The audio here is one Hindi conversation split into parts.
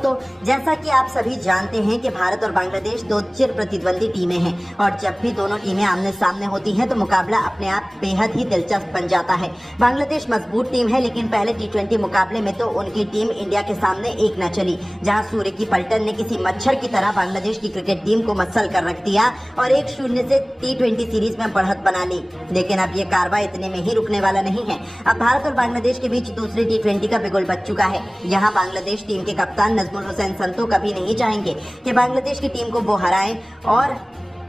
दोस्तों, जैसा कि आप सभी जानते हैं कि भारत और बांग्लादेश दो चिर प्रतिद्वंदी टीमें हैं और जब भी दोनों टीमें आमने सामने होती हैं तो मुकाबला अपने आप बेहद ही दिलचस्प बन जाता है। बांग्लादेश मजबूत टीम है, लेकिन पहले T20 मुकाबले में तो उनकी टीम इंडिया के सामने एक न चली, जहां सूर्य की पलटन ने किसी मच्छर की तरह बांग्लादेश की क्रिकेट टीम को मसल कर रख दिया और 1-0 से T20 सीरीज में बढ़त बना ली। लेकिन अब ये कारवां इतने में ही रुकने वाला नहीं है। अब भारत और बांग्लादेश के बीच दूसरी T20 का बिगुल बच चुका है। यहाँ बांग्लादेश टीम के कप्तान नजमुल हुसैन संतो कभी नहीं चाहेंगे कि बांग्लादेश की टीम को वो हराएं और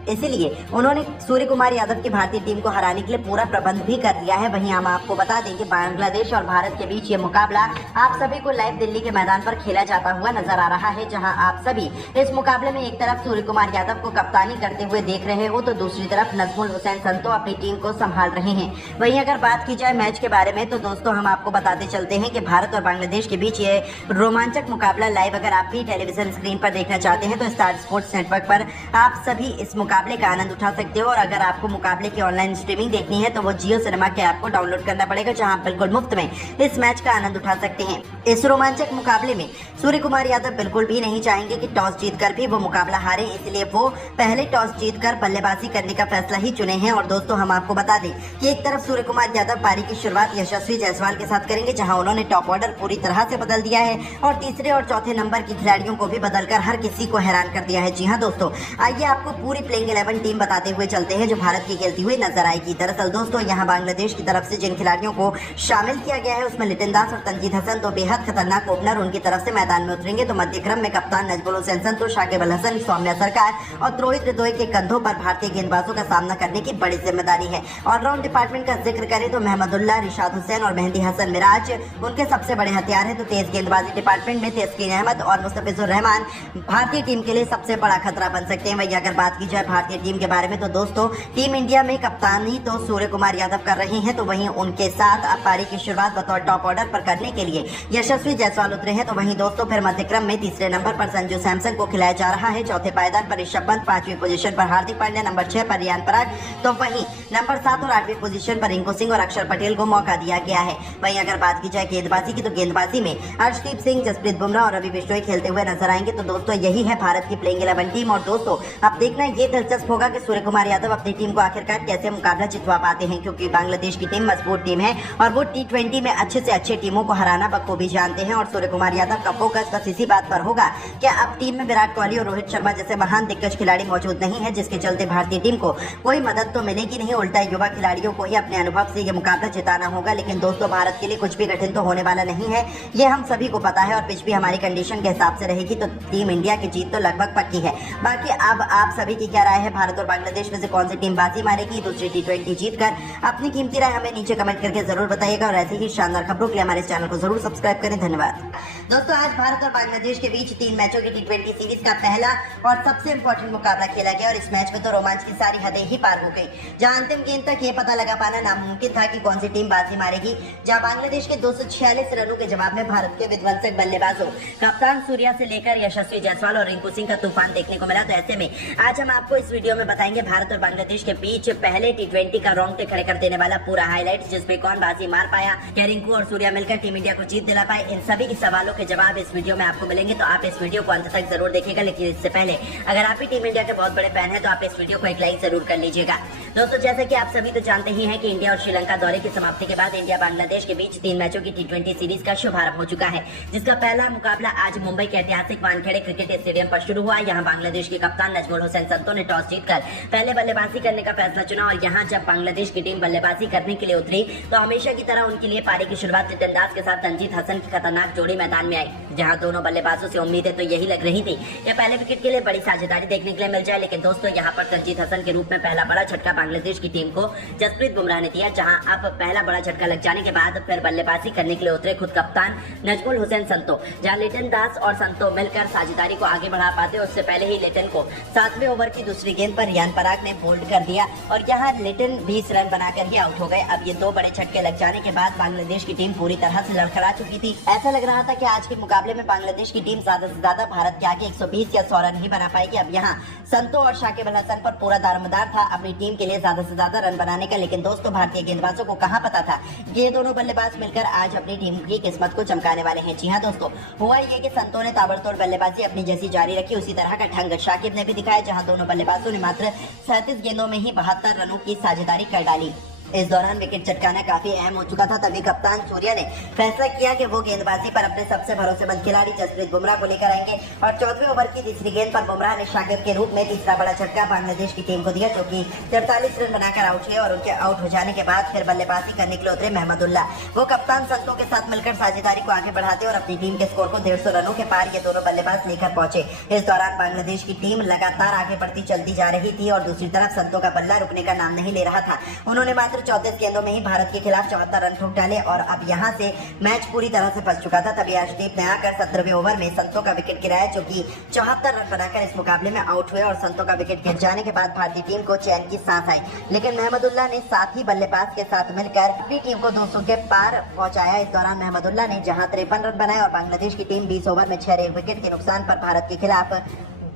इसलिए उन्होंने सूर्य कुमार यादव की भारतीय टीम को हराने के लिए पूरा प्रबंध भी कर लिया है। वहीं हम आपको बता दें कि बांग्लादेश और भारत के बीच ये मुकाबला आप सभी को लाइव दिल्ली के मैदान पर खेला जाता हुआ नजर आ रहा है, जहां आप सभी इस मुकाबले में एक तरफ सूर्य कुमार यादव को कप्तानी करते हुए देख रहे हो तो दूसरी तरफ नजमुल हुसैन संतो अपनी टीम को संभाल रहे हैं। वहीं अगर बात की जाए मैच के बारे में तो दोस्तों हम आपको बताते चलते हैं कि भारत और बांग्लादेश के बीच ये रोमांचक मुकाबला लाइव अगर आप भी टेलीविजन स्क्रीन पर देखना चाहते हैं तो स्टार स्पोर्ट्स नेटवर्क पर आप सभी इस मुकाबले का आनंद उठा सकते हो। और अगर आपको मुकाबले की ऑनलाइन स्ट्रीमिंग देखनी है तो वो जियो सिनेमा के ऐप को डाउनलोड करना पड़ेगा, जहां आप बिल्कुल मुफ्त में इस मैच का आनंद उठा सकते हैं। इस रोमांचक मुकाबले में सूर्य कुमार यादव बिल्कुल भी नहीं चाहेंगे कि टॉस जीतकर भी वो मुकाबला हारे, इसलिए वो पहले टॉस जीतकर बल्लेबाजी करने का फैसला ही चुने हैं। और दोस्तों हम आपको बता दें कि एक तरफ सूर्य कुमार यादव पारी की शुरुआत यशस्वी जायसवाल के साथ करेंगे, जहां उन्होंने टॉप ऑर्डर पूरी तरह से बदल दिया है और तीसरे और चौथे नंबर की खिलाड़ियों को भी बदलकर हर किसी को हैरान कर दिया है। जी हाँ दोस्तों, आइए आपको पूरी प्लेइंग 11 टीम बताते हुए चलते हैं जो भारत की खेलती हुई नजर आएगी। दरअसल दोस्तों यहाँ बांग्लादेश की तरफ से जिन खिलाड़ियों को शामिल किया गया है उसमें लिटिन दास और तंजीद हसन तो बेहद खतरनाक ओपनर उनकी तरफ से मैदान में उतरेंगे। तो मध्य क्रम में कप्तान नजमुल हुसैन संतो, शाकिब अल हसन, सौम्या सरकार और रोहित रिदोई के कंधों पर भारतीय गेंदबाजों का सामना करने की बड़ी जिम्मेदारी है। ऑलराउंड डिपार्टमेंट का जिक्र करें तो महमदुल्लाह, रिशाद हुसैन और मेहंदी हसन मिराज उनके सबसे बड़े हथियार है। तो तेज गेंदबाजी डिपार्टमेंट में तेस्कीन अहमद और मुस्तफिजुर रहमान भारतीय टीम के लिए सबसे बड़ा खतरा बन सकते हैं। वही अगर बात की जाए भारतीय टीम के बारे में तो दोस्तों टीम इंडिया में कप्तानी तो सूर्य कुमार यादव कर रहे हैं, तो वहीं उनके साथ अब पारी की शुरुआत बतौर टॉप ऑर्डर पर करने के लिए यशस्वी जायसवाल उतरे हैं। तो वहीं दोस्तों फिर मध्य क्रम में तीसरे नंबर पर संजू सैमसन को खिलाया जा रहा है, चौथे पायदान पर ऋषभ पंत, 5वीं पोजीशन पर हार्दिक पांड्या, नंबर 6 पर रियान पराग, तो वहीं नंबर 7 और 8वीं पोजीशन पर रिंकू सिंह और अक्षर पटेल को मौका दिया गया है। वहीं अगर बात की जाए गेंदबाजी की तो गेंदबाजी में अर्शदीप सिंह, जसप्रीत बुमराह और रवि बिश्नोई खेलते हुए नजर आएंगे। तो दोस्तों यही है भारत की प्लेइंग 11 टीम और दोस्तों अब देखना ये दिलचस्प होगा कि सूर्य कुमार यादव अपनी टीम को आखिरकार कैसे मुकाबला जितवा पाते हैं, क्योंकि बांग्लादेश की टीम मजबूत टीम है और वो T20 में अच्छे से अच्छे टीमों को हराना बखूबी जानते हैं। और सूर्य कुमार यादव का फोकस बस इसी बात पर होगा कि अब टीम में विराट कोहली और रोहित शर्मा जैसे महान दिग्गज खिलाड़ी मौजूद नहीं है, जिसके चलते भारतीय टीम को कोई मदद तो मिलेगी नहीं, उल्टा युवा खिलाड़ियों को ही अपने अनुभव से ये मुकाबला जिताना होगा। लेकिन दोस्तों भारत के लिए कुछ भी कठिन तो होने वाला नहीं है, ये हम सभी को पता है और पिच भी हमारी कंडीशन के हिसाब से रहेगी तो टीम इंडिया की जीत तो लगभग पक्की है। बाकी अब आप सभी की क्या राय है, भारत और बांग्लादेश में से कौन सी टीम बाजी मारेगी दूसरी T20 जीतकर? अपनी कीमती राय हमें नीचे कमेंट करके जरूर बताइएगा और ऐसे ही शानदार खबरों के लिए हमारे चैनल को जरूर सब्सक्राइब करें। धन्यवाद। दोस्तों आज भारत और बांग्लादेश के बीच 3 मैचों की T20 सीरीज का पहला और सबसे इंपॉर्टेंट मुकाबला खेला गया और इस मैच में तो रोमांच की सारी हदें ही पार हो गई, जहां अंतिम गेंद तक ये पता लगा पाना नामुमकिन था कि कौन सी टीम बाजी मारेगी। जहां बांग्लादेश के 246 रनों के जवाब में भारत के विध्वंसक बल्लेबाजों कप्तान सूर्या से लेकर यशस्वी जायसवाल और रिंकू सिंह का तूफान देखने को मिला। तो ऐसे में आज हम आपको इस वीडियो में बताएंगे भारत और बांग्लादेश के बीच पहले T20 का रोंगटे खड़े कर देने वाला पूरा हाईलाइट, जिसमें कौन बाजी मार पाया, क्या रिंकू और सूर्या मिलकर टीम इंडिया को जीत दिला पाए, इन सभी सवालों के जवाब इस वीडियो में आपको मिलेंगे। तो आप इस वीडियो को अंत तक जरूर देखिएगा, लेकिन इससे पहले अगर आप भी टीम इंडिया के बहुत बड़े फैन हैं तो आप इस वीडियो को एक लाइक जरूर कर लीजिएगा। दोस्तों जैसे कि आप सभी तो जानते ही हैं कि इंडिया और श्रीलंका दौरे की समाप्ति के बाद इंडिया बांग्लादेश के बीच 3 मैचों की T20 सीरीज का शुभारंभ हो चुका है, जिसका पहला मुकाबला आज मुंबई के ऐतिहासिक वानखेड़े क्रिकेट स्टेडियम पर शुरू हुआ। यहाँ बांग्लादेश के कप्तान नजमुल हुसैन संतो ने टॉस जीतकर पहले बल्लेबाजी करने का फैसला चुना और यहाँ जब बांग्लादेश की टीम बल्लेबाजी करने के लिए उतरी तो हमेशा की तरह उनके लिए पारी की शुरुआत लिटिन दास के साथ तंजीद हसन की खतरनाक जोड़ी मैदान में आई, जहां दोनों बल्लेबाजों से उम्मीदें तो यही लग रही थी कि पहले विकेट के लिए बड़ी साझेदारी देखने के लिए मिल जाए। लेकिन दोस्तों यहाँ पर तंजीद हसन के रूप में पहला बड़ा झटका बांग्लादेश की टीम को जसप्रीत बुमराह ने दिया, जहां अब पहला बड़ा झटका लग जाने के बाद फिर बल्लेबाजी करने के लिए उतरे खुद कप्तान नजमुल हुसैन संतो। जहां लिटिन दास और संतो मिलकर साझेदारी को आगे बढ़ा पाते उससे पहले ही लिटिन को 7वें ओवर की दूसरी गेंद पर रियान पराग ने बोल्ड कर दिया और यहाँ लिटिन 20 रन बनाकर ही आउट हो गए। अब ये 2 बड़े झटके लग जाने के बाद बांग्लादेश की टीम पूरी तरह से लड़खड़ा चुकी थी। ऐसा लग रहा था कि आज के मुकाबले में बांग्लादेश की टीम ज्यादा से ज्यादा भारत के आगे 120 या 100 रन ही बना पाएगी। अब यहाँ संतो और शाकिब अल हसन पर पूरा दारोमदार था अपनी टीम के लिए ज्यादा से ज्यादा रन बनाने का, लेकिन दोस्तों भारतीय गेंदबाजों को कहाँ पता था कि ये दोनों बल्लेबाज मिलकर आज अपनी टीम की किस्मत को चमकाने वाले हैं। जी हाँ दोस्तों, हुआ ये कि संतो ने ताबड़तोड़ बल्लेबाजी अपनी जैसी जारी रखी, उसी तरह का ढंग शाकिब ने भी दिखाया, जहां दोनों बल्लेबाजों ने मात्र 37 गेंदों में ही 72 रनों की साझेदारी कर डाली। इस दौरान विकेट चटकाना काफी अहम हो चुका था। तभी कप्तान सूर्या ने फैसला किया कि वो गेंदबाजी पर अपने सबसे भरोसेमंद खिलाड़ी जसप्रीत बुमराह को लेकर आएंगे और 14वें ओवर की तीसरी गेंद पर बुमराह ने शाकिब के रूप में तीसरा बड़ा झटका बांग्लादेश की टीम को दिया, जो कि 43 रन बनाकर आउट हुए। और उनके आउट हो जाने के बाद फिर बल्लेबाजी करने के लिए उतरे महमदुल्लाह। वो कप्तान संतों के साथ मिलकर साझेदारी को आगे बढ़ाते और अपनी टीम के स्कोर को 150 रनों के पार ये दोनों बल्लेबाज लेकर पहुंचे। इस दौरान बांग्लादेश की टीम लगातार आगे बढ़ती चलती जा रही थी और दूसरी तरफ संतों का बल्ला रुकने का नाम नहीं ले रहा था। उन्होंने मात्र 34 गेंदों में भारत के खिलाफ 74 रन ठोक डाले और अब यहां से मैच पूरी तरह से फंस चुका था। तभी अर्शदीप ने आकर 17वें ओवर में संतों का विकेट गिराया, जो कि 74 रन बनाकर इस मुकाबले में आउट हुए और संतों का विकेट गिर जाने के बाद भारतीय टीम को चैन की सांस आई। लेकिन महमदुल्लाह ने साथी बल्लेबाज के साथ मिलकर अपनी टीम को 200 के पार पहुंचाया। इस दौरान महमदुल्लाह ने जहां 53 रन बनाए और बांग्लादेश की टीम 20 ओवर में 6 विकेट के नुकसान पर भारत के खिलाफ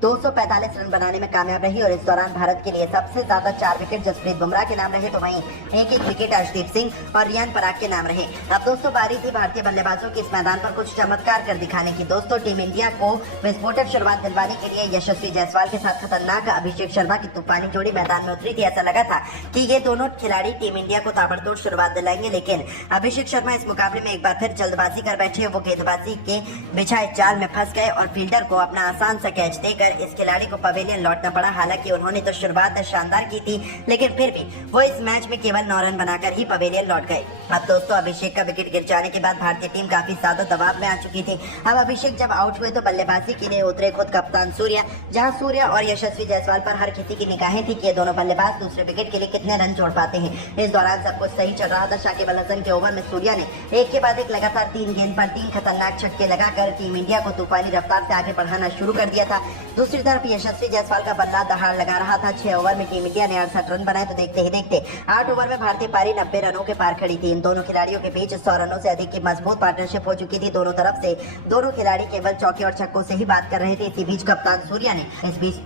245 रन बनाने में कामयाब रही। और इस दौरान भारत के लिए सबसे ज्यादा 4 विकेट जसप्रीत बुमराह के नाम रहे, तो वहीं एक विकेट अर्शदीप सिंह और रियान पराग के नाम रहे। अब दोस्तों बारी थी भारतीय बल्लेबाजों की इस मैदान पर कुछ चमत्कार कर दिखाने की। दोस्तों टीम इंडिया को विस्फोटक शुरुआत दिलवाने के लिए यशस्वी जायसवाल के साथ खतरनाक अभिषेक शर्मा की तूफानी जोड़ी मैदान में उतरी थी। ऐसा लगा था कि ये दोनों खिलाड़ी टीम इंडिया को ताबड़तोड़ शुरुआत दिलाएंगे, लेकिन अभिषेक शर्मा इस मुकाबले में एक बार फिर जल्दबाजी कर बैठे। वो गेंदबाजी के बिछाए जाल में फंस गए और फील्डर को अपना आसान सा कैच देकर इस खिलाड़ी को पवेलियन लौटना पड़ा। हालांकि उन्होंने तो शुरुआत शानदार की थी, लेकिन फिर भी वो इस मैच में केवल 9 रन बनाकर ही पवेलियन लौट गए। अब दोस्तों अभिषेक का विकेट गिर जाने के बाद भारतीय टीम काफी ज्यादा दबाव में आ चुकी थी। अब अभिषेक जब आउट हुए तो बल्लेबाजी के लिए उतरे खुद कप्तान सूर्या, जहां सूर्या और यशस्वी जायसवाल पर हर किसी की निगाहें थी कि ये दोनों बल्लेबाज दूसरे विकेट के लिए कितने रन जोड़ पाते हैं। इस दौरान सब कुछ सही चल रहा था। शाकिब अल हसन के ओवर में सूर्या ने एक के बाद एक लगातार 3 गेंद पर 3 खतरनाक छक्के लगाकर टीम इंडिया को तूफानी रफ्तार से आगे बढ़ाना शुरू कर दिया था। दूसरी तरफ यशस्वी जायसवाल का बल्ला दहाड़ लगा रहा था। 6 ओवर में टीम इंडिया ने 68 रन बनाए, तो देखते ही देखते 8 ओवर में भारतीय पारी 90 रनों के पार खड़ी थी। इन दोनों खिलाड़ियों के बीच 100 रनों से अधिक की मजबूत पार्टनरशिप हो चुकी थी। दोनों तरफ से दोनों खिलाड़ी केवल चौके और छक्कों से ही बात कर रहे थे। इसी बीच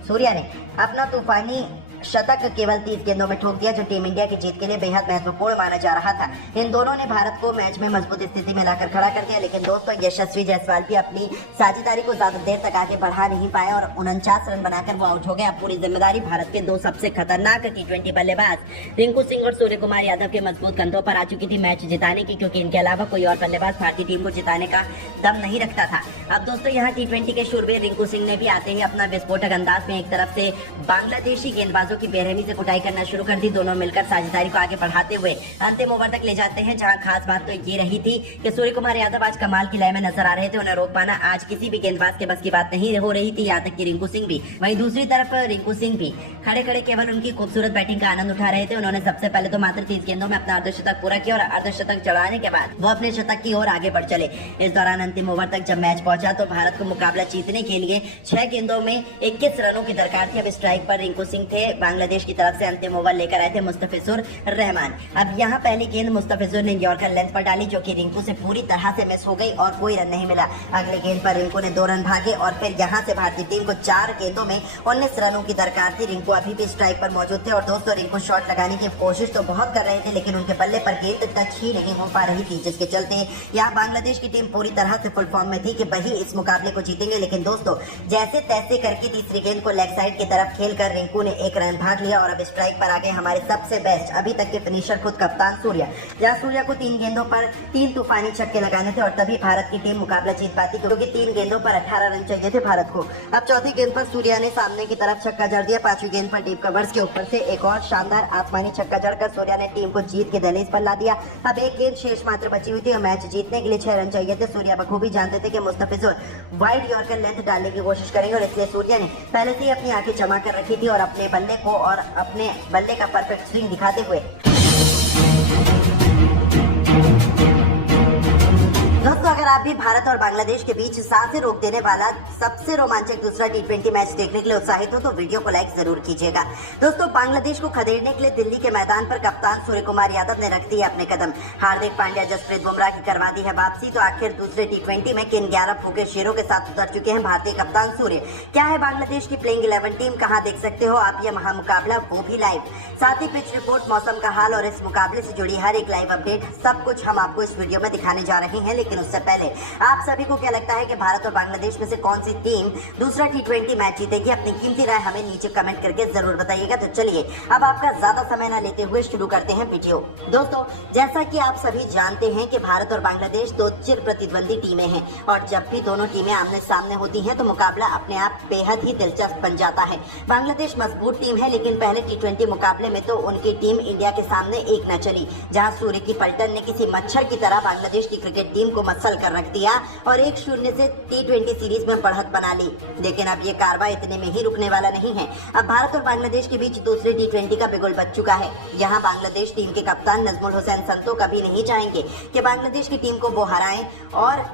सूर्या ने अपना तूफानी शतक केवल 30 गेंदों में ठोक दिया, जो टीम इंडिया की जीत के लिए बेहद महत्वपूर्ण माना जा रहा था। इन दोनों ने भारत को मैच में मजबूत स्थिति में लाकर खड़ा कर दिया, लेकिन दोस्तों यशस्वी जायसवाल भी अपनी साझेदारी को ज्यादा देर तक आगे बढ़ा नहीं पाए और 49 रन बनाकर वो आउट हो गए। अब पूरी जिम्मेदारी भारत के 2 सबसे खतरनाक T20 बल्लेबाज रिंकू सिंह और सूर्य कुमार यादव के मजबूत कंधों पर आ चुकी थी मैच जिताने की, क्योंकि इनके अलावा कोई और बल्लेबाज भारतीय टीम को जिताने का दम नहीं रखता था। अब दोस्तों यहाँ T20 के शूरवीर रिंकू सिंह ने भी आते ही अपना विस्फोटक अंदाज में एक तरफ से बांग्लादेशी गेंदबाजों की बेरहमी से कुटाई करना शुरू कर दी। दोनों मिलकर साझेदारी को आगे बढ़ाते हुए अंतिम ओवर तक ले जाते हैं, जहां खास बात तो ये रही थी कि सूर्य कुमार यादव आज कमाल की लय में नजर आ रहे थे। उन्हें रोक पाना आज किसी भी गेंदबाज के बस की बात नहीं हो रही थी, यहाँ तक कि रिंकू सिंह भी। वहीं दूसरी तरफ रिंकू सिंह भी खड़े खड़े केवल उनकी खूबसूरत बैटिंग का आनंद उठा रहे थे। उन्होंने सबसे पहले तो मात्र 30 गेंदों में अपना अर्धशतक पूरा किया और अर्धशतक चढ़ाने के बाद वो अपने शतक की ओर आगे बढ़ चले। इस दौरान अंतिम ओवर तक जब मैच पहुंचा तो भारत को मुकाबला जीतने के लिए 6 गेंदों में 21 रनों की दरकार थी। अब स्ट्राइक पर रिंकू सिंह थे। बांग्लादेश की तरफ से अंतिम ओवर लेकर आए थे मुस्तफिजुर रहमान। अब यहाँ पहली गेंद मुस्तफिजुर ने यॉर्कर लेंथ पर डाली, जो कि रिंकू से पूरी तरह से मिस हो गई और कोई रन नहीं मिला। अगले गेंद पर रिंकू ने 2 रन भागे और फिर यहाँ से भारतीय टीम को 4 गेंदों में 19 रनों की दरकार थी। रिंकू अभी भी स्ट्राइक पर मौजूद थे और दोस्तों रिंकू शॉट लगाने की कोशिश तो बहुत कर रहे थे, लेकिन उनके बल्ले पर गेंद टच ही नहीं हो पा रही थी, जिसके चलते यहाँ बांग्लादेश की टीम पूरी तरह से फुल फॉर्म में थी कि वही इस मुकाबले को जीतेंगे। लेकिन दोस्तों जैसे तैसे करके तीसरी गेंद को लेग साइड की तरफ खेलकर रिंकू ने 1 रन भाग लिया और अब स्ट्राइक पर आ गए हमारे सबसे बेस्ट अभी तक के फिनिशर खुद कप्तान सूर्या। जहां सूर्या को 3 गेंदों पर 3 तूफानी छक्के लगाने थे और तभी भारत की टीम मुकाबला जीत पाती, क्योंकि 3 गेंदों पर 18 रन चाहिए थे भारत को। अब चौथी गेंद पर सूर्या ने सामने की तरफ छक्का जड़ दिया। 5वीं गेंद पर डीप कवर्स के ऊपर से एक और शानदार आसमानी छक्का जड़कर सूर्या ने टीम को जीत के दहलीज पर ला दिया। अब एक गेंद शेष मात्र बची हुई थी और मैच जीतने के लिए 6 रन चाहिए थे। सूर्या बखूबी जानते थे कि मुस्तफिजुर वाइड यॉर्कर लेंथ डालने की कोशिश करेंगे और इसलिए सूर्या ने पहले से ही अपनी आंखें जमा कर रखी थी और अपने बल्ले को और अपने बल्ले का परफेक्ट स्विंग दिखाते हुए दोस्तों दोस्तों अगर आप भी भारत और बांग्लादेश के बीच सांसें रोक देने वाला सबसे रोमांचक दूसरा टी20 मैच देखने के लिए उत्साहित हो तो वीडियो को लाइक जरूर कीजिएगा। दोस्तों बांग्लादेश को खदेड़ने के लिए दिल्ली के मैदान पर कप्तान सूर्य कुमार यादव ने रख दिए अपने कदम। हार्दिक पांड्या, जसप्रीत बुमराह की करवा दी है वापसी, तो आखिर दूसरे टी20 में किन 11 फूके शेरों के साथ उतर चुके हैं भारतीय कप्तान सूर्य। क्या है बांग्लादेश की प्लेइंग 11 टीम, कहां देख सकते हो आप ये महामुकाबला, वो भी लाइव। साथ ही पिच रिपोर्ट, मौसम का हाल और इस मुकाबले से जुड़ी हर एक लाइव अपडेट, सब कुछ हम आपको इस वीडियो में दिखाने जा रहे हैं। लेकिन उससे पहले आप सभी को क्या लगता है कि भारत और बांग्लादेश में से कौन सी टीम दूसरा टी20 मैच जीतेगी? अपनी कीमती राय हमें नीचे कमेंट करके जरूर बताइएगा। तो चलिए अब आपका ज्यादा समय न लेते हुए शुरू करते हैं वीडियो। दोस्तों जैसा कि आप सभी जानते हैं कि भारत और बांग्लादेश दो चिर प्रतिद्वंदी टीमें हैं और जब भी दोनों टीमें आमने सामने होती हैं तो मुकाबला अपने आप बेहद ही दिलचस्प बन जाता है। बांग्लादेश मजबूत टीम है, लेकिन पहले टी20 मुकाबले में तो उनकी टीम इंडिया के सामने एक न चली, जहां सूर्य की पलटन ने किसी मच्छर की तरह बांग्लादेश की क्रिकेट टीम को मसल कर रख दिया और 1-0 से टी20 सीरीज में बढ़त बना ली। लेकिन अब ये कार्रवाई इतने में ही रुकने वाला नहीं है। अब भारत और बांग्लादेश के बीच दूसरे टी20 का बिगुल बच चुका है। यहाँ बांग्लादेश टीम के कप्तान नजमुल हुसैन संतो कभी नहीं चाहेंगे कि बांग्लादेश की टीम को वो हराएं और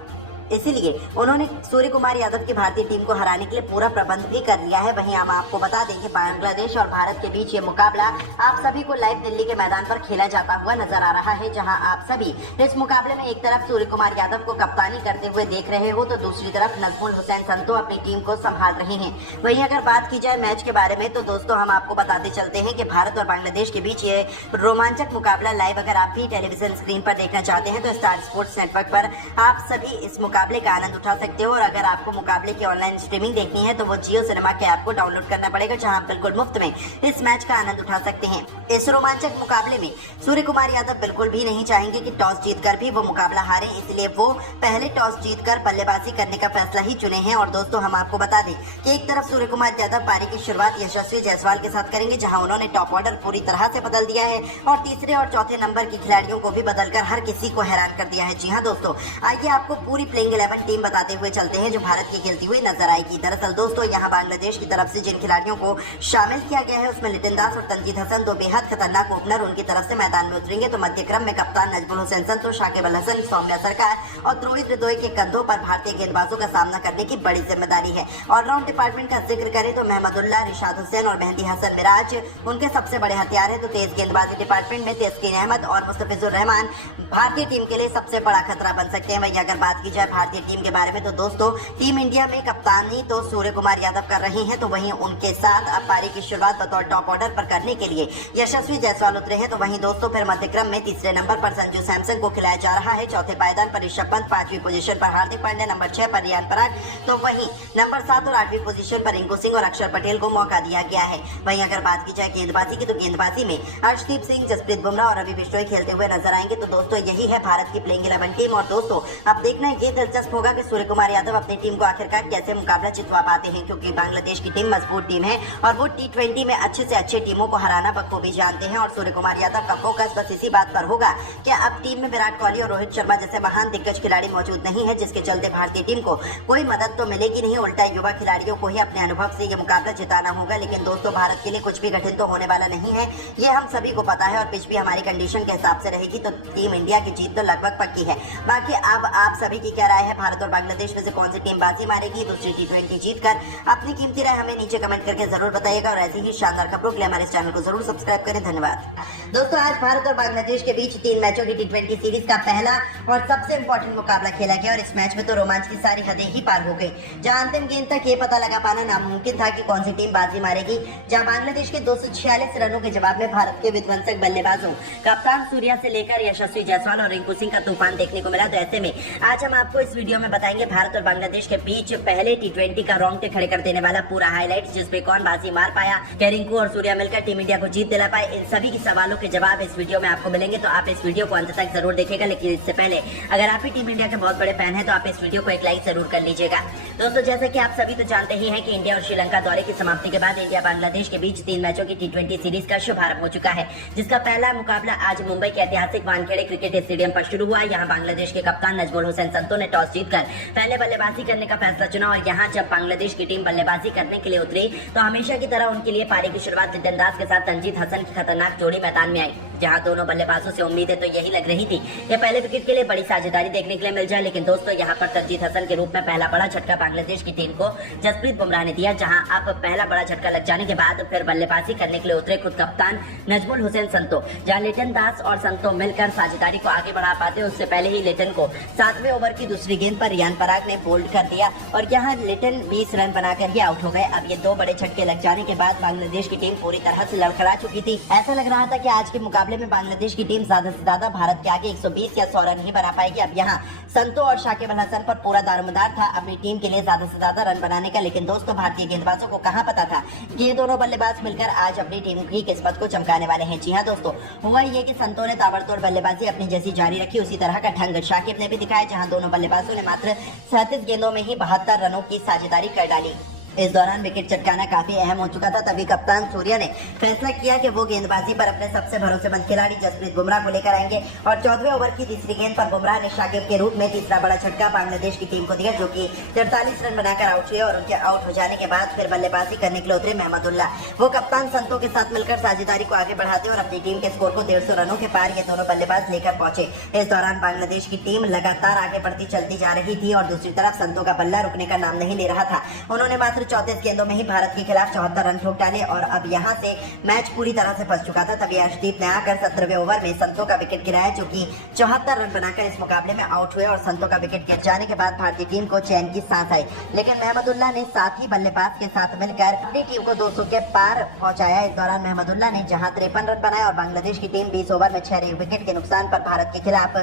इसीलिए उन्होंने सूर्य कुमार यादव की भारतीय टीम को हराने के लिए पूरा प्रबंध भी कर लिया है। वहीं हम आपको बता दें कि बांग्लादेश और भारत के बीच ये मुकाबला आप सभी को लाइव दिल्ली के मैदान पर खेला जाता हुआ नजर आ रहा है, जहां आप सभी इस मुकाबले में एक तरफ सूर्य कुमार यादव को कप्तानी करते हुए देख रहे हो तो दूसरी तरफ नजमुल हुसैन संतो अपनी टीम को संभाल रहे हैं। वहीं अगर बात की जाए मैच के बारे में तो दोस्तों हम आपको बताते चलते हैं कि भारत और बांग्लादेश के बीच ये रोमांचक मुकाबला लाइव अगर आप भी टेलीविजन स्क्रीन पर देखना चाहते हैं तो स्टार स्पोर्ट्स नेटवर्क पर आप सभी इस मुकाबले का आनंद उठा सकते हो। और अगर आपको मुकाबले की ऑनलाइन स्ट्रीमिंग देखनी है तो वो जियो सिनेमा के ऐप को डाउनलोड करना पड़ेगा, जहां आप बिल्कुल मुफ्त में इस मैच का आनंद उठा सकते हैं। इस रोमांचक मुकाबले में सूर्य कुमार यादव बिल्कुल भी नहीं चाहेंगे कि टॉस जीतकर भी वो मुकाबला हारे, इसलिए वो पहले टॉस जीतकर बल्लेबाजी करने का फैसला ही चुने हैं। और दोस्तों हम आपको बता दें कि एक तरफ सूर्य कुमार यादव पारी की शुरुआत यशस्वी जायसवाल के साथ करेंगे, जहां उन्होंने टॉप ऑर्डर पूरी तरह से बदल दिया है और तीसरे और चौथे नंबर के खिलाड़ियों को भी बदलकर हर किसी को हैरान कर दिया है। जी हाँ दोस्तों, आइए आपको पूरी प्लेइंग 11 टीम बताते हुए चलते हैं जो भारत की खेलती हुई नजर आएगी। दरअसल दोस्तों यहाँ बांग्लादेश की तरफ से जिन खिलाड़ियों को शामिल किया गया है उसमें लिटिन दास और तंजीद हसन, दो बेहद खतरनाक ओपनर उनकी तरफ से मैदान में उतरेंगे। तो मध्य क्रम में कप्तान नजमुल हुसैन संतो, शाकिब अल हसन, सौम्या सरकार और रोहित हृदय के कंधों पर भारतीय गेंदबाजों का सामना करने की बड़ी जिम्मेदारी है। ऑलराउंड डिपार्टमेंट का जिक्र करें तो महमदुल्लाह, रिशाद हुसैन और मेहंदी हसन मिराज उनके सबसे बड़े हथियार है। तो तेज गेंदबाजी डिपार्टमेंट में तस्कीन अहमद और मुस्तफिजुर रहमान भारतीय टीम के लिए सबसे बड़ा खतरा बन सकते हैं। वहीं अगर बात की जाए भारतीय टीम के बारे में तो दोस्तों टीम इंडिया में कप्तानी तो सूर्य कुमार यादव कर रहे हैं, तो वहीं उनके साथ अब पारी की शुरुआत बतौर टॉप ऑर्डर पर करने के लिए यशस्वी जायसवाल उतरे हैं। तो वहीं दोस्तों फिर मध्य क्रम में तीसरे नंबर पर संजू सैमसन को खिलाया जा रहा है, चौथे पायदान पर ऋषभ पंत, 5वीं पोजीशन पर हार्दिक पांड्या, नंबर 6 पर रियान पराग, तो वहीं नंबर 7 और 8वीं पोजीशन पर रिंकू सिंह और अक्षर पटेल को मौका दिया गया है। वहीं अगर बात की जाए गेंदबाजी की तो गेंदबाजी में अर्शदीप सिंह, जसप्रीत बुमराह और रवि बिश्नोई खेलते हुए नजर आएंगे। तो दोस्तों यही है भारत की प्लेइंग 11 टीम। और दोस्तों अब देखना ये दिलचस्प होगा कि सूर्य कुमार यादव अपनी टीम को आखिरकार कैसे मुकाबला जितवा पाते हैं, क्योंकि बांग्लादेश की टीम मजबूत टीम है और वो टी20 में अच्छे से अच्छे टीमों को हराना बखूबी जानते हैं। और सूर्य कुमार यादव का फोकस बस इसी बात पर होगा कि अब टीम में विराट कोहली और रोहित शर्मा जैसे महान दिग्गज खिलाड़ी मौजूद नहीं है, जिसके चलते भारतीय टीम को कोई मदद तो मिलेगी नहीं, उल्टा युवा खिलाड़ियों को ही अपने अनुभव से ये मुकाबला जिताना होगा। लेकिन दोस्तों भारत के लिए कुछ भी कठिन तो होने वाला नहीं है, ये हम सभी को पता है और पिच भी हमारी कंडीशन के हिसाब से रहेगी तो टीम इंडिया की जीत तो लगभग पक्की है। बाकी अब आप सभी की क्या राय है, भारत और बांग्लादेश में से कौन सी टीम बाजी मारेगी दूसरी टी20 जीतकर? अपनी कीमती राय हमें नीचे कमेंट करके जरूर बताइएगा और ऐसी ही शानदार खबरों के लिए हमारे चैनल को जरूर सब्सक्राइब करें। धन्यवाद। दोस्तों आज भारत और बांग्लादेश के बीच 3 मैचों की टी20 सीरीज का पहला और सबसे इंपॉर्टेंट मुकाबला खेला गया और इस मैच में तो रोमांच की सारी हदें ही पार हो गई, जहां अंतिम गेंद तक ये पता लगा पाना नामुमकिन था कि कौन सी टीम बाजी मारेगी। जहां बांग्लादेश के 246 रनों के जवाब में भारत के विध्वंसक बल्लेबाजों कप्तान सूर्या से लेकर यशस्वी जायसवाल और रिंकू सिंह का तूफान देखने को मिला। तो ऐसे में आज हम आपको इस वीडियो में बताएंगे भारत और बांग्लादेश के बीच पहले टी20 का रोंगटे खड़े कर देने वाला पूरा हाईलाइट, जिसपे कौन बाजी मार पाया, क्या रिंकू और सूर्या मिलकर टीम इंडिया को जीत दिला पाए, इन सभी के सवालों के जवाब इस वीडियो में आपको मिलेंगे। तो आप इस वीडियो को अंत तक जरूर देखेगा। लेकिन इससे पहले अगर आप भी टीम इंडिया के बहुत बड़े फैन हैं तो आप इस वीडियो को एक लाइक जरूर कर लीजिएगा। दोस्तों जैसे कि आप सभी तो जानते ही हैं कि इंडिया और श्रीलंका दौरे की समाप्ति के बाद इंडिया बांग्लादेश के बीच 3 मैचों की टी20 सीरीज का शुभारंभ हो चुका है, जिसका पहला मुकाबला आज मुंबई के ऐतिहासिक वानखेड़े क्रिकेट स्टेडियम पर शुरू हुआ। यहाँ बांग्लादेश के कप्तान नजमुल हुसैन संतो ने टॉस जीतकर पहले बल्लेबाजी करने का फैसला चुना और यहाँ जब बांग्लादेश की टीम बल्लेबाजी करने के लिए उतरी तो हमेशा की तरह उनके लिए पारी की शुरुआत लिटिन दास के साथ तंजीद हसन की खतरनाक जोड़ी मैदान में आई। जहां दोनों बल्लेबाजों से उम्मीदें तो यही लग रही थी कि पहले विकेट के लिए बड़ी साझेदारी देखने के लिए मिल जाए, लेकिन दोस्तों यहां पर तरजीत हसन के रूप में पहला बड़ा झटका बांग्लादेश की टीम को जसप्रीत बुमराह ने दिया। जहां अब पहला बड़ा झटका लग जाने के बाद फिर बल्लेबाजी करने के लिए उतरे खुद कप्तान नजमुल हुसैन संतो। जहां लिटन दास और संतो मिलकर साझेदारी को आगे बढ़ा पाते, उससे पहले ही लिटन को 7वें ओवर की दूसरी गेंद पर रियान पराग ने बोल्ड कर दिया और यहां लिटन 20 रन बनाकर ही आउट हो गए। अब ये दो बड़े झटके लग जाने के बाद बांग्लादेश की टीम पूरी तरह से लड़खड़ा चुकी थी। ऐसा लग रहा था कि आज के मुकाबले में बांग्लादेश की टीम ज्यादा से ज्यादा भारत के आगे 120 या 100 रन ही बना पाएगी। अब यहाँ संतो और शाकिब अल हसन पर पूरा दारोमदार था अपनी टीम के लिए ज्यादा से ज्यादा रन बनाने का, लेकिन दोस्तों भारतीय गेंदबाजों को कहां पता था कि ये दोनों बल्लेबाज मिलकर आज अपनी टीम की किस्मत को चमकाने वाले हैं। जी हां दोस्तों, हुआ ये कि संतो ने ताबड़तोड़ बल्लेबाजी अपनी जैसी जारी रखी, उसी तरह का ढंग शाकिब ने भी दिखाया, जहां दोनों बल्लेबाजों ने मात्र 37 गेंदों में ही 72 रनों की साझेदारी कर डाली। इस दौरान विकेट चटकाना काफी अहम हो चुका था, तभी कप्तान सूर्या ने फैसला किया कि वो गेंदबाजी पर अपने सबसे भरोसेमंद खिलाड़ी जसप्रीत बुमराह को लेकर आएंगे और 14वें ओवर की तीसरी गेंद पर बुमराह ने शाकिब के रूप में तीसरा बड़ा झटका बांग्लादेश की टीम को दिया, जो कि 43 रन बनाकर आउट हुए। और उनके आउट हो जाने के बाद फिर बल्लेबाजी करने के लिए उतरे महमदुल्लाह। वो कप्तान संतो के साथ मिलकर साझेदारी को आगे बढ़ाते और अपनी टीम के स्कोर को 150 रनों के पार ये दोनों बल्लेबाज लेकर पहुंचे। इस दौरान बांग्लादेश की टीम लगातार आगे बढ़ती चलती जा रही थी और दूसरी तरफ संतो का बल्ला रुकने का नाम नहीं ले रहा था। उन्होंने मात्र 34 गेंदों में भारत के खिलाफ 74 रन ठोक डाले और अब यहां से मैच पूरी तरह से फंस चुका था। तभी अर्शदीप ने आकर 17वें ओवर में संतो का विकेट गिराया, जो कि 74 रन बनाकर इस मुकाबले में आउट हुए और संतो का विकेट गिर जाने के बाद भारतीय टीम को चैन की सांस आई। लेकिन महमदुल्लाह ने साथ ही बल्लेबाज के साथ मिलकर अपनी टीम को 200 के पार पहुंचाया। इस दौरान महमदुल्लाह ने जहां 53 रन बनाए और बांग्लादेश की टीम 20 ओवर में 6 विकेट के नुकसान पर भारत के खिलाफ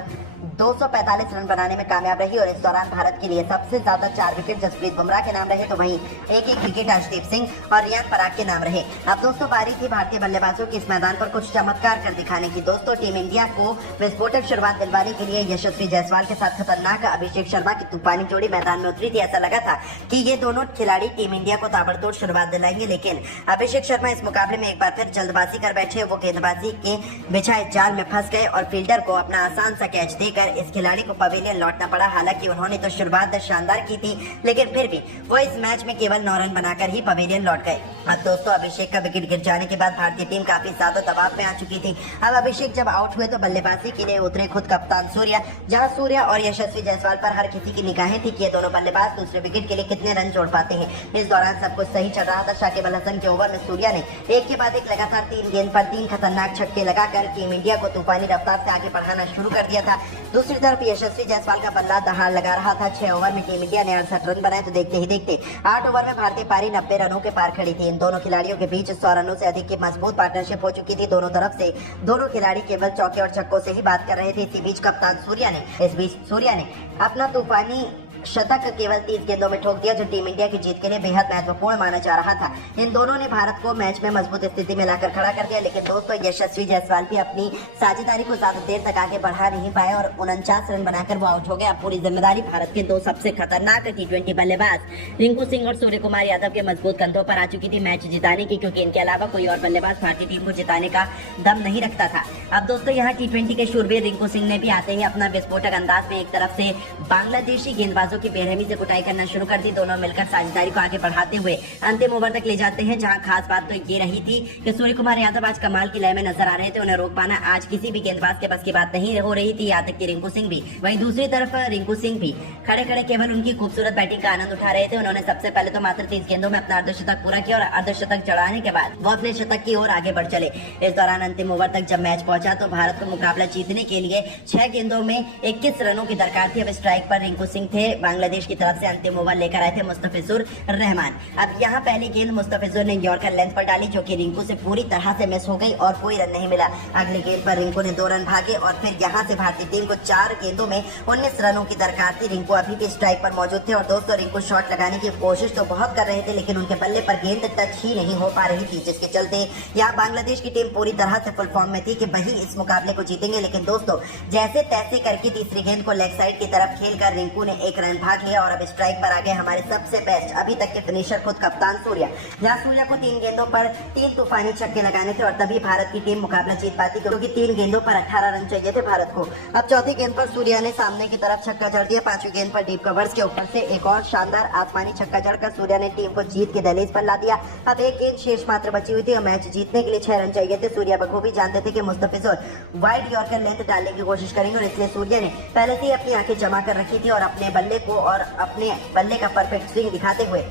245 रन बनाने में कामयाब रही। और इस दौरान भारत के लिए सबसे ज्यादा 4 विकेट जसप्रीत बुमराह के नाम रहे, तो वहीं एक विकेट अर्शदीप सिंह और रियान पराग के नाम रहे। अब दोस्तों बारी थी भारतीय बल्लेबाजों की इस मैदान पर कुछ चमत्कार कर दिखाने की। दोस्तों टीम इंडिया को विस्फोटक शुरुआत दिलवाने के लिए यशस्वी जायसवाल के साथ खतरनाक अभिषेक शर्मा की तूफानी जोड़ी मैदान में उतरी थी। ऐसा लगा था कि ये दोनों खिलाड़ी टीम इंडिया को ताबड़तोड़ शुरुआत दिलाएंगे, लेकिन अभिषेक शर्मा इस मुकाबले में एक बार फिर जल्दबाजी कर बैठे। वो गेंदबाजी के बिछाए जाल में फंस गए और फील्डर को अपना आसान सा कैच देकर इस खिलाड़ी को पवेलियन लौटना पड़ा। हालांकि उन्होंने तो शुरुआत शानदार की थी, लेकिन फिर भी वो इस मैच में केवल 9 रन बनाकर ही पवेलियन लौट गए। अब दोस्तों अभिषेक का विकेट गिर जाने के बाद भारतीय टीम काफी ज्यादा दबाव में आ चुकी थी। अब अभिषेक जब आउट हुए तो बल्लेबाजी के लिए उतरे खुद कप्तान सूर्या, जहां सूर्या और यशस्वी जायसवाल पर हर किसी की निगाहें थी कि ये दोनों बल्लेबाज दूसरे विकेट के लिए कितने रन जोड़ पाते हैं। इस दौरान सब कुछ सही चल रहा था। शाकिब अल हसन के ओवर में सूर्या ने एक के बाद एक लगातार 3 गेंद पर 3 खतरनाक छक्के लगाकर टीम इंडिया को तूफानी रफ्तार से आगे बढ़ाना शुरू कर दिया था। दूसरी तरफ यशस्वी जायसवाल का बल्ला दहाड़ लगा रहा था। 6 ओवर में टीम इंडिया ने 68 रन बनाए, तो देखते ही देखते 8 ओवर में भारतीय पारी 90 रनों के पार खड़ी थी। इन दोनों खिलाड़ियों के बीच 100 रनों से अधिक की मजबूत पार्टनरशिप हो चुकी थी। दोनों तरफ से दोनों खिलाड़ी केवल चौके और छक्कों से ही बात कर रहे थे। इस बीच सूर्या ने अपना तूफानी शतक केवल 30 गेंदों में ठोक दिया, जो टीम इंडिया की जीत के लिए बेहद महत्वपूर्ण माना जा रहा था। इन दोनों ने भारत को मैच में मजबूत स्थिति में लाकर खड़ा कर दिया, लेकिन दोस्तों यशस्वी जायसवाल भी अपनी साझेदारी को ज्यादा देर तक आगे बढ़ा नहीं पाए और 49 रन बनाकर वो आउट हो गए। अब पूरी जिम्मेदारी भारत के 2 सबसे खतरनाक T20 बल्लेबाज रिंकू सिंह और सूर्य कुमार यादव के मजबूत कंधों पर आ चुकी थी मैच जिताने की, क्योंकि इनके अलावा कोई और बल्लेबाज भारतीय टीम को जिताने का दम नहीं रखता था। अब दोस्तों यहाँ T20 के शूरवीर रिंकू सिंह ने भी आते ही अपना विस्फोटक अंदाज में एक तरफ से बांग्लादेशी गेंदबाजों की बेरहमी से कुटाई करना शुरू कर दी। दोनों मिलकर साझेदारी को आगे बढ़ाते हुए अंतिम ओवर तक ले जाते हैं, जहां खास बात तो ये रही थी कि सूर्य कुमार यादव आज कमाल की लय में नजर आ रहे थे। उन्हें रोक पाना आज किसी भी गेंदबाज के बस की बात नहीं हो रही थी, यहाँ तक कि रिंकू सिंह भी। वहीं दूसरी तरफ रिंकू सिंह भी खड़े खड़े केवल उनकी खूबसूरत बैटिंग का आनंद उठा रहे थे। उन्होंने सबसे पहले तो मात्र 30 गेंदों में अपना अर्धशतक पूरा किया और अर्धशतक चढ़ाने के बाद वो अपने शतक की ओर आगे बढ़ चले। इस दौरान अंतिम ओवर तक जब मैच पहुंचा तो भारत को मुकाबला जीतने के लिए 6 गेंदों में 21 रनों की दरकार थी। अब स्ट्राइक पर रिंकू सिंह थे। बांग्लादेश की तरफ से अंतिम ओवर लेकर आए थे मुस्तफिजुर रहमान। अब यहाँ पहली गेंद मुस्तफिजुर ने यॉर्कर लेंथ पर डाली, जो कि रिंकू से पूरी तरह से मिस हो गई और कोई रन नहीं मिला। अगली गेंद पर रिंकू ने 2 रन भागे और फिर यहाँ से भारतीय टीम को 4 गेंदों में 19 रनों की दरकार थी। रिंकू अभी भी स्ट्राइक पर मौजूद थे और दोस्तों रिंकू शॉट लगाने की कोशिश तो बहुत कर रहे थे, लेकिन उनके बल्ले पर गेंद टच ही नहीं हो पा रही थी, जिसके चलते यहाँ बांग्लादेश की टीम पूरी तरह से फुल फॉर्म में थी कि वही इस मुकाबले को जीतेंगे। लेकिन दोस्तों जैसे तैसे करके तीसरी गेंद को लेग साइड की तरफ खेलकर रिंकू ने एक रन में भाग लिया और अब स्ट्राइक पर आ गए हमारे सबसे बेस्ट अभी तक के फिनिशर खुद कप्तान सूर्या। जहां सूर्या को 3 गेंदों पर 3 तूफानी छक्के लगाने थे और तभी भारत की टीम मुकाबला जीत पाती, क्योंकि 3 गेंदों पर 18 रन चाहिए थे भारत को। अब चौथी गेंद पर सूर्या ने सामने की तरफ छक्का जड़ दिया। 5वीं गेंद पर डीप कवर्स के ऊपर से एक और शानदार आसमानी छक्का जड़कर सूर्या ने टीम को जीत के दहलीज पर ला दिया। अब एक गेंद शेष मात्र बची हुई थी और मैच जीतने के लिए 6 रन चाहिए थे। सूर्या बखूबी जानते थे कि मुस्तफिजुर वाइड यॉर्कर लेंथ डालने की कोशिश करेंगे और इसलिए सूर्या ने पहले से ही अपनी आंखें जमा कर रखी थी और अपने बल्ले को और अपने बल्ले का परफेक्ट स्विंग दिखाते हुए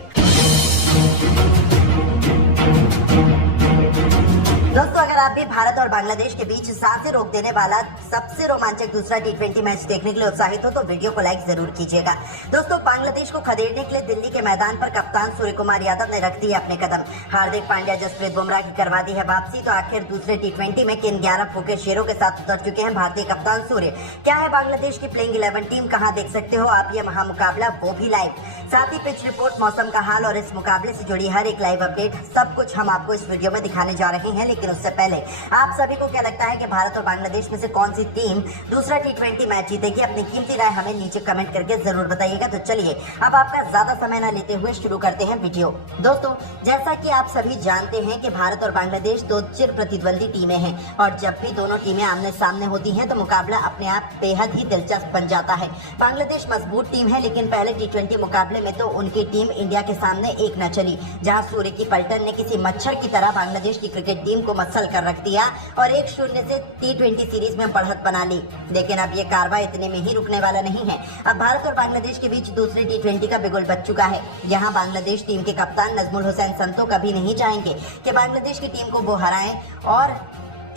दोस्तों, अगर आप भी भारत और बांग्लादेश के बीच सांसें रोक देने वाला सबसे रोमांचक दूसरा T20 मैच देखने के लिए उत्साहित हो तो वीडियो को लाइक जरूर कीजिएगा। दोस्तों, बांग्लादेश को खदेड़ने के लिए दिल्ली के मैदान पर कप्तान सूर्य कुमार यादव ने रख दिए अपने कदम। हार्दिक पांड्या, जसप्रीत बुमराह की करवा दी है वापसी। तो आखिर दूसरे T20 में किन 11 फूके शेरों के साथ उतर चुके हैं भारतीय कप्तान सूर्य? क्या है बांग्लादेश की प्लेइंग 11 टीम? कहां देख सकते हो आप ये महामुकाबला, वो भी लाइव। साथ ही पिच रिपोर्ट, मौसम का हाल और इस मुकाबले से जुड़ी हर एक लाइव अपडेट, सब कुछ हम आपको इस वीडियो में दिखाने जा रहे हैं। लेकिन उससे पहले आप सभी को क्या लगता है कि भारत और बांग्लादेश में से कौन सी टीम दूसरा T20 मैच जीतेगी? अपनी कीमती राय हमें नीचे कमेंट करके जरूर बताइएगा। तो चलिए अब आपका ज्यादा समय न लेते हुए शुरू करते हैं वीडियो। दोस्तों, जैसा कि आप सभी जानते हैं कि भारत और बांग्लादेश दो चिर प्रतिद्वंदी टीमें हैं और जब भी दोनों टीमें आमने सामने होती हैं तो मुकाबला अपने आप बेहद ही दिलचस्प बन जाता है। बांग्लादेश मजबूत टीम है, लेकिन पहले T20 मुकाबले में तो उनकी टीम इंडिया के सामने एक न चली, जहां सूर्य की पलटन ने किसी मच्छर की तरह बांग्लादेश की क्रिकेट टीम को मसल कर रख दिया और 1-0 से T20 सीरीज में बढ़त बना ली। लेकिन अब ये कार्रवाई इतने में ही रुकने वाला नहीं है। अब भारत और बांग्लादेश के बीच दूसरे T20 का बिगुल बच चुका है। यहाँ बांग्लादेश टीम के कप्तान नजमुल हुसैन संतो कभी नहीं चाहेंगे कि बांग्लादेश की टीम को वो हराएं और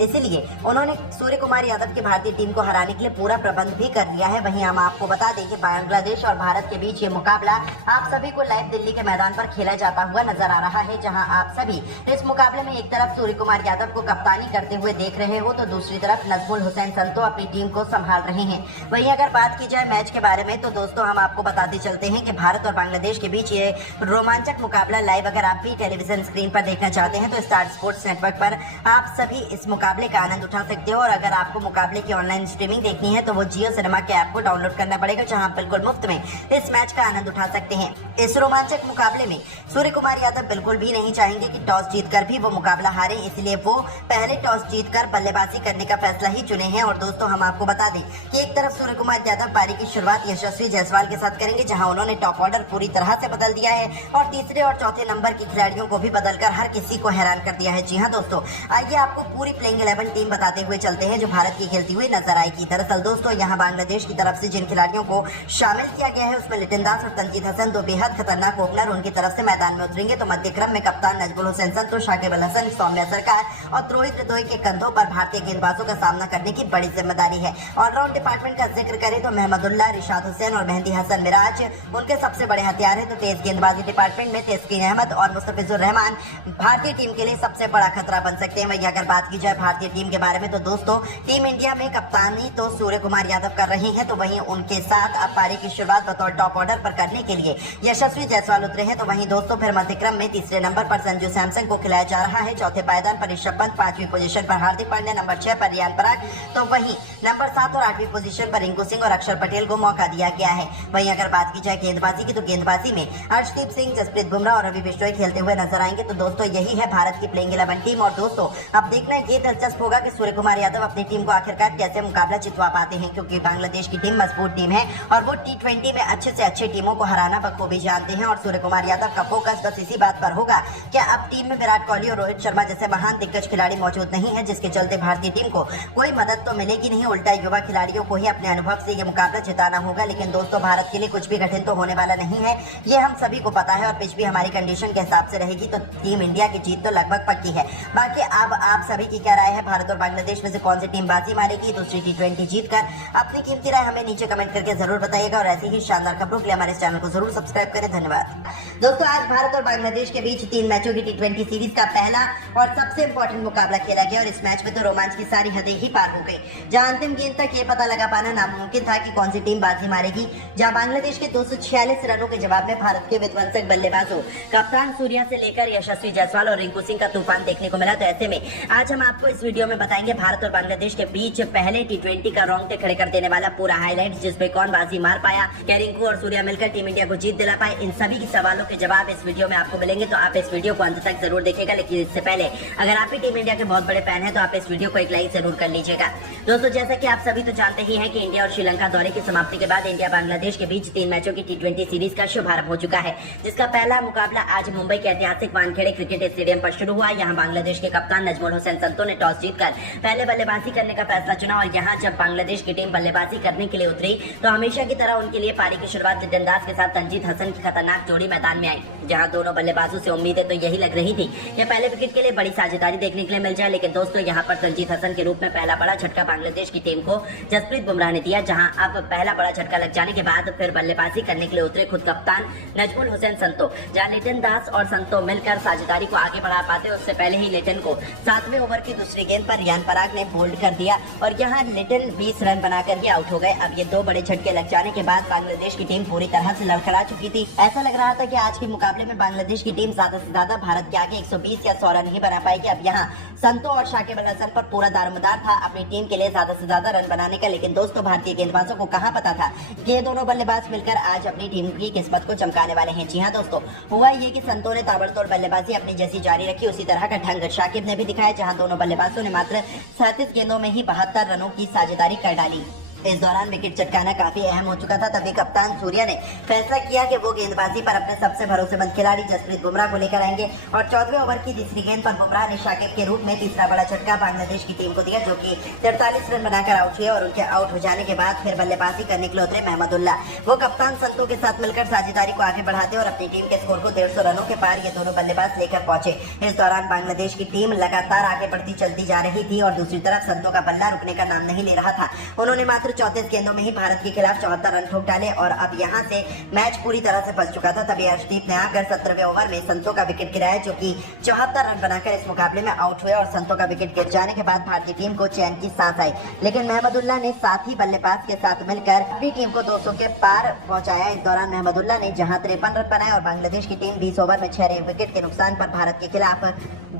इसलिए उन्होंने सूर्य कुमार यादव की भारतीय टीम को हराने के लिए पूरा प्रबंध भी कर लिया है। वहीं हम आपको बता दें कि बांग्लादेश और भारत के बीच ये मुकाबला आप सभी को लाइव दिल्ली के मैदान पर खेला जाता हुआ नजर आ रहा है, जहां आप सभी इस मुकाबले में एक तरफ सूर्य कुमार यादव को कप्तानी करते हुए देख रहे हो तो दूसरी तरफ नजमुल हुसैन संतो अपनी टीम को संभाल रहे हैं। वहीं अगर बात की जाए मैच के बारे में तो दोस्तों, हम आपको बताते चलते हैं कि भारत और बांग्लादेश के बीच ये रोमांचक मुकाबला लाइव अगर आप भी टेलीविजन स्क्रीन पर देखना चाहते हैं तो स्टार स्पोर्ट्स नेटवर्क पर आप सभी इस मुकाबले का आनंद उठा सकते हो। और अगर आपको मुकाबले की ऑनलाइन स्ट्रीमिंग देखनी है तो वो जियो सिनेमा के ऐप को डाउनलोड करना पड़ेगा, जहां आप बिल्कुल मुफ्त में इस मैच का आनंद उठा सकते हैं। इस रोमांचक मुकाबले में सूर्य कुमार यादव बिल्कुल भी नहीं चाहेंगे कि टॉस जीतकर भी वो मुकाबला हारे, इसलिए वो पहले टॉस जीतकर बल्लेबाजी करने का फैसला ही चुने हैं। और दोस्तों, हम आपको बता दें कि एक तरफ सूर्य कुमार यादव पारी की शुरुआत यशस्वी जायसवाल के साथ करेंगे, जहां उन्होंने टॉप ऑर्डर पूरी तरह से बदल दिया है और तीसरे और चौथे नंबर के खिलाड़ियों को भी बदलकर हर किसी को हैरान कर दिया है। जी हाँ दोस्तों, आइए आपको पूरी प्लेइंग 11 टीम बताते हुए चलते हैं जो भारत की खेलती हुई नजर आएगी। दरअसल दोस्तों, यहाँ बांग्लादेश की तरफ से जिन खिलाड़ियों को शामिल किया गया है उसमें लिटिन दास और तनजीद हसन, दो बेहद खतरनाक ओपनर, उनकी तरफ से मैदान में उतरेंगे। तो मध्य क्रम में कप्तान नजमुल हुसैन संतो, शाकिब अल हसन, सौम्या सरकार और रोहित रतोई के कंधों पर भारतीय गेंदबाजों का सामना करने की बड़ी जिम्मेदारी है। ऑलराउंड डिपार्टमेंट का जिक्र करें तो महमदुल्लाह, रिशाद हुसैन और मेहंदी हसन मिराज उनके सबसे बड़े हथियार है। तो तेज गेंदबाजी डिपार्टमेंट में तस्कीन अहमद और मुस्तफिजुर रहमान भारतीय टीम के लिए सबसे बड़ा खतरा बन सकते हैं। वहीं अगर बात की जाए भारतीय टीम के बारे में तो दोस्तों, टीम इंडिया में कप्तानी तो सूर्य कुमार यादव कर रहे हैं, तो वहीं उनके साथ अब पारी की शुरुआत बतौर टॉप ऑर्डर पर करने के लिए यशस्वी जायसवाल उतरे हैं। तो वहीं दोस्तों, फिर मध्य क्रम में तीसरे नंबर पर संजू सैमसन को खिलाया जा रहा है, चौथे पायदान पर ऋषभ पंत, 5वीं पोजीशन पर हार्दिक पांड्या, नंबर 6 पर रियान पराग, तो वहीं नंबर 7 और 8वीं पोजीशन पर रिंकू सिंह और अक्षर पटेल को मौका दिया गया है। वहीं अगर बात की जाए गेंदबाजी की तो गेंदबाजी में अर्शदीप सिंह, जसप्रीत बुमराह और रवि बिश्नोई खेलते हुए नजर आएंगे। तो दोस्तों, यही है भारत की प्लेइंग 11 टीम। और दोस्तों, अब देखना ये दिलचस्प होगा कि सूर्य कुमार यादव अपनी टीम को आखिरकार कैसे मुकाबला जितवा पाते हैं, क्योंकि बांग्लादेश की टीम मजबूत टीम है और वो T20 में अच्छे से अच्छे टीमों को हराना बखूबी जानते हैं। और सूर्य कुमार यादव का फोकस बस इसी बात पर होगा कि अब टीम में विराट कोहली और रोहित शर्मा जैसे महान दिग्गज खिलाड़ी मौजूद नहीं है, जिसके चलते भारतीय टीम को कोई मदद तो मिलेगी नहीं, उल्टा युवा खिलाड़ियों को ही अपने अनुभव से ये मुकाबला जिताना होगा। लेकिन दोस्तों, भारत के लिए कुछ भी कठिन तो होने वाला नहीं है, ये हम सभी को पता है। और पिच भी हमारी कंडीशन के हिसाब से रहेगी तो टीम इंडिया की जीत तो लगभग पक्की है। बाकी अब आप सभी की क्या राय है, भारत और बांग्लादेश में से कौन सी टीम बाजी मारेगी दूसरी T20 जीतकर? अपनी कीमती राय हमें नीचे कमेंट करके जरूर बताइएगा और ऐसी ही शानदार खबरों के लिए हमारे चैनल को जरूर सब्सक्राइब करें। धन्यवाद। दोस्तों, आज भारत और बांग्लादेश के बीच 3 मैचों की T20 सीरीज का पहला और सबसे इंपॉर्टेंट मुकाबला खेला गया और इस मैच में तो रोमांच की सारी हदें ही पार हो गई, जहां अंतिम गेंद तक ये पता लगा पाना नामुमकिन था कि कौन सी टीम बाजी मारेगी। जहां बांग्लादेश के 246 रनों के जवाब में भारत के विध्वंसक बल्लेबाजों कप्तान सूर्या से लेकर यशस्वी जायसवाल और रिंकू सिंह का तूफान देखने को मिला। तो ऐसे में आज हम आपको इस वीडियो में बताएंगे भारत और बांग्लादेश के बीच पहले T20 का रोंगटे खड़े कर देने वाला पूरा हाईलाइट, जिसपे कौन बाजी मार पाया, क्या रिंकू और सूर्या मिलकर टीम इंडिया को जीत दिला पाए, इन सभी के सवालों के जवाब इस वीडियो में आपको मिलेंगे। तो आप इस वीडियो को अंत तक जरूर देखेगा, लेकिन इससे पहले अगर आप भी टीम इंडिया के बहुत बड़े फैन हैं तो आप इस वीडियो को एक लाइक जरूर कर लीजिएगा। दोस्तों, जैसा कि आप सभी तो जानते ही हैं कि इंडिया और श्रीलंका दौरे की समाप्ति के बाद इंडिया बांग्लादेश के बीच 3 मैचों की T20 सीरीज का शुभारंभ हो चुका है, जिसका पहला मुकाबला आज मुंबई के ऐतिहासिक वानखेड़े क्रिकेट स्टेडियम पर शुरू हुआ। यहाँ बांग्लादेश के कप्तान नजमुल हुसैन संतो ने टॉस जीतकर पहले बल्लेबाजी करने का फैसला चुना और यहाँ जब बांग्लादेश की टीम बल्लेबाजी करने के लिए उतरी तो हमेशा की तरह उनके लिए पारी की शुरुआत लिटन दास के साथ तंजीद हसन की खतरनाक जोड़ी मैदान में आई। जहां दोनों बल्लेबाजों से उम्मीदें तो यही लग रही थी कि पहले विकेट के लिए बड़ी साझेदारी देखने के लिए मिल जाए, लेकिन दोस्तों यहां पर तंजीद हसन के रूप में पहला बड़ा झटका बांग्लादेश की टीम को जसप्रीत बुमराह ने दिया। जहां अब पहला बड़ा झटका लग जाने के बाद फिर बल्लेबाजी करने के लिए उतरे खुद कप्तान नजमुल हुसैन संतो। जहां लिटन दास और संतो मिलकर साझेदारी को आगे बढ़ा पाते, उससे पहले ही लिटन को 7वें ओवर की दूसरी गेंद पर रियान पराग ने बोल्ड कर दिया और यहाँ लिटन 20 रन बनाकर ही आउट हो गए। अब ये 2 बड़े झटके लग जाने के बाद बांग्लादेश की टीम पूरी तरह से लड़खड़ा चुकी थी। ऐसा लग रहा था कि आज के मुकाबले में बांग्लादेश की टीम ज्यादा से ज्यादा भारत के आगे 120 या 100 रन ही बना पाएगी। अब यहाँ संतो और शाकिब अल हसन पर पूरा दारोमदार था अपनी टीम के लिए ज्यादा से ज्यादा रन बनाने का, लेकिन दोस्तों भारतीय गेंदबाजों को कहाँ पता था कि ये दोनों बल्लेबाज मिलकर आज अपनी टीम की किस्मत को चमकाने वाले हैं। जी हाँ दोस्तों, हुआ ये कि संतो ने ताबड़तोड़ बल्लेबाजी अपनी जैसी जारी रखी, उसी तरह का ढंग शाकिब ने भी दिखाया। जहां दोनों बल्लेबाजों ने मात्र 37 गेंदों में ही 72 रनों की साझेदारी कर डाली। इस दौरान विकेट चटकाना काफी अहम हो चुका था। तभी कप्तान सूर्या ने फैसला किया कि वो गेंदबाजी पर अपने सबसे भरोसेमंद खिलाड़ी जसप्रीत बुमराह को लेकर आएंगे और 14वें ओवर की तीसरी गेंद पर बुमराह ने शाकिब के रूप में तीसरा बड़ा झटका बांग्लादेश की टीम को दिया, जो कि 43 रन बनाकर आउट हुए। और उनके आउट हो जाने के बाद फिर बल्लेबाजी करने के लिए उतरे महमदुल्लाह। वो कप्तान संतो के साथ मिलकर साझेदारी को आगे बढ़ाते और अपनी टीम के स्कोर को 150 रनों के पार ये दोनों बल्लेबाज लेकर पहुंचे। इस दौरान बांग्लादेश की टीम लगातार आगे बढ़ती चलती जा रही थी और दूसरी तरफ संतो का बल्ला रुकने का नाम नहीं ले रहा था। उन्होंने मात्र 34 गेंदों में ही भारत के खिलाफ 74 रन ठोक डाले और अब यहां से मैच पूरी तरह से फंस चुका था। तभी अर्शदीप ने आकर 17वें ओवर में संतो का विकेट गिराया, जो कि 74 रन बनाकर इस मुकाबले में आउट हुए और संतो का विकेट गिर जाने के बाद भारतीय टीम को चैन की सांस आई। लेकिन महमदुल्लाह ने साथी बल्लेबाज के साथ मिलकर अपनी टीम को 200 के पार पहुंचाया। इस दौरान महमदुल्लाह ने जहां 53 रन बनाए और बांग्लादेश की टीम 20 ओवर में 6 विकेट के नुकसान पर भारत के खिलाफ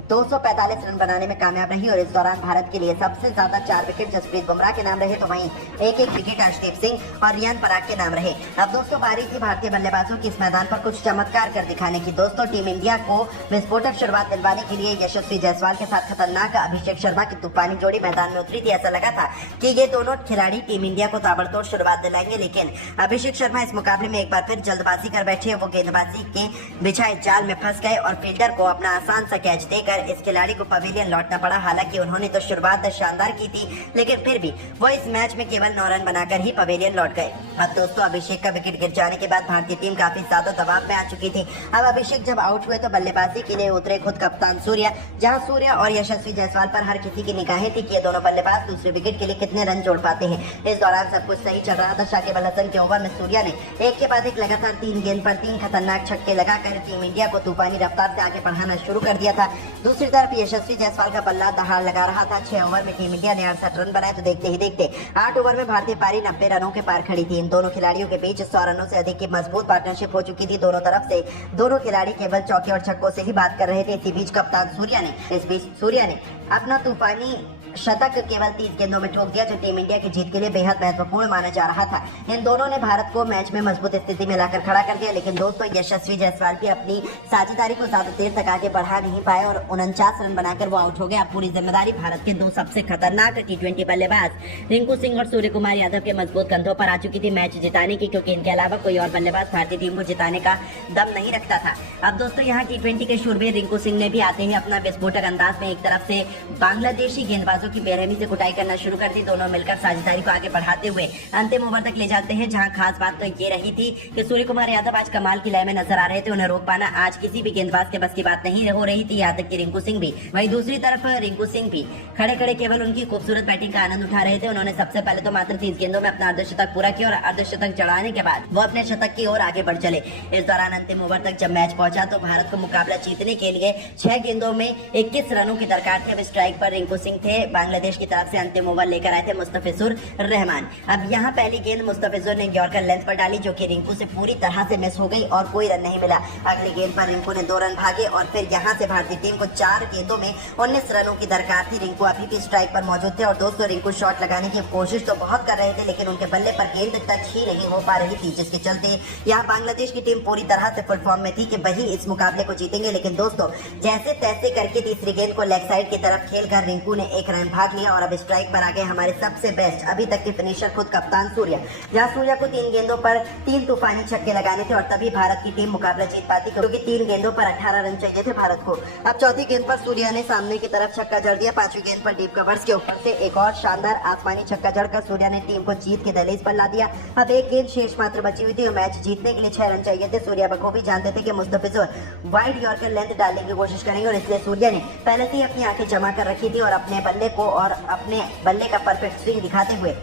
245 रन बनाने में कामयाब रही। और इस दौरान भारत के लिए सबसे ज्यादा 4 विकेट जसप्रीत बुमराह के नाम रहे, तो वहीं एक विकेट अर्शदीप सिंह और रियान पराग के नाम रहे। अब दोस्तों बारी थी भारतीय बल्लेबाजों की इस मैदान पर कुछ चमत्कार कर दिखाने की। दोस्तों टीम इंडिया को विस्फोटक शुरुआत दिलवाने के लिए यशस्वी जायसवाल के साथ खतरनाक अभिषेक शर्मा की तूफानी जोड़ी मैदान में उतरी थी। ऐसा लगा था कि ये दोनों खिलाड़ी टीम इंडिया को ताबड़तोड़ शुरुआत दिलाएंगे, लेकिन अभिषेक शर्मा इस मुकाबले में एक बार फिर जल्दबाजी कर बैठे। वो गेंदबाजी के बिछाए जाल में फंस गए और फील्डर को अपना आसान सा कैच देकर इस खिलाड़ी को पवेलियन लौटना पड़ा। हालांकि उन्होंने तो शुरुआत शानदार की थी, लेकिन फिर भी वो इस मैच में केवल 9 रन बनाकर ही पवेलियन लौट गए। अब दोस्तों अभिषेक का विकेट गिर जाने के बाद भारतीय टीम काफी ज्यादा दबाव में आ चुकी थी। अब अभिषेक जब आउट हुए तो बल्लेबाजी के लिए उतरे खुद कप्तान सूर्या। जहां सूर्या और यशस्वी जायसवाल पर हर किसी की निगाहें थी कि ये दोनों बल्लेबाज दूसरे विकेट के लिए कितने रन जोड़ पाते हैं। इस दौरान सब कुछ सही चल रहा था। शाकिब अल हसन के ओवर में सूर्या ने एक के बाद एक लगातार 3 गेंद पर 3 खतरनाक छक्के लगाकर टीम इंडिया को तूफानी रफ्तार से आगे बढ़ाना शुरू कर दिया था। दूसरी तरफ यशस्वी जायसवाल का बल्ला दहाड़ लगा रहा था। 6 ओवर में टीम इंडिया ने 68 रन बनाए, तो देखते ही देखते 8 ओवर में भारतीय पारी 90 रनों के पार खड़ी थी। इन दोनों खिलाड़ियों के बीच 100 रनों से अधिक की मजबूत पार्टनरशिप हो चुकी थी। दोनों तरफ से दोनों खिलाड़ी केवल चौके और छक्कों से ही बात कर रहे थे। इसी बीच कप्तान सूर्या ने अपना तूफानी शतक केवल 30 गेंदों में ठोक दिया, जो टीम इंडिया की जीत के लिए बेहद महत्वपूर्ण माना जा रहा था। इन दोनों ने भारत को मैच में मजबूत स्थिति में लाकर खड़ा कर दिया, लेकिन दोस्तों यशस्वी जायसवाल भी अपनी साझेदारी को ज्यादा देर तक आगे बढ़ा नहीं पाए और 49 रन बनाकर वो आउट हो गए। अब पूरी जिम्मेदारी भारत के 2 सबसे खतरनाक T20 बल्लेबाज रिंकू सिंह और सूर्य कुमार यादव के मजबूत कंधों पर आ चुकी थी मैच जिताने की, क्योंकि इनके अलावा कोई और बल्लेबाज भारतीय टीम को जिताने का दम नहीं रखता था। अब दोस्तों यहाँ T20 के शूरवीर रिंकू सिंह ने भी आते ही अपना विस्फोटक अंदाज में एक तरफ से बांग्लादेशी गेंदबाजों की बेरहमी से कुटाई करना शुरू कर दी। दोनों मिलकर साझेदारी को आगे बढ़ाते हुए अंतिम ओवर तक ले जाते हैं, जहां खास बात तो ये रही थी कि सूर्य कुमार यादव आज कमाल की लय में नजर आ रहे थे। उन्हें रोक पाना आज किसी भी गेंदबाज के बस की बात नहीं हो रही थी, यहाँ तक कि रिंकू सिंह भी। वहीं दूसरी तरफ रिंकू सिंह भी खड़े खड़े केवल उनकी खूबसूरत बैटिंग का आनंद उठा रहे थे। उन्होंने सबसे पहले तो मात्र 30 गेंदों में अपना अर्धशतक पूरा किया और अर्धशतक चढ़ाने के बाद वो अपने शतक की ओर आगे बढ़ चले। इस दौरान अंतिम ओवर तक जब मैच पहुंचा तो भारत को मुकाबला जीतने के लिए 6 गेंदों में 21 रनों की दरकार थी। अब स्ट्राइक पर रिंकू सिंह थे, बांग्लादेश की तरफ से अंतिम ओवर लेकर आए थे मुस्तफिजुर रहमान। अब यहाँ पहली गेंद मुस्तफिजुर ने यॉर्कर लेंथ पर डाली जो कि रिंकू से पूरी तरह से मिस हो गई और कोई रन नहीं मिला। अगली गेंद पर रिंकू ने 2 रन भागे और फिर यहाँ से भारतीय टीम को 4 गेंदों में 19 रनों की दरकार थी। रिंकू अभी भी स्ट्राइक पर मौजूद थे और दोस्तों रिंकू शॉट लगाने की कोशिश तो बहुत कर रहे थे लेकिन उनके बल्ले पर गेंद टच ही नहीं हो पा रही थी, जिसके चलते यहाँ बांग्लादेश की टीम पूरी तरह से फुल फॉर्म में थी कि वही इस मुकाबले को जीतेंगे। लेकिन दोस्तों जैसे तैसे करके तीसरी गेंद को लेग साइड की तरफ खेलकर रिंकू ने 1 रन भाग लिया और अब स्ट्राइक पर आ गए हमारे सबसे बेस्ट अभी तक के फिनिशर खुद कप्तान सूर्या। यहाँ सूर्या को 3 गेंदों पर 3 तूफानी छक्के लगाने थे और तभी भारत की टीम मुकाबला जीत पाती, क्योंकि 3 गेंदों पर 18 रन चाहिए थे भारत को। अब चौथी गेंद पर सूर्या ने सामने की तरफ छक्का जड़ दिया। 5वीं गेंद पर डीप कवर्स के ऊपर से एक और शानदार आसमानी छक्का जड़कर सूर्या ने टीम को जीत के दहलीज पर ला दिया। अब 1 गेंद शेष मात्र बची हुई थी और मैच जीतने के लिए 6 रन चाहिए थे। सूर्या बखूबी जानते थे कि मुस्तफिजुर वाइड यॉर्कर लेंथ डालने की कोशिश करेंगे और इसलिए सूर्या ने पहले से ही अपनी आंखें जमा कर रखी थी और अपने बल्ले को और अपने बल्ले का परफेक्ट स्विंग दिखाते हुए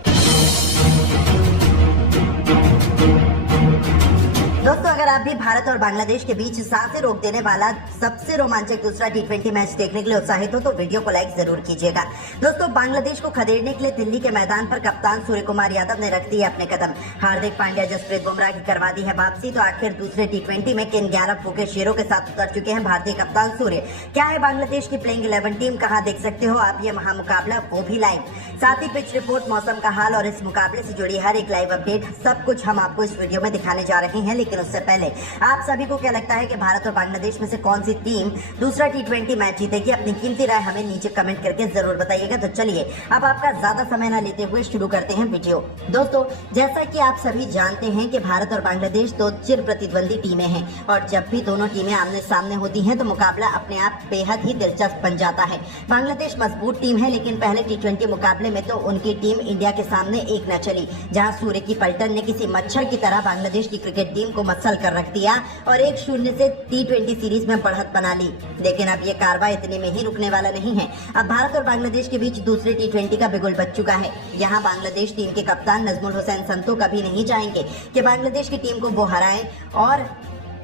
दोस्तों अगर आप भी भारत और बांग्लादेश के बीच सांसें रोक देने वाला सबसे रोमांचक दूसरा T20 मैच देखने के लिए उत्साहित हो तो वीडियो को लाइक जरूर कीजिएगा। दोस्तों बांग्लादेश को खदेड़ने के लिए दिल्ली के मैदान पर कप्तान सूर्य कुमार यादव ने रख दिए अपने कदम। हार्दिक पांड्या, जसप्रीत बुमराह की करवा दी है वापसी, तो आखिर दूसरे T20 में किन 11 फूके शेरों के साथ उतर चुके हैं भारतीय कप्तान सूर्य। क्या है बांग्लादेश की प्लेइंग 11 टीम, कहाँ देख सकते हो आप ये महामुकाबला, वो भी लाइव, साथ ही पिच रिपोर्ट, मौसम का हाल और इस मुकाबले से जुड़ी हर एक लाइव अपडेट, सब कुछ हम आपको इस वीडियो में दिखाने जा रहे हैं। लेकिन उससे पहले आप सभी को क्या लगता है कि भारत और बांग्लादेश में से कौन सी टीम दूसरा T20 मैच जीतेगी? अपनी कीमती राय हमें नीचे कमेंट करके जरूर बताइएगा। तो चलिए अब आपका ज्यादा समय न लेते हुए शुरू करते हैं वीडियो। दोस्तों जैसा कि आप सभी जानते हैं कि भारत और बांग्लादेश 2 चिर प्रतिद्वंदी टीमें हैं और जब भी दोनों टीमें आमने सामने होती हैं तो मुकाबला अपने आप बेहद ही दिलचस्प बन जाता है। बांग्लादेश मजबूत टीम है लेकिन पहले T20 मुकाबले में तो उनकी टीम इंडिया के सामने एक न चली, जहां सूर्य की पलटन ने किसी मच्छर की तरह बांग्लादेश की क्रिकेट टीम को मसल कर रख दिया और 1-0 से T20 सीरीज में बढ़त बना ली। लेकिन अब ये कार्रवाई इतने में ही रुकने वाला नहीं है। अब भारत और बांग्लादेश के बीच दूसरे T20 का बिगुल बच चुका है। यहाँ बांग्लादेश टीम के कप्तान नजमुल हुसैन संतो कभी नहीं चाहेंगे कि बांग्लादेश की टीम को वो हराएं और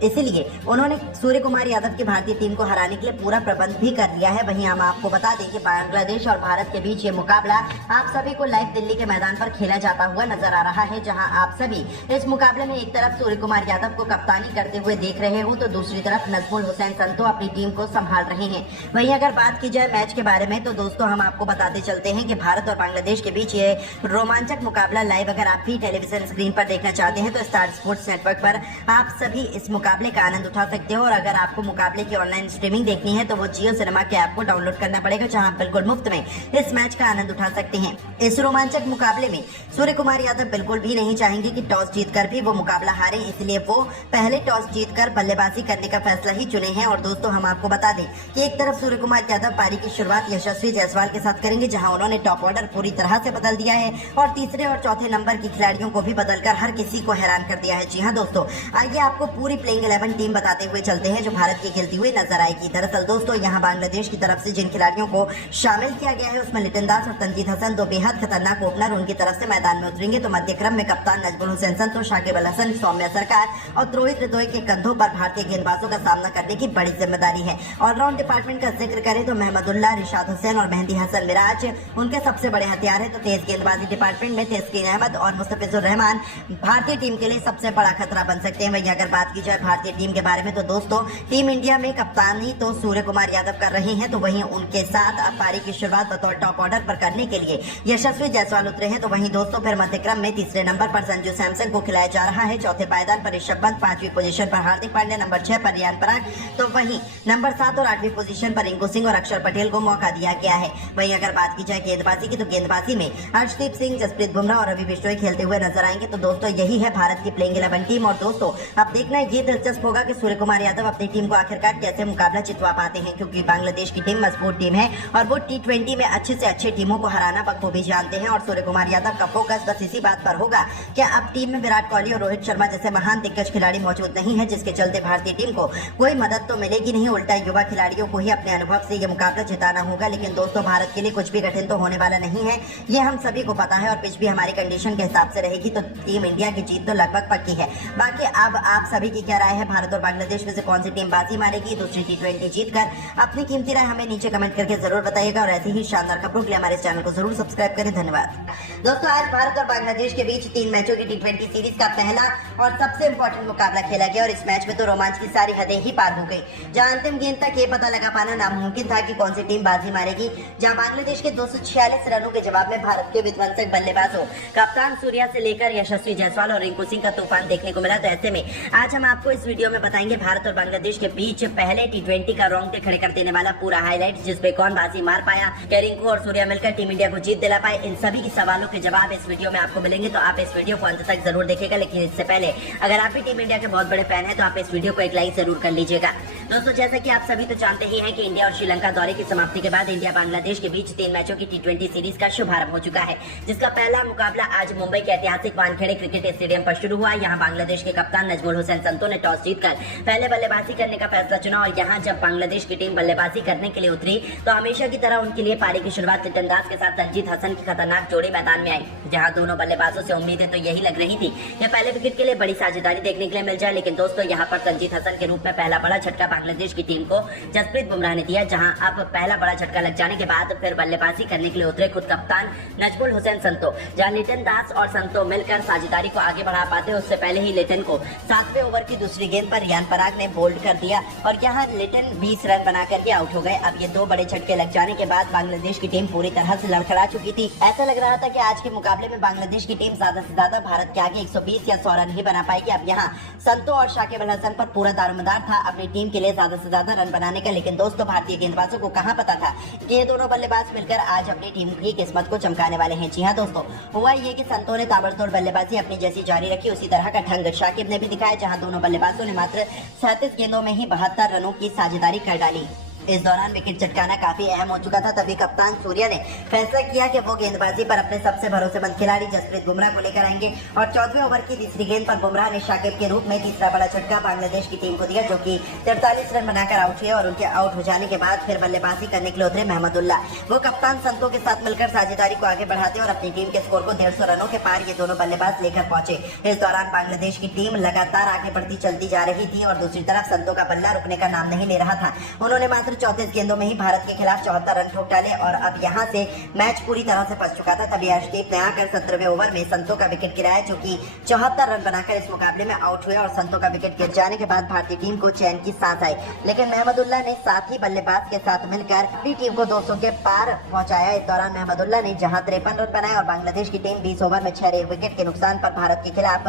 इसलिए उन्होंने सूर्य कुमार यादव की भारतीय टीम को हराने के लिए पूरा प्रबंध भी कर लिया है। वहीं हम आपको बता दें कि बांग्लादेश और भारत के बीच ये मुकाबला आप सभी को लाइव दिल्ली के मैदान पर खेला जाता हुआ नजर आ रहा है, जहां आप सभी इस मुकाबले में एक तरफ सूर्य कुमार यादव को कप्तानी करते हुए देख रहे हो तो दूसरी तरफ नजमुल हुसैन संतो अपनी टीम को संभाल रहे हैं। वहीं अगर बात की जाए मैच के बारे में तो दोस्तों हम आपको बताते चलते हैं कि भारत और बांग्लादेश के बीच ये रोमांचक मुकाबला लाइव अगर आप भी टेलीविजन स्क्रीन पर देखना चाहते हैं तो स्टार स्पोर्ट्स नेटवर्क पर आप सभी इस मुकाबले का आनंद उठा सकते हो। और अगर आपको मुकाबले की ऑनलाइन स्ट्रीमिंग देखनी है तो वो जियो सिनेमा के ऐप को डाउनलोड करना पड़ेगा, जहां आप बिल्कुल मुफ्त में इस मैच का आनंद उठा सकते हैं। इस रोमांचक मुकाबले में सूर्य कुमार यादव बिल्कुल भी नहीं चाहेंगे कि टॉस जीतकर भी वो मुकाबला हारे, इसलिए वो पहले टॉस जीतकर बल्लेबाजी करने का फैसला ही चुने हैं। और दोस्तों हम आपको बता दें कि एक तरफ सूर्य कुमार यादव पारी की शुरुआत यशस्वी जायसवाल के साथ करेंगे, जहां उन्होंने टॉप ऑर्डर पूरी तरह से बदल दिया है और तीसरे और चौथे नंबर की खिलाड़ियों को भी बदलकर हर किसी को हैरान कर दिया है। जी हाँ दोस्तों, आइए आपको पूरी प्लेइंग 11 टीम बताते हुए चलते हैं जो भारत की खेलती हुई नजर आएगी। दरअसल दोस्तों यहाँ बांग्लादेश की तरफ से जिन खिलाड़ियों को शामिल किया गया है उसमें लिटन दास और तंजीद हसन, 2 बेहद खतरनाक ओपनर, उनकी तरफ से मैदान में उतरेंगे। तो मध्य क्रम में कप्तान नजमुल हुसैन संतो, शाकिब अल हसन, सौम्या सरकार और रोहित हृदय के कंधों पर भारतीय गेंदबाजों का सामना करने की बड़ी जिम्मेदारी है। ऑलराउंड डिपार्टमेंट का जिक्र करें तो महमदुल्लाह, रिशाद हुसैन और मेहंदी हसन मिराज उनके सबसे बड़े हथियार है। तो तेज गेंदबाजी डिपार्टमेंट में तस्कीन अहमद और मुस्तफिजुर रहमान भारतीय टीम के लिए सबसे बड़ा खतरा बन सकते हैं। वहीं अगर बात की जाए भारतीय टीम के बारे में तो दोस्तों टीम इंडिया में कप्तानी तो सूर्य कुमार यादव कर रहे हैं, तो वहीं उनके साथ अब पारी की शुरुआत बतौर टॉप ऑर्डर पर करने के लिए यशस्वी जायसवाल उतरे हैं। तो वहीं दोस्तों फिर मध्य क्रम में तीसरे नंबर पर संजू सैमसन को खिलाया जा रहा है, चौथे पायदान पर ऋषभ पंत, 5वीं पोजीशन पर हार्दिक पांड्या, नंबर 6 पर रियान पराग, तो वहीं नंबर 7 और 8वीं पोजीशन पर रिंकू सिंह और अक्षर पटेल को मौका दिया गया है। वहीं अगर बात की जाए गेंदबाजी की तो गेंदबाजी में हर्षदीप सिंह, जसप्रीत बुमराह और रवि बिश्नोई खेलते हुए नजर आएंगे। तो दोस्तों यही है भारत की प्लेइंग 11 टीम और दोस्तों अब देखना ये दिलचस्प होगा कि सूर्य कुमार यादव अपनी टीम को आखिरकार कैसे मुकाबला जितवा पाते हैं, क्योंकि बांग्लादेश की टीम मजबूत टीम है और वो T20 में अच्छे से अच्छे टीमों को हराना बखूबी जानते हैं। और सूर्य कुमार यादव का फोकस बस इसी बात पर होगा कि अब टीम में विराट कोहली और रोहित शर्मा जैसे महान दिग्गज खिलाड़ी मौजूद नहीं है, जिसके चलते भारतीय टीम को कोई मदद तो मिलेगी नहीं, उल्टा युवा खिलाड़ियों को ही अपने अनुभव से ये मुकाबला जिताना होगा। लेकिन दोस्तों भारत के लिए कुछ भी कठिन तो होने वाला नहीं है, ये हम सभी को पता है और पिच भी हमारी कंडीशन के हिसाब से रहेगी तो टीम इंडिया की जीत तो लगभग पक्की है। बाकी अब आप सभी की क्या राय है, भारत और बांग्लादेश में से कौन सी टीम बाजी मारेगी दूसरी T20 जीतकर? अपनी कीमती राय हमें नीचे कमेंट करके जरूर बताइएगा और ऐसी ही शानदार खबरों के लिए हमारे चैनल को जरूर सब्सक्राइब करें। धन्यवाद। दोस्तों, आज भारत और बांग्लादेश के बीच 3 मैचों की T20 सीरीज का पहला और सबसे इंपॉर्टेंट मुकाबला खेला गया और इस मैच में तो रोमांच की सारी हदें ही पार हो गई। जहां अंतिम गेंद तक ये पता लगा पाना नामुमकिन था कि कौन सी टीम बाजी मारेगी। जहां बांग्लादेश के 246 रनों के जवाब में भारत के विध्वंसक बल्लेबाजों कप्तान सूर्या से लेकर यशस्वी जायसवाल और रिंकू सिंह का तूफान देखने को मिला। तो ऐसे में आज हम आपको इस वीडियो में बताएंगे भारत और बांग्लादेश के बीच पहले T20 का रोंगटे खड़े कर देने वाला पूरा हाईलाइट, जिसपे कौन बाजी मार पाया, क्या रिंकू और सूर्या मिलकर टीम इंडिया को जीत दिला पाए, इन सभी के सवालों के जवाब इस वीडियो में आपको मिलेंगे। तो आप इस वीडियो को अंत तक जरूर देखिएगा, लेकिन इससे पहले अगर आप भी टीम इंडिया के बहुत बड़े फैन हैं तो आप इस वीडियो को एक लाइक जरूर कर लीजिएगा। दोस्तों, जैसा कि आप सभी तो जानते ही हैं कि इंडिया और श्रीलंका दौरे की समाप्ति के बाद इंडिया बांग्लादेश के बीच 3 मैचों की T20 सीरीज का शुभारंभ हो चुका है, जिसका पहला मुकाबला आज मुंबई के ऐतिहासिक वानखेड़े क्रिकेट स्टेडियम पर शुरू हुआ। यहाँ बांग्लादेश के कप्तान नजमुल हुसैन संतो ने टॉस जीतकर पहले बल्लेबाजी करने का फैसला चुना और यहाँ जब बांग्लादेश की टीम बल्लेबाजी करने के लिए उतरी तो हमेशा की तरह उनके लिए पारी की शुरुआत लिटन दास के साथ तंजीद हसन की खतरनाक जोड़ी मैदान में आई। जहाँ दोनों बल्लेबाजों से उम्मीदें तो यही लग रही थी कि पहले विकेट के लिए बड़ी साझेदारी देखने के लिए मिल जाए, लेकिन दोस्तों यहाँ पर तंजीद हसन के रूप में पहला बड़ा झटका बांग्लादेश की टीम को जसप्रीत बुमराह ने दिया। जहां अब पहला बड़ा झटका लग जाने के बाद फिर बल्लेबाजी करने के लिए उतरे खुद कप्तान नजमुल हुसैन संतो। जहां लिटन दास और संतो मिलकर साझेदारी को आगे बढ़ा पाते उससे पहले ही लिटन को 7वें ओवर की दूसरी गेंद पर रियान पराग ने बोल्ड कर दिया और यहां लिटन 20 रन बना करके आउट हो गए। अब ये 2 बड़े झटके लग जाने के बाद बांग्लादेश की टीम पूरी तरह से लड़खड़ा चुकी थी। ऐसा लग रहा था कि आज के मुकाबले में बांग्लादेश की टीम ज्यादा से ज्यादा भारत के आगे 120 या 100 रन ही बना पाएगी। अब यहाँ संतो और शाकिब अल हसन पर पूरा दारोमदार था अपनी टीम के लिए ज्यादा से ज्यादा रन बनाने का, लेकिन दोस्तों भारतीय गेंदबाजों को कहां पता था कि ये दोनों बल्लेबाज मिलकर आज अपनी टीम की किस्मत को चमकाने वाले हैं। जी हां दोस्तों, हुआ ये कि संतो ने ताबड़तोड़ बल्लेबाजी अपनी जैसी जारी रखी उसी तरह का ढंग शाकिब ने भी दिखाया, जहां दोनों बल्लेबाजों ने मात्र 37 गेंदों में ही 72 रनों की साझेदारी कर डाली। इस दौरान विकेट चटकाना काफी अहम हो चुका था, तभी कप्तान सूर्या ने फैसला किया कि वो गेंदबाजी पर अपने सबसे भरोसेमंद खिलाड़ी जसप्रीत बुमराह को लेकर आएंगे और 14वें ओवर की तीसरी गेंद पर बुमराह ने शाकिब के रूप में तीसरा बड़ा झटका बांग्लादेश की टीम को दिया, जो कि 43 रन बनाकर आउट हुए और उनके आउट हो जाने के बाद फिर बल्लेबाजी करने के लिए उतरे महमदुल्ला। वो कप्तान संतो के साथ मिलकर साझेदारी को आगे बढ़ाते और अपनी टीम के स्कोर को 150 रनों के पार ये दोनों बल्लेबाज लेकर पहुंचे। इस दौरान बांग्लादेश की टीम लगातार आगे बढ़ती चलती जा रही थी और दूसरी तरफ संतो का बल्ला रुकने का नाम नहीं ले रहा था। उन्होंने मात्र 34 गेंदों में ही भारत के खिलाफ 74 रन ठोक डाले और अब यहां से मैच पूरी तरह से फंस चुका था। तभी अर्शदीप ने आकर 17वें ओवर में संतो का विकेट गिराया, जो कि 74 रन बनाकर इस मुकाबले में आउट हुए और संतो का विकेट गिर जाने के बाद भारतीय टीम को चैन की सांस आई। लेकिन महमदुल्ला ने साथी बल्लेबाज के साथ मिलकर अपनी टीम को 200 के पार पहुंचाया। इस दौरान महमदुल्ला ने जहां 53 रन बनाए और बांग्लादेश की टीम 20 ओवर में 6 विकेट के नुकसान पर भारत के खिलाफ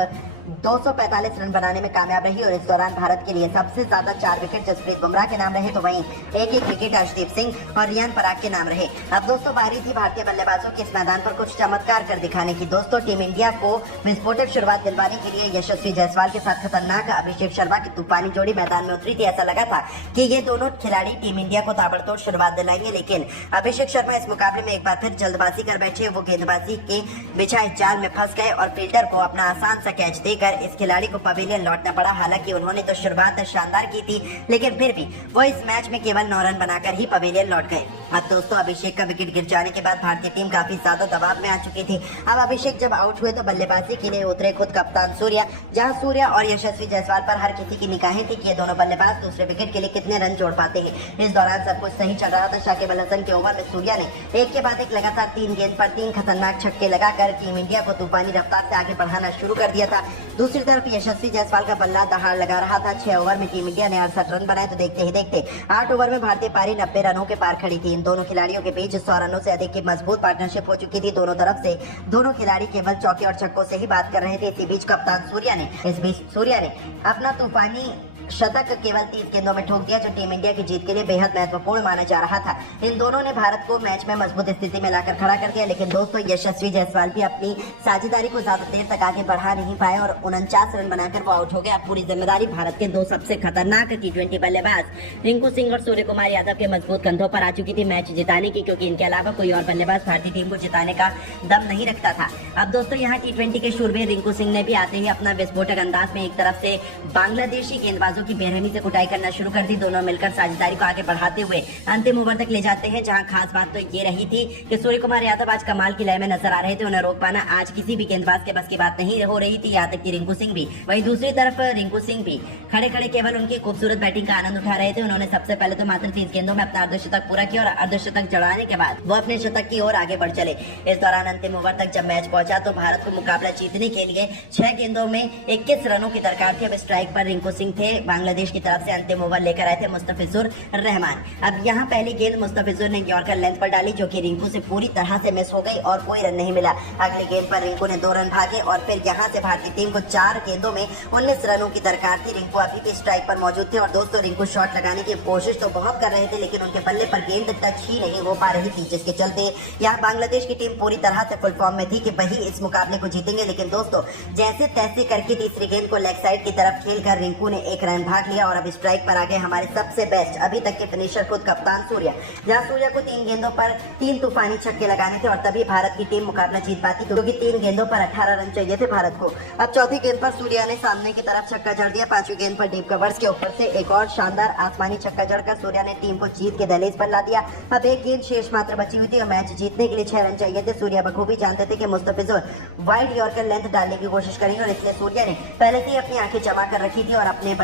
245 रन बनाने में कामयाब रही और इस दौरान भारत के लिए सबसे ज्यादा 4 विकेट जसप्रीत बुमराह के नाम रहे, तो वहीं एक विकेट अर्शदीप सिंह और रियान पराग के नाम रहे। अब दोस्तों बारी थी भारतीय बल्लेबाजों के इस मैदान पर कुछ चमत्कार कर दिखाने की। दोस्तों, टीम इंडिया को विस्फोटक शुरुआत दिलवाने के लिए यशस्वी जायसवाल के साथ खतरनाक अभिषेक शर्मा की तूफानी जोड़ी मैदान में उतरी थी। ऐसा लगा था कि ये दोनों खिलाड़ी टीम इंडिया को ताबड़तोड़ शुरुआत दिलाएंगे, लेकिन अभिषेक शर्मा इस मुकाबले में एक बार फिर जल्दबाजी कर बैठे। वो गेंदबाजी के बिछाए जाल में फंस गए और फील्डर को अपना आसान सा कैच देकर इस खिलाड़ी को पवेलियन लौटना पड़ा। हालांकि उन्होंने तो शुरुआत शानदार की थी, लेकिन फिर भी वो इस मैच में केवल 9 रन बनाकर ही पवेलियन लौट गए। अब दोस्तों अभिषेक का विकेट गिर जाने के बाद भारतीय टीम काफी ज्यादा दबाव में आ चुकी थी। अब अभिषेक जब आउट हुए तो बल्लेबाजी के लिए उतरे खुद कप्तान सूर्या, जहां सूर्या और यशस्वी जायसवाल पर हर किसी की निगाहें थी कि ये दोनों बल्लेबाज दूसरे विकेट के लिए कितने रन जोड़ पाते हैं। इस दौरान सब कुछ सही चल रहा था। शाकिब अल हसन के ओवर में सूर्या ने एक के बाद एक लगातार 3 गेंद पर 3 खतरनाक छक्के लगाकर टीम इंडिया को तूफानी रफ्तार से आगे बढ़ाना शुरू कर दिया था। दूसरी तरफ यशस्वी जायसवाल का बल्ला दहाड़ लगा रहा था। 6 ओवर में टीम इंडिया ने 68 रन बनाए तो देखते ही देखते 8 ओवर में भारतीय पारी 90 रनों के पार खड़ी थी। इन दोनों खिलाड़ियों के बीच 100 रनों से अधिक की मजबूत पार्टनरशिप हो चुकी थी। दोनों तरफ से दोनों खिलाड़ी केवल चौके और छक्कों से ही बात कर रहे थे। इस बीच सूर्या ने अपना तूफानी शतक केवल 30 गेंदों में ठोक दिया, जो टीम इंडिया की जीत के लिए बेहद महत्वपूर्ण माना जा रहा था। इन दोनों ने भारत को मैच में मजबूत स्थिति में लाकर खड़ा कर दिया, लेकिन दोस्तों यशस्वी जायसवाल भी अपनी साझेदारी को ज्यादा देर तक आगे बढ़ा नहीं पाए और 49 रन बनाकर वो आउट हो गए। पूरी जिम्मेदारी भारत के 2 सबसे खतरनाक T20 बल्लेबाज रिंकू सिंह और सूर्य कुमार यादव के मजबूत कंधों पर आ चुकी थी मैच जिताने की, क्योंकि इनके अलावा कोई और बल्लेबाज भारतीय टीम को जिताने का दम नहीं रखता था। अब दोस्तों यहाँ T20 के शूरवीर रिंकू सिंह ने भी आते ही अपना विस्फोटक अंदाज में एक तरफ से बांग्लादेशी गेंदबाजों गेंदबाजों की बेरहमी से कुटाई करना शुरू कर दी। दोनों मिलकर साझेदारी को आगे बढ़ाते हुए अंतिम ओवर तक ले जाते हैं, जहां खास बात तो ये रही थी कि सूर्य कुमार यादव आज कमाल की लय में नजर आ रहे थे। उन्हें रोक पाना आज किसी भी गेंदबाज के बस की बात नहीं हो रही थी, यहाँ तक कि रिंकू सिंह भी। वहीं दूसरी तरफ रिंकू सिंह भी खड़े खड़े केवल उनकी खूबसूरत बैटिंग का आनंद उठा रहे थे। उन्होंने सबसे पहले तो मात्र 30 गेंदों में अपना अर्धशतक पूरा किया और अर्धशतक जड़ाने के बाद वो अपने शतक की ओर आगे बढ़ चले। इस दौरान अंतिम ओवर तक जब मैच पहुंचा तो भारत को मुकाबला जीतने के लिए 6 गेंदों में 21 रनों की दरकार थी। अब स्ट्राइक पर रिंकू सिंह थे। बांग्लादेश की तरफ से अंतिम ओवर लेकर आए थे मुस्तफिजुर रहमान। अब यहाँ पहली गेंद मुस्तफिजुर ने यॉर्कर लेंथ पर डाली, जो कि रिंकू से पूरी तरह से मिस हो गई और कोई रन नहीं मिला। अगली गेंद पर रिंकू ने 2 रन भागे और फिर यहाँ से भारतीय टीम को 4 गेंदों में 19 रनों की दरकार थी। रिंकू अभी भी स्ट्राइक पर मौजूद थे और दोस्तों रिंकू शॉट लगाने की कोशिश तो बहुत कर रहे थे, लेकिन उनके बल्ले पर गेंद टच ही नहीं हो पा रही थी, जिसके चलते यहाँ बांग्लादेश की टीम पूरी तरह से फुल फॉर्म में थी कि वही इस मुकाबले को जीतेंगे। लेकिन दोस्तों जैसे तैसे करके तीसरी गेंद को लेग साइड की तरफ खेलकर रिंकू ने 1 रन भाग लिया और अब स्ट्राइक पर आ गए हमारे सबसे बेस्ट अभी तक के फिनिशर खुद कप्तान सूर्या। जहां सूर्या को 3 गेंदों पर 3 तूफानी छक्के लगाने थे और तभी भारत की टीम मुकाबला जीत पाती, क्योंकि 3 गेंदों पर 18 रन चाहिए थे भारत को। अब चौथी गेंद पर सूर्या ने सामने की तरफ छक्का जड़ दिया। 5वीं गेंद पर डीप कवर्स के ऊपर से एक और शानदार आसमानी छक्का जड़कर सूर्या ने टीम को जीत के दहलीज पर ला दिया। अब 1 गेंद शेष मात्र बची हुई थी और मैच जीतने के लिए 6 रन चाहिए थे। सूर्या बखूबी जानते थे कि मुस्तफिजुर वाइड यॉर्कर लेंथ डालने की कोशिश करेंगे और इसलिए सूर्या ने पहले से ही अपनी आंखें जमा कर रखी थी और अपने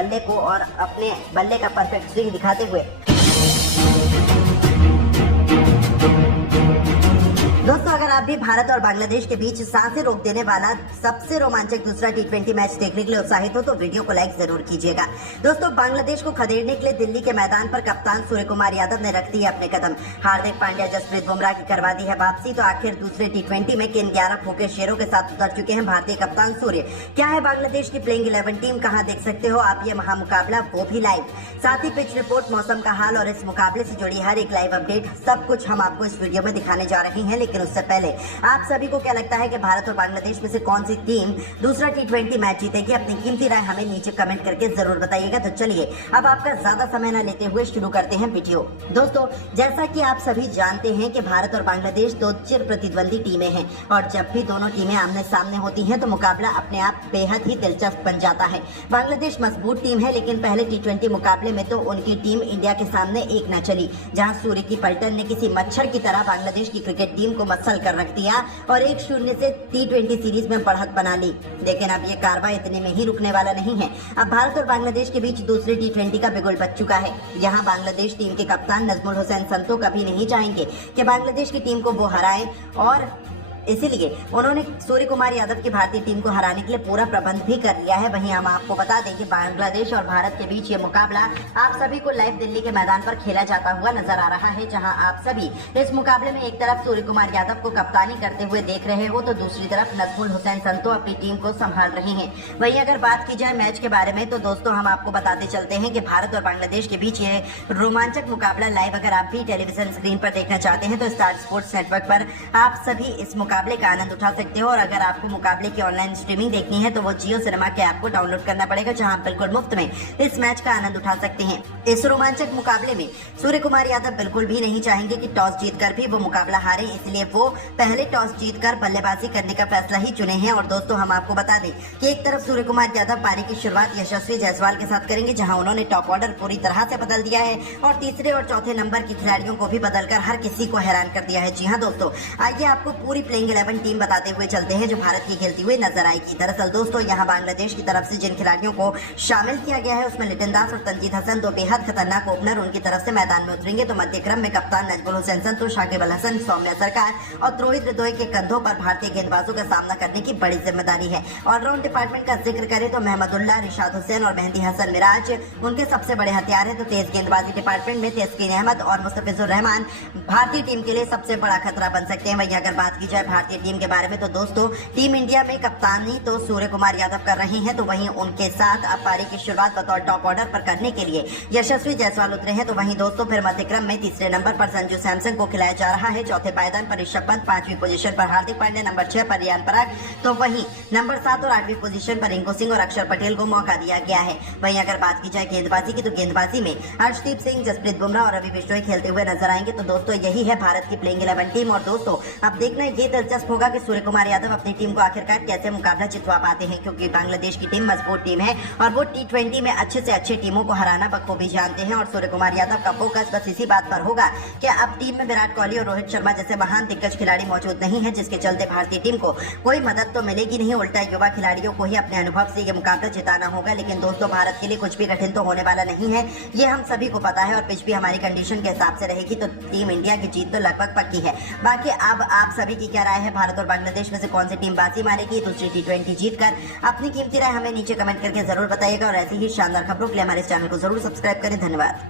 बल्ले का परफेक्ट स्विंग दिखाते हुए दोस्तों अगर आप भी भारत और बांग्लादेश के बीच सांसें रोक देने वाला सबसे रोमांचक दूसरा T20 मैच देखने के लिए उत्साहित हो तो वीडियो को लाइक जरूर कीजिएगा। दोस्तों बांग्लादेश को खदेड़ने के लिए दिल्ली के मैदान पर कप्तान सूर्य कुमार यादव ने रख दी है अपने कदम। हार्दिक पांड्या, जसप्रीत बुमराह की करवा दी है वापसी। तो आखिर दूसरे T20 में किन 11 फूके शेरों के साथ उतर चुके हैं भारतीय कप्तान सूर्य। क्या है बांग्लादेश की प्लेइंग 11 टीम, कहाँ देख सकते हो आप ये महामुकाबला, वो भी लाइव। साथ ही पिच रिपोर्ट, मौसम का हाल और इस मुकाबले से जुड़ी हर एक लाइव अपडेट, सब कुछ हम आपको इस वीडियो में दिखाने जा रहे हैं। लेकिन उससे पहले आप सभी को क्या लगता है कि भारत और बांग्लादेश में से कौन सी टीम दूसरा T20 मैच जीतेगी? अपनी कीमती राय हमें नीचे कमेंट करके जरूर बताइएगा। तो चलिए अब आपका ज्यादा समय न लेते हुए शुरू करते हैं वीडियो। दोस्तों जैसा कि आप सभी जानते हैं कि भारत और बांग्लादेश 2 चिर प्रतिद्वंदी टीमें हैं और जब भी दोनों टीमें आमने सामने होती हैं तो मुकाबला अपने आप बेहद ही दिलचस्प बन जाता है। बांग्लादेश मजबूत टीम है, लेकिन पहले T20 मुकाबले में तो उनकी टीम इंडिया के सामने एक न चली, जहां सूर्य की पलटन ने किसी मच्छर की तरह बांग्लादेश की क्रिकेट टीम को मसल कर रख दिया और 1-0 से T20 सीरीज में बढ़त बना ली। लेकिन अब ये कार्रवाई इतने में ही रुकने वाला नहीं है। अब भारत और बांग्लादेश के बीच दूसरे T20 का बिगुल बच चुका है। यहाँ बांग्लादेश टीम के कप्तान नजमुल हुसैन संतो कभी नहीं चाहेंगे कि बांग्लादेश की टीम को वो हराए और इसीलिए उन्होंने सूर्य कुमार यादव की भारतीय टीम को हराने के लिए पूरा प्रबंध भी कर लिया है। वहीं हम आपको बता दें कि बांग्लादेश और भारत के बीच ये मुकाबला आप सभी को लाइव दिल्ली के मैदान पर खेला जाता हुआ नजर आ रहा है, जहां आप सभी इस मुकाबले में एक तरफ सूर्य कुमार यादव को कप्तानी करते हुए देख रहे हो तो दूसरी तरफ नजमुल हुसैन संतो अपनी टीम को संभाल रहे हैं। वहीं अगर बात की जाए मैच के बारे में तो दोस्तों हम आपको बताते चलते हैं कि भारत और बांग्लादेश के बीच ये रोमांचक मुकाबला लाइव अगर आप भी टेलीविजन स्क्रीन पर देखना चाहते हैं तो स्टार स्पोर्ट्स नेटवर्क पर आप सभी इस मुकाबले का आनंद उठा सकते हो। और अगर आपको मुकाबले की ऑनलाइन स्ट्रीमिंग देखनी है तो वो जियो सिनेमा के ऐप को डाउनलोड करना पड़ेगा, जहां आप बिल्कुल मुफ्त में इस मैच का आनंद उठा सकते हैं। इस रोमांचक मुकाबले में सूर्य कुमार यादव बिल्कुल भी नहीं चाहेंगे कि टॉस जीतकर भी वो मुकाबला हारे, इसलिए वो पहले टॉस जीतकर बल्लेबाजी करने का फैसला ही चुने हैं। और दोस्तों हम आपको बता दें कि एक तरफ सूर्य कुमार यादव पारी की शुरुआत यशस्वी जायसवाल के साथ करेंगे, जहां उन्होंने टॉप ऑर्डर पूरी तरह से बदल दिया है और तीसरे और चौथे नंबर के खिलाड़ियों को भी बदलकर हर किसी को हैरान कर दिया है। जी हाँ दोस्तों, आइए आपको पूरी प्लेइंग 11 टीम बताते हुए चलते हैं जो भारत की खेलती हुई नजर आएगी। दरअसल दोस्तों यहाँ बांग्लादेश की तरफ से जिन खिलाड़ियों को शामिल किया गया है उसमें लिटन दास और तंजीद हसन, 2 बेहद खतरनाक ओपनर उनकी तरफ से मैदान में उतरेंगे। तो मध्य क्रम में कप्तान नजमुल हुसैन संतो, शाकिब अल हसन, सौम्या सरकार और रोहित हृदय के कंधों पर भारतीय गेंदबाजों का सामना करने की बड़ी जिम्मेदारी है। ऑलराउंड डिपार्टमेंट का जिक्र करें तो महमदुल्लाह, रिशाद हुसैन और मेहंदी हसन मिराज उनके सबसे बड़े हथियार है। तो तेज गेंदबाजी डिपार्टमेंट में तस्कीन अहमद और मुस्तफिजुर रहमान भारतीय टीम के लिए सबसे बड़ा खतरा बन सकते हैं। वहीं अगर बात की जाए भारतीय टीम के बारे में तो दोस्तों टीम इंडिया में कप्तानी तो सूर्य कुमार यादव कर रहे हैं, तो वहीं उनके साथ अब पारी की शुरुआत बतौर टॉप ऑर्डर पर करने के लिए यशस्वी जायसवाल उतरे हैं। तो वहीं दोस्तों फिर मध्य क्रम में तीसरे नंबर पर संजू सैमसन को खिलाया जा रहा है, चौथे पायदान पर ऋषभ पंत, 5वीं पोजीशन पर हार्दिक पांड्या, नंबर 6 पर रियान पराग, तो वहीं नंबर 7 और 8वीं पोजीशन पर रिंकू सिंह और अक्षर पटेल को मौका दिया गया है। वहीं अगर बात की जाए गेंदबाजी की तो गेंदबाजी में हर्षदीप सिंह, जसप्रीत बुमराह और रवि बिश्नोई खेलते हुए नजर आएंगे। तो दोस्तों यही है भारत की प्लेइंग 11 टीम और दोस्तों अब देखना ये दिलचस्प होगा कि सूर्य कुमार यादव अपनी टीम को आखिरकार कैसे मुकाबला जितवा पाते हैं, क्योंकि बांग्लादेश की टीम मजबूत टीम है और वो T20 में अच्छे से अच्छी टीमों को हराना बखूबी जानते हैं। और सूर्य कुमार यादव का फोकस बस इसी बात पर होगा कि अब टीम में विराट कोहली और रोहित शर्मा जैसे महान दिग्गज खिलाड़ी मौजूद नहीं है, जिसके चलते भारतीय टीम को कोई मदद तो मिलेगी नहीं, उल्टा युवा खिलाड़ियों को ही अपने अनुभव से ये मुकाबला जिताना होगा। लेकिन दोस्तों, भारत के लिए कुछ भी कठिन तो होने वाला नहीं है, ये हम सभी को पता है। और पिच भी हमारी कंडीशन के हिसाब से रहेगी तो टीम इंडिया की जीत तो लगभग पक्की है। बाकी अब आप सभी की क्या राय है, भारत और बांग्लादेश में से कौन सी टीम बाजी मारेगी दूसरी T20 जीतकर? अपनी कीमती राय हमें नीचे कमेंट करके जरूर बताइएगा और ऐसी ही शानदार खबरों के लिए हमारे चैनल को जरूर सब्सक्राइब करें। धन्यवाद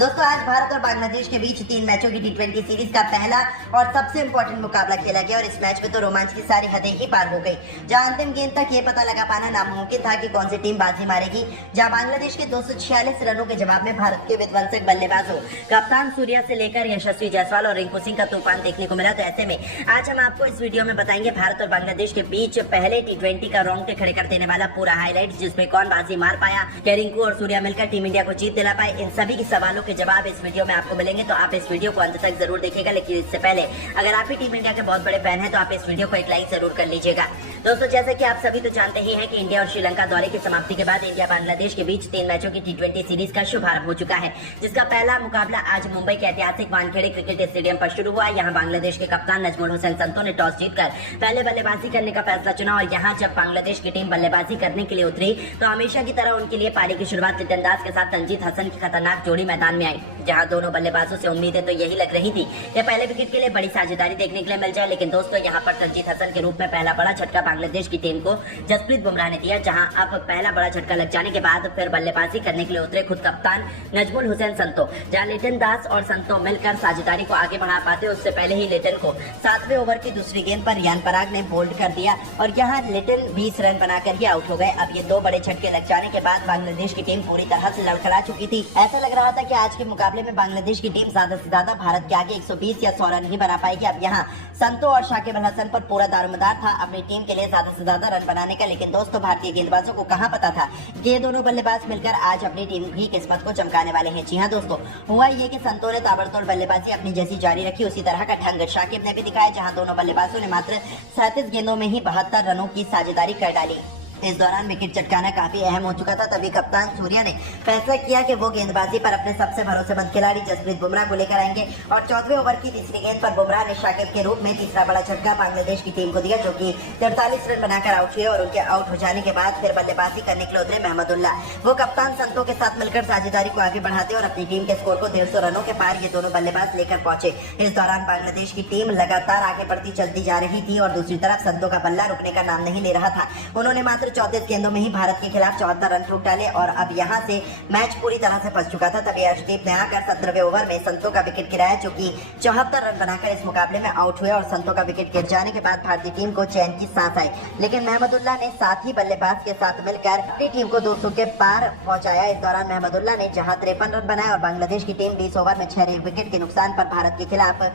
दोस्तों। आज भारत और बांग्लादेश के बीच 3 मैचों की T20 सीरीज का पहला और सबसे इंपॉर्टेंट मुकाबला खेला गया और इस मैच में तो रोमांच की सारी हदें ही पार हो गई, जहां अंतिम गेंद तक ये पता लगा पाना नामुमकिन था कि कौन सी टीम बाजी मारेगी। जहां बांग्लादेश के 246 रनों के जवाब में भारत के विध्वंसक बल्लेबाजों कप्तान सूर्या से लेकर यशस्वी जायसवाल और रिंकू सिंह का तूफान देखने को मिला। तो ऐसे में आज हम आपको इस वीडियो में बताएंगे भारत और बांग्लादेश के बीच पहले T20 का रोंगटे खड़े कर देने वाला पूरा हाईलाइट, जिसमें कौन बाजी मार पाया, क्या रिंकू और सूर्या मिलकर टीम इंडिया को जीत दिला पाए, इन सभी के सवालों के जवाब इस वीडियो में आपको मिलेंगे। तो आप इस वीडियो को अंत तक जरूर देखिएगा, लेकिन इससे पहले अगर आप भी टीम इंडिया के बहुत बड़े फैन हैं तो आप इस वीडियो को एक लाइक जरूर कर लीजिएगा। दोस्तों, जैसे कि आप सभी तो जानते ही हैं कि इंडिया और श्रीलंका दौरे की समाप्ति के बाद इंडिया बांग्लादेश के बीच 3 मैचों की T20 सीरीज का शुभारंभ हो चुका है, जिसका पहला मुकाबला आज मुंबई के ऐतिहासिक वानखेड़े क्रिकेट स्टेडियम पर शुरू हुआ। यहाँ बांग्लादेश के कप्तान नजमुल हुसैन संतो ने टॉस जीतकर पहले बल्लेबाजी करने का फैसला चुना और यहाँ जब बांग्लादेश की टीम बल्लेबाजी करने के लिए उतरी तो हमेशा की तरह उनके लिए पारी की शुरुआत लिटन दास के साथ तंजीद हसन की खतरनाक जोड़ी मैदान में आई। जहां दोनों बल्लेबाजों से उम्मीदें तो यही लग रही थी कि पहले विकेट के लिए बड़ी साझेदारी देखने के लिए मिल जाए, लेकिन दोस्तों यहां पर तंजीद हसन के रूप में पहला बड़ा झटका बांग्लादेश की टीम को जसप्रीत बुमराह ने दिया। जहां अब पहला बड़ा झटका लग जाने के बाद फिर बल्लेबाजी करने के लिए उतरे खुद कप्तान नजमुल हुसैन संतो। जहां लिटन दास और संतो मिलकर साझेदारी को आगे बढ़ा पाते, उससे पहले ही लिटन को 7वें ओवर की दूसरी गेंद पर रियान पराग ने बोल्ड कर दिया और यहाँ लिटन 20 रन बनाकर ही आउट हो गए। अब ये 2 बड़े झटके लग जाने के बाद बांग्लादेश की टीम पूरी तरह से लड़खड़ा चुकी थी। ऐसा लग रहा था कि आज के मुकाबले में बांग्लादेश की टीम ज्यादा से ज्यादा भारत के आगे 120 या 100 रन ही बना पाएगी। अब यहाँ संतो और शाकिब अल हसन पर पूरा दारोमदार था अपनी टीम के लिए ज्यादा से ज्यादा रन बनाने का, लेकिन दोस्तों भारतीय गेंदबाजों को कहां पता था कि ये दोनों बल्लेबाज मिलकर आज अपनी टीम की किस्मत को चमकाने वाले हैं। जी हां दोस्तों, हुआ ये कि संतो ने ताबड़तोड़ बल्लेबाजी अपनी जैसी जारी रखी, उसी तरह का ढंग शाकिब ने भी दिखाया, जहां दोनों बल्लेबाजों ने मात्र 37 गेंदों में ही 72 रनों की साझेदारी कर डाली। इस दौरान विकेट चटकाना काफी अहम हो चुका था, तभी कप्तान सूर्या ने फैसला किया कि वो गेंदबाजी पर अपने सबसे भरोसेमंद खिलाड़ी जसप्रीत बुमराह को लेकर आएंगे और 14वें ओवर की तीसरी गेंद पर बुमराह ने शाकिब के रूप में तीसरा बड़ा झटका बांग्लादेश की टीम को दिया, जो कि 43 रन बनाकर आउट हुए। और उनके आउट हो जाने के बाद फिर बल्लेबाजी करने के लिए उतरे महमदुल्लाह। वो कप्तान संतो के साथ मिलकर साझेदारी को आगे बढ़ाते और अपनी टीम के स्कोर को 150 रनों के पार ये दोनों बल्लेबाज लेकर पहुंचे। इस दौरान बांग्लादेश की टीम लगातार आगे बढ़ती चलती जा रही थी और दूसरी तरफ संतो का बल्ला रुकने का नाम नहीं ले रहा था। उन्होंने मात्र 34 गेंदों में भारत के खिलाफ 74 रन ठोक डाले और अब यहां से मैच पूरी तरह से फंस चुका था। तभी अर्शदीप ने आकर 17वें ओवर में संतो का विकेट गिराया, जो कि 74 रन बनाकर इस मुकाबले में आउट हुए और संतो का विकेट गिर जाने के बाद भारतीय टीम को चैन की सांस आई। लेकिन महमदुल्लाह ने साथ ही बल्लेबाज के साथ मिलकर अपनी टीम को 200 के पार पहुंचाया। इस दौरान महमदुल्लाह ने जहां 53 रन बनाए और बांग्लादेश की टीम 20 ओवर में 6 विकेट के नुकसान पर भारत के खिलाफ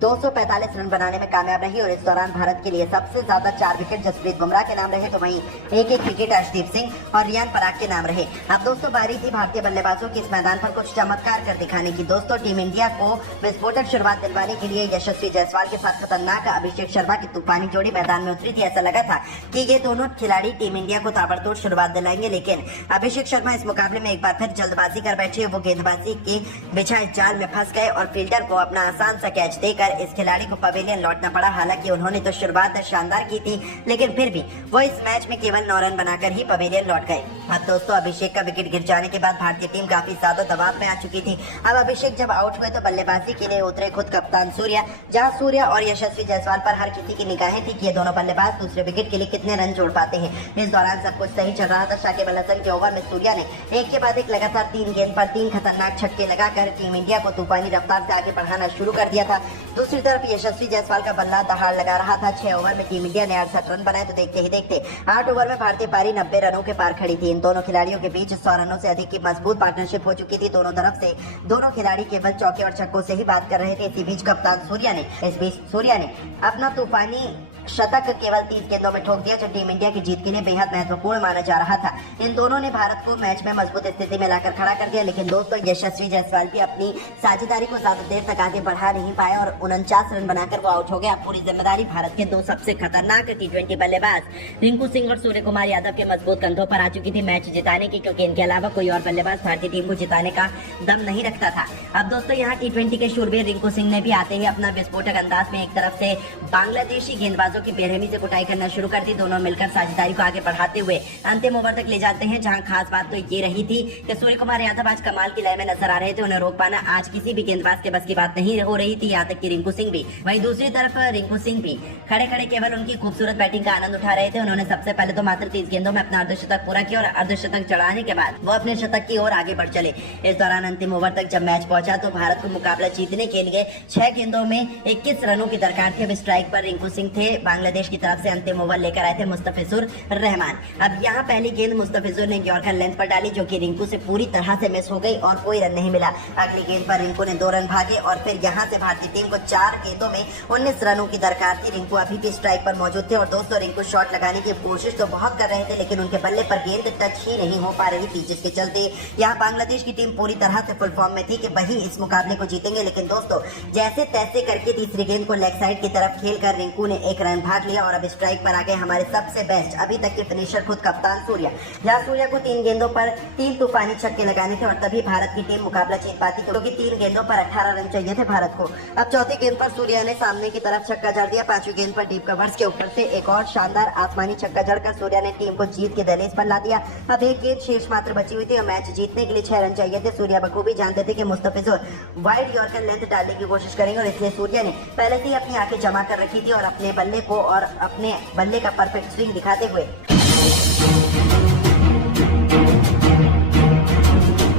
245 रन बनाने में कामयाब रही। और इस दौरान भारत के लिए सबसे ज्यादा 4 विकेट जसप्रीत बुमराह के नाम रहे, तो वहीं एक विकेट अर्शदीप सिंह और रियान पराग के नाम रहे। अब दोस्तों बारी थी भारतीय बल्लेबाजों की इस मैदान पर कुछ चमत्कार कर दिखाने की। दोस्तों टीम इंडिया को विस्फोटक शुरुआत दिलवाने के लिए यशस्वी जायसवाल के साथ खतरनाक अभिषेक शर्मा की तूफानी जोड़ी मैदान में उतरी थी। ऐसा लगा था कि ये दोनों खिलाड़ी टीम इंडिया को ताबड़तोड़ शुरुआत दिलाएंगे, लेकिन अभिषेक शर्मा इस मुकाबले में एक बार फिर जल्दबाजी कर बैठे। वो गेंदबाजी के बिछाए जाल में फंस गए और फील्डर को अपना आसान सा कैच देकर इस खिलाड़ी को पवेलियन लौटना पड़ा। हालांकि उन्होंने तो शुरुआत शानदार की थी, लेकिन फिर भी वो इस मैच में केवल 9 रन बनाकर ही पवेलियन लौट गए। अब दोस्तों अभिषेक का विकेट गिर जाने के बाद भारतीय टीम काफी ज्यादा दबाव में आ चुकी थी। अब अभिषेक जब आउट हुए तो बल्लेबाजी के लिए उतरे खुद कप्तान सूर्या, जहां सूर्या और यशस्वी जायसवाल पर हर किसी की निगाहें थी कि ये दोनों बल्लेबाज दूसरे विकेट के लिए कितने रन जोड़ पाते हैं। इस दौरान सब कुछ सही चल रहा था। शाकिब अल हसन के ओवर में सूर्या ने एक के बाद एक लगातार 3 गेंद पर 3 खतरनाक छक्के लगाकर टीम इंडिया को तूफानी रफ्तार से आगे बढ़ाना शुरू कर दिया था। दूसरी तरफ यशस्वी जायसवाल का बल्ला दहाड़ लगा रहा था। 6 ओवर में टीम इंडिया ने 68 रन बनाए, तो देखते ही देखते 8 ओवर में भारतीय पारी 90 रनों के पार खड़ी थी। इन दोनों खिलाड़ियों के बीच 100 रनों से अधिक की मजबूत पार्टनरशिप हो चुकी थी। दोनों तरफ से दोनों खिलाड़ी केवल चौके और छक्कों से ही बात कर रहे थे। इसी बीच कप्तान सूर्या ने अपना तूफानी शतक केवल 30 गेंदों में ठोक दिया, जो टीम इंडिया की जीत के लिए बेहद महत्वपूर्ण माना जा रहा था। इन दोनों ने भारत को मैच में मजबूत स्थिति में लाकर खड़ा कर दिया, लेकिन दोस्तों यशस्वी जायसवाल भी अपनी साझेदारी को ज्यादा देर तक आगे बढ़ा नहीं पाए और 49 रन बनाकर वो आउट हो गया। पूरी जिम्मेदारी भारत के दो सबसे खतरनाक T20 बल्लेबाज रिंकू सिंह और सूर्य कुमार यादव के मजबूत कंधों पर आ चुकी थी मैच जिताने की, क्योंकि इनके अलावा कोई और बल्लेबाज भारतीय टीम को जिताने का दम नहीं रखता था। अब दोस्तों यहाँ T20 के शूरवीर रिंकू सिंह ने भी आते ही अपना विस्फोटक अंदाज में एक तरफ से बांग्लादेशी गेंदबाजों की बेरहमी से कुटाई करना शुरू कर दी। दोनों मिलकर साझेदारी को आगे बढ़ाते हुए अंतिम ओवर तक ले जाते हैं, जहां खास बात तो ये रही थी कि सूर्य कुमार यादव आज कमाल की लय में नजर आ रहे थे। उन्हें रोक पाना आज किसी भी गेंदबाज के बस की बात नहीं हो रही थी, यहाँ तक कि रिंकू सिंह भी। वहीं दूसरी तरफ रिंकू सिंह भी खड़े खड़े केवल उनकी खूबसूरत बैटिंग का आनंद उठा रहे थे। उन्होंने सबसे पहले तो मात्र 30 गेंदों में अपना अर्धशतक पूरा किया और अर्धशतक चढ़ाने के बाद वो अपने शतक की ओर आगे बढ़ चले। इस दौरान अंतिम ओवर तक जब मैच पहुंचा तो भारत को मुकाबला जीतने के लिए 6 गेंदों में 21 रनों की दरकार थी। अब स्ट्राइक पर रिंकू सिंह थे। बांग्लादेश की तरफ से अंतिम ओवर लेकर आए थे मुस्तफिजुर रहमान। अब यहाँ पहली गेंद मुस्तफिजुर ने यॉर्कर लेंथ पर डाली, जो कि रिंकू से पूरी तरह से मिस हो गई और कोई रन नहीं मिला। अगली गेंद पर रिंकू ने 2 रन भागे और फिर यहाँ से भारतीय टीम को 4 गेंदों में 19 रनों की दरकार थी। रिंकू अभी भी स्ट्राइक पर मौजूद थे और दोस्तों रिंकू शॉट लगाने की कोशिश तो बहुत कर रहे थे, लेकिन उनके बल्ले पर गेंद टच ही नहीं हो पा रही थी, जिसके चलते यहाँ बांग्लादेश की टीम पूरी तरह से फुल फॉर्म में थी कि वही इस मुकाबले को जीतेंगे। लेकिन दोस्तों जैसे तैसे करके तीसरी गेंद को लेग साइड की तरफ खेलकर रिंकू ने 1 रन भाग लिया और अब स्ट्राइक पर आ गए हमारे सबसे बेस्ट अभी तक के फिनिशर खुद कप्तान सूर्या। यहाँ सूर्या को 3 गेंदों पर 3 तूफानी छक्के लगाने थे और तभी भारत की टीम मुकाबला जीत पाती, क्योंकि 3 गेंदों पर 18 रन चाहिए थे भारत को। अब चौथी गेंद पर सूर्या ने सामने की तरफ छक्का जड़ दिया। 5वीं गेंद पर डीप कवर्स के ऊपर से एक और शानदार आसमानी छक्का जड़कर सूर्या ने टीम को जीत के दहलीज पर ला दिया। अब एक गेंद शेष मात्र बची हुई थी और मैच जीतने के लिए 6 रन चाहिए थे। सूर्या बखूबी जानते थे कि मुस्तफिजुर वाइड यॉर्कर लेंथ डालने की कोशिश करेंगे और इसलिए सूर्या ने पहले से ही अपनी आंखें जमा कर रखी थी और अपने बल्ले को और अपने बल्ले का परफेक्ट स्विंग दिखाते हुए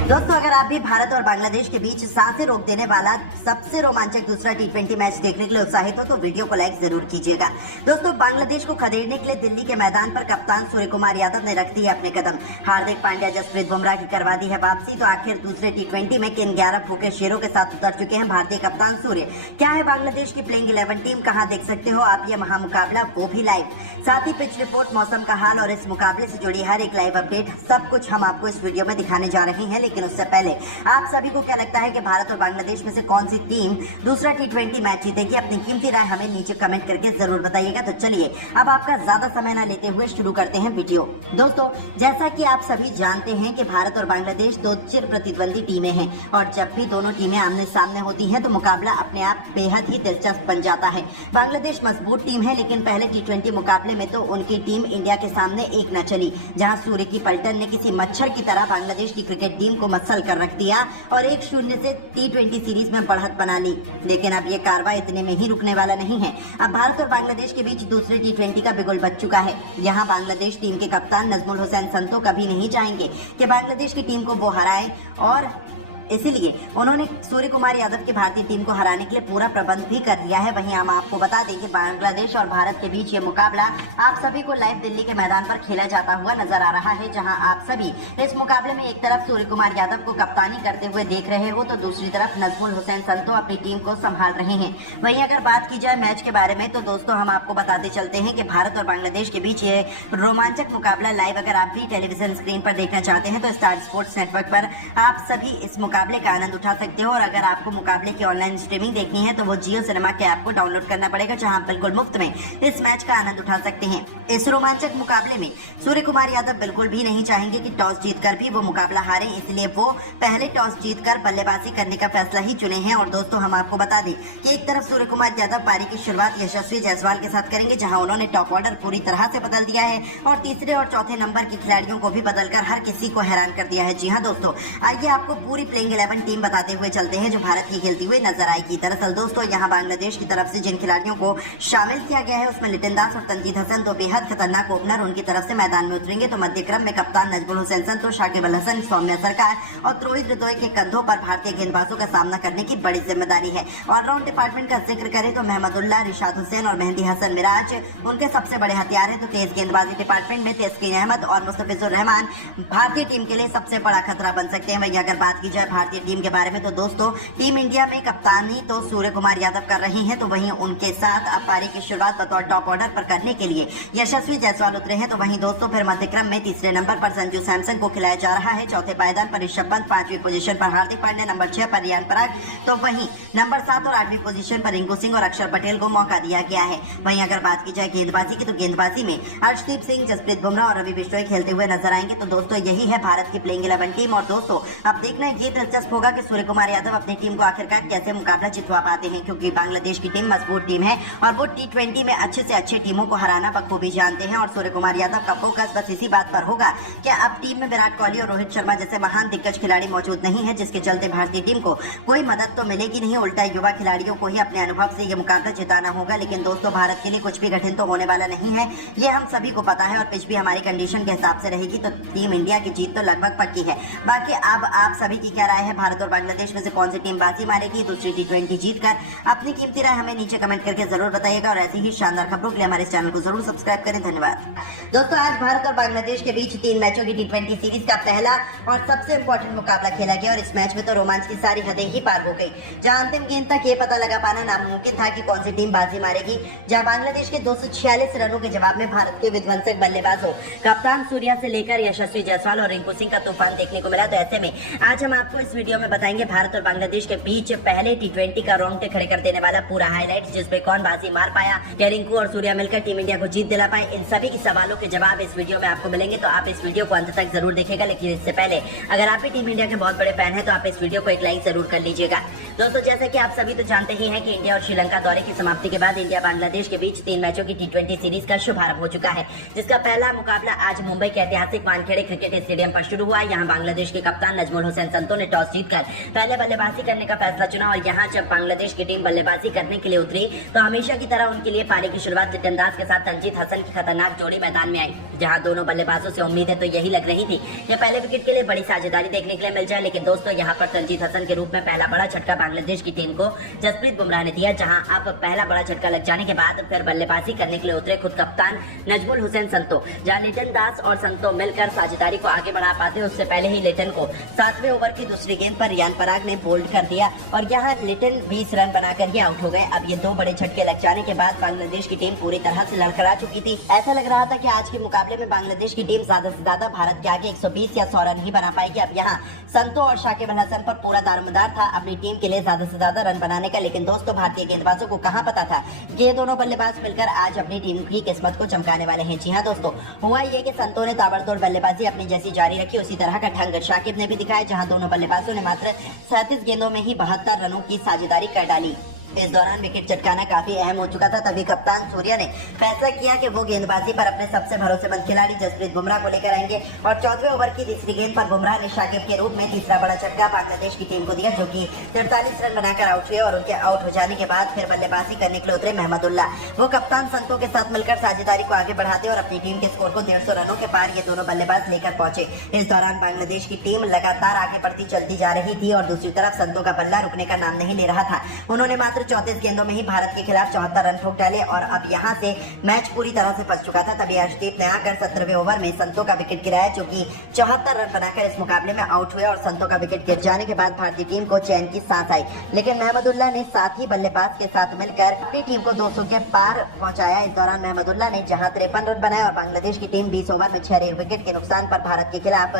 दोस्तों अगर आप भी भारत और बांग्लादेश के बीच सांसें रोक देने वाला सबसे रोमांचक दूसरा T20 मैच देखने के लिए उत्साहित हो तो वीडियो को लाइक जरूर कीजिएगा। दोस्तों बांग्लादेश को खदेड़ने के लिए दिल्ली के मैदान पर कप्तान सूर्य कुमार यादव ने रख दी है अपने कदम। हार्दिक पांड्या, जसप्रीत बुमराह की करवा दी है वापसी, तो आखिर दूसरे T20 में किन 11 भूखे शेरों के साथ उतर चुके हैं भारतीय कप्तान सूर्य। क्या है बांग्लादेश की प्लेइंग 11 टीम, कहाँ देख सकते हो आप ये महामुकाबला, वो भी लाइव। साथ ही पिच रिपोर्ट, मौसम का हाल और इस मुकाबले से जुड़ी हर एक लाइव अपडेट, सब कुछ हम आपको इस वीडियो में दिखाने जा रहे हैं। लेकिन उससे पहले आप सभी को क्या लगता है कि भारत और बांग्लादेश में से कौन सी टीम दूसरा T20 मैच जीतेगी? अपनी कीमती राय हमें नीचे कमेंट करके जरूर बताइएगा। तो चलिए अब आपका ज्यादा समय न लेते हुए शुरू करते हैं वीडियो। दोस्तों जैसा कि आप सभी जानते हैं कि भारत और बांग्लादेश दो चिर प्रतिद्वंदी टीमें हैं और जब भी दोनों टीमें आमने सामने होती हैं तो मुकाबला अपने आप बेहद ही दिलचस्प बन जाता है। बांग्लादेश मजबूत टीम है, लेकिन पहले T20 मुकाबले में तो उनकी टीम इंडिया के सामने एक न चली, जहां सूर्य की पलटन ने किसी मच्छर की तरह बांग्लादेश की क्रिकेट टीम को मसल कर रख दिया और 1-0 से T20 सीरीज में बढ़त बना ली। लेकिन अब ये कार्रवाई इतने में ही रुकने वाला नहीं है। अब भारत और बांग्लादेश के बीच दूसरे T20 का बिगुल बज चुका है। यहाँ बांग्लादेश टीम के कप्तान नजमुल हुसैन संतो कभी नहीं चाहेंगे कि बांग्लादेश की टीम को वो हराए और इसीलिए उन्होंने सूर्य कुमार यादव की भारतीय टीम को हराने के लिए पूरा प्रबंध भी कर दिया है। वहीं हम आपको बता दें कि बांग्लादेश और भारत के बीच ये मुकाबला आप सभी को लाइव दिल्ली के मैदान पर खेला जाता हुआ नजर आ रहा है, जहां आप सभी इस मुकाबले में एक तरफ सूर्य कुमार यादव को कप्तानी करते हुए देख रहे हो तो दूसरी तरफ नजमुल हुसैन संतो अपनी टीम को संभाल रहे हैं। वहीं अगर बात की जाए मैच के बारे में तो दोस्तों हम आपको बताते चलते हैं कि भारत और बांग्लादेश के बीच ये रोमांचक मुकाबला लाइव अगर आप भी टेलीविजन स्क्रीन पर देखना चाहते हैं तो स्टार स्पोर्ट्स नेटवर्क पर आप सभी इस मुकाबले का आनंद उठा सकते हो। और अगर आपको मुकाबले की ऑनलाइन स्ट्रीमिंग देखनी है तो वो जियो सिनेमा के ऐप को डाउनलोड करना पड़ेगा, जहां आप बिल्कुल मुफ्त में इस मैच का आनंद उठा सकते हैं। इस रोमांचक मुकाबले में सूर्य कुमार यादव बिल्कुल भी नहीं चाहेंगे कि टॉस जीतकर भी वो मुकाबला हारे, इसलिए वो पहले टॉस जीतकर बल्लेबाजी करने का फैसला ही चुने हैं। और दोस्तों हम आपको बता दें कि एक तरफ सूर्य कुमार यादव पारी की शुरुआत यशस्वी जायसवाल के साथ करेंगे, जहां उन्होंने टॉप ऑर्डर पूरी तरह से बदल दिया है और तीसरे और चौथे नंबर के खिलाड़ियों को भी बदलकर हर किसी को हैरान कर दिया है। जी हाँ दोस्तों, आइए आपको पूरी प्लेइंग 11 टीम बताते हुए चलते हैं जो भारत की खेलती हुई नजर आएगी। दरअसल दोस्तों यहाँ बांग्लादेश की तरफ से जिन खिलाड़ियों को शामिल किया गया है उसमें लिटन दास और तंजीद हसन दो बेहद खतरनाक ओपनर उनकी तरफ से मैदान में उतरेंगे। तो मध्य क्रम में कप्तान नजमुल हुसैन संतो, शाकिब अल हसन, सौम्या सरकार और रोहित हृदय के कंधों पर भारतीय गेंदबाजों का सामना करने की बड़ी जिम्मेदारी है। ऑलराउंड डिपार्टमेंट का जिक्र करें तो महमदुल्लाह, रिशाद हुसैन और मेहंदी हसन मिराज उनके सबसे बड़े हथियार है। तो तेज गेंदबाजी डिपार्टमेंट में तस्कीन अहमद और मुस्तफिजुर रहमान भारतीय टीम के लिए सबसे बड़ा खतरा बन सकते हैं। वहीं अगर बात की जाए भारतीय टीम के बारे में, तो दोस्तों टीम इंडिया में कप्तानी तो सूर्य कुमार यादव कर रहे हैं, तो वहीं उनके साथ अब पारी की शुरुआत बतौर टॉप ऑर्डर पर करने के लिए यशस्वी जायसवाल उतरे हैं। तो वहीं दोस्तों फिर मध्य क्रम में तीसरे नंबर पर संजू सैमसन को खिलाया जा रहा है, चौथे पायदान पर ऋषभ पंत, 5वीं पोजीशन पर हार्दिक पांड्या, नंबर 6 पर रियान पराग, तो वहीं नंबर 7 और 8वीं पोजीशन पर रिंकू सिंह और अक्षर पटेल को मौका दिया गया है। वहीं अगर बात की जाए गेंदबाजी की, तो गेंदबाजी में अर्शदीप सिंह, जसप्रीत बुमराह और रवि बिश्नोई खेलते हुए नजर आएंगे। तो दोस्तों यही है भारत की प्लेइंग 11 टीम। और दोस्तों अब देखना ये दिलचस्प होगा कि सूर्य कुमार यादव अपनी टीम को आखिरकार कैसे मुकाबला जितवा पाते हैं, क्योंकि बांग्लादेश की टीम मजबूत टीम है और वो T20 में अच्छे से अच्छे टीमों को हराना बखूबी जानते हैं। और सूर्य कुमार यादव का फोकस बस इसी बात पर होगा कि अब टीम में विराट कोहली और रोहित शर्मा जैसे महान दिग्गज खिलाड़ी मौजूद नहीं है, जिसके चलते भारतीय टीम को कोई मदद तो मिलेगी नहीं, उल्टा युवा खिलाड़ियों को ही अपने अनुभव से ये मुकाबला जिताना होगा। लेकिन दोस्तों भारत के लिए कुछ भी कठिन तो होने वाला नहीं है, ये हम सभी को पता है। और पिच भी हमारी कंडीशन के हिसाब से रहेगी, तो टीम इंडिया की जीत तो लगभग पक्की है। बाकी अब आप सभी की क्या राय है, भारत और बांग्लादेश में से कौन सी टीम बाजी मारेगी दूसरी T20 जीतकर? अपनी कीमती राय हमें नीचे कमेंट करके जरूर बताइएगा और ऐसी ही शानदार खबरों के लिए हमारे चैनल को जरूर सब्सक्राइब करें। धन्यवाद। दोस्तों आज भारत और बांग्लादेश के बीच 3 मैचों की T20 सीरीज का पहला और सबसे इंपॉर्टेंट मुकाबला खेला गया और इस मैच में तो रोमांच की सारी हदें ही पार हो गई, जहां अंतिम गेंद तक ये पता लगा पाना नामुमकिन था कि कौन सी टीम बाजी मारेगी। जहां बांग्लादेश के 246 रनों के जवाब में भारत के विध्वंसक बल्लेबाजों कप्तान सूर्या से लेकर यशस्वी जायसवाल और रिंकू सिंह का तूफान देखने को मिला। तो ऐसे में आज हम आपको इस वीडियो में बताएंगे भारत और बांग्लादेश के बीच पहले T20 का रोंगटे खड़े कर देने वाला पूरा हाईलाइट, जिसमें कौन बाजी मार पाया, क्या रिंकू और सूर्या मिलकर टीम इंडिया को जीत दिला पाए, इन सभी के सवालों के जवाब इस वीडियो में आपको मिलेंगे। तो आप इस वीडियो को अंत तक जरूर देखेगा, लेकिन इससे पहले अगर आप भी टीम इंडिया के बहुत बड़े फैन हैं तो आप इस वीडियो को एक लाइक जरूर कर लीजिएगा। दोस्तों जैसा कि आप सभी तो जानते ही हैं कि इंडिया और श्रीलंका दौरे की समाप्ति के बाद इंडिया बांग्लादेश के बीच 3 मैचों की T20 सीरीज का शुभारंभ हो चुका है, जिसका पहला मुकाबला आज मुंबई के ऐतिहासिक वानखेड़े क्रिकेट स्टेडियम पर शुरू हुआ। यहाँ बांग्लादेश के कप्तान नजमुल हुसैन संतो ने टॉस जीतकर पहले बल्लेबाजी करने का फैसला चुना और यहाँ जब बांग्लादेश की टीम बल्लेबाजी करने के लिए उतरी तो हमेशा की तरह उनके लिए पारी की शुरुआत लिटन दास के साथ तंजीद हसन की खतरनाक जोड़ी मैदान में आई। जहां दोनों बल्लेबाजों से उम्मीदें तो यही लग रही थी कि पहले विकेट के लिए बड़ी साझेदारी देखने के लिए मिल जाए, लेकिन दोस्तों यहां पर तंजीद हसन के रूप में पहला बड़ा झटका बांग्लादेश की टीम को जसप्रीत बुमराह ने दिया। जहां अब पहला बड़ा झटका लग जाने के बाद फिर बल्लेबाजी करने के लिए उतरे खुद कप्तान नजमुल हुसैन संतो। जहां लिटन दास और संतो मिलकर साझेदारी को आगे बढ़ा पाते, उससे पहले ही लिटन को 7वें ओवर की दूसरी गेंद पर रियान पराग ने बोल्ड कर दिया और यहाँ लिटन 20 रन बनाकर ही आउट हो गए। अब ये 2 बड़े झटके लग जाने के बाद बांग्लादेश की टीम पूरी तरह से लड़खड़ा चुकी थी। ऐसा लग रहा था कि आज के मुकाबले में बांग्लादेश की टीम ज्यादा से ज्यादा भारत के आगे 120 या 100 रन ही बना पाएगी। अब यहाँ संतो और शाकिब अल हसन पर पूरा दारोमदार था अपनी टीम के लिए ज्यादा से ज्यादा रन बनाने का, लेकिन दोस्तों भारतीय गेंदबाजों को कहाँ पता था कि ये दोनों बल्लेबाज मिलकर आज अपनी टीम की किस्मत को चमकाने वाले हैं। जी हाँ दोस्तों, हुआ ये कि संतो ने ताबड़तोड़ बल्लेबाजी अपनी जैसी जारी रखी, उसी तरह का ढंग शाकिब ने भी दिखाया, जहां दोनों बल्लेबाजों ने मात्र 37 गेंदों में ही 72 रनों की साझेदारी कर डाली। इस दौरान विकेट चटकाना काफी अहम हो चुका था, तभी कप्तान सूर्या ने फैसला किया कि वो गेंदबाजी पर अपने सबसे भरोसेमंद खिलाड़ी जसप्रीत बुमराह को लेकर आएंगे और 4वें ओवर की तीसरी गेंद पर बुमराह ने शाकिब के रूप में तीसरा बड़ा झटका बांग्लादेश की टीम को दिया, जो कि 43 रन बनाकर आउट हुए। और उनके आउट हो जाने के बाद फिर बल्लेबाजी करने के लिए उतरे महमदुल्लाह। वो कप्तान संतो के साथ मिलकर साझेदारी को आगे बढ़ाते और अपनी टीम के स्कोर को 150 रनों के पार ये दोनों बल्लेबाज लेकर पहुंचे। इस दौरान बांग्लादेश की टीम लगातार आगे बढ़ती चलती जा रही थी और दूसरी तरफ संतो का बल्ला रुकने का नाम नहीं ले रहा था। उन्होंने मात्र 34 गेंदों में ही भारत के खिलाफ 74 रन ठोक डाले और अब यहां से मैच पूरी तरह से फंस चुका था। तभी अर्शदीप ने आकर 17वें ओवर में संतो का विकेट गिराया, जो कि 74 रन बनाकर इस मुकाबले में आउट हुए और संतो का विकेट गिर जाने के बाद भारतीय टीम को चैन की सांस आई। लेकिन महमदुल्लाह ने साथ ही बल्लेबाज के साथ मिलकर अपनी टीम को 200 के पार पहुंचाया। इस दौरान महमदुल्लाह ने जहां 53 रन बनाए और बांग्लादेश की टीम 20 ओवर में 6 विकेट के नुकसान पर भारत के खिलाफ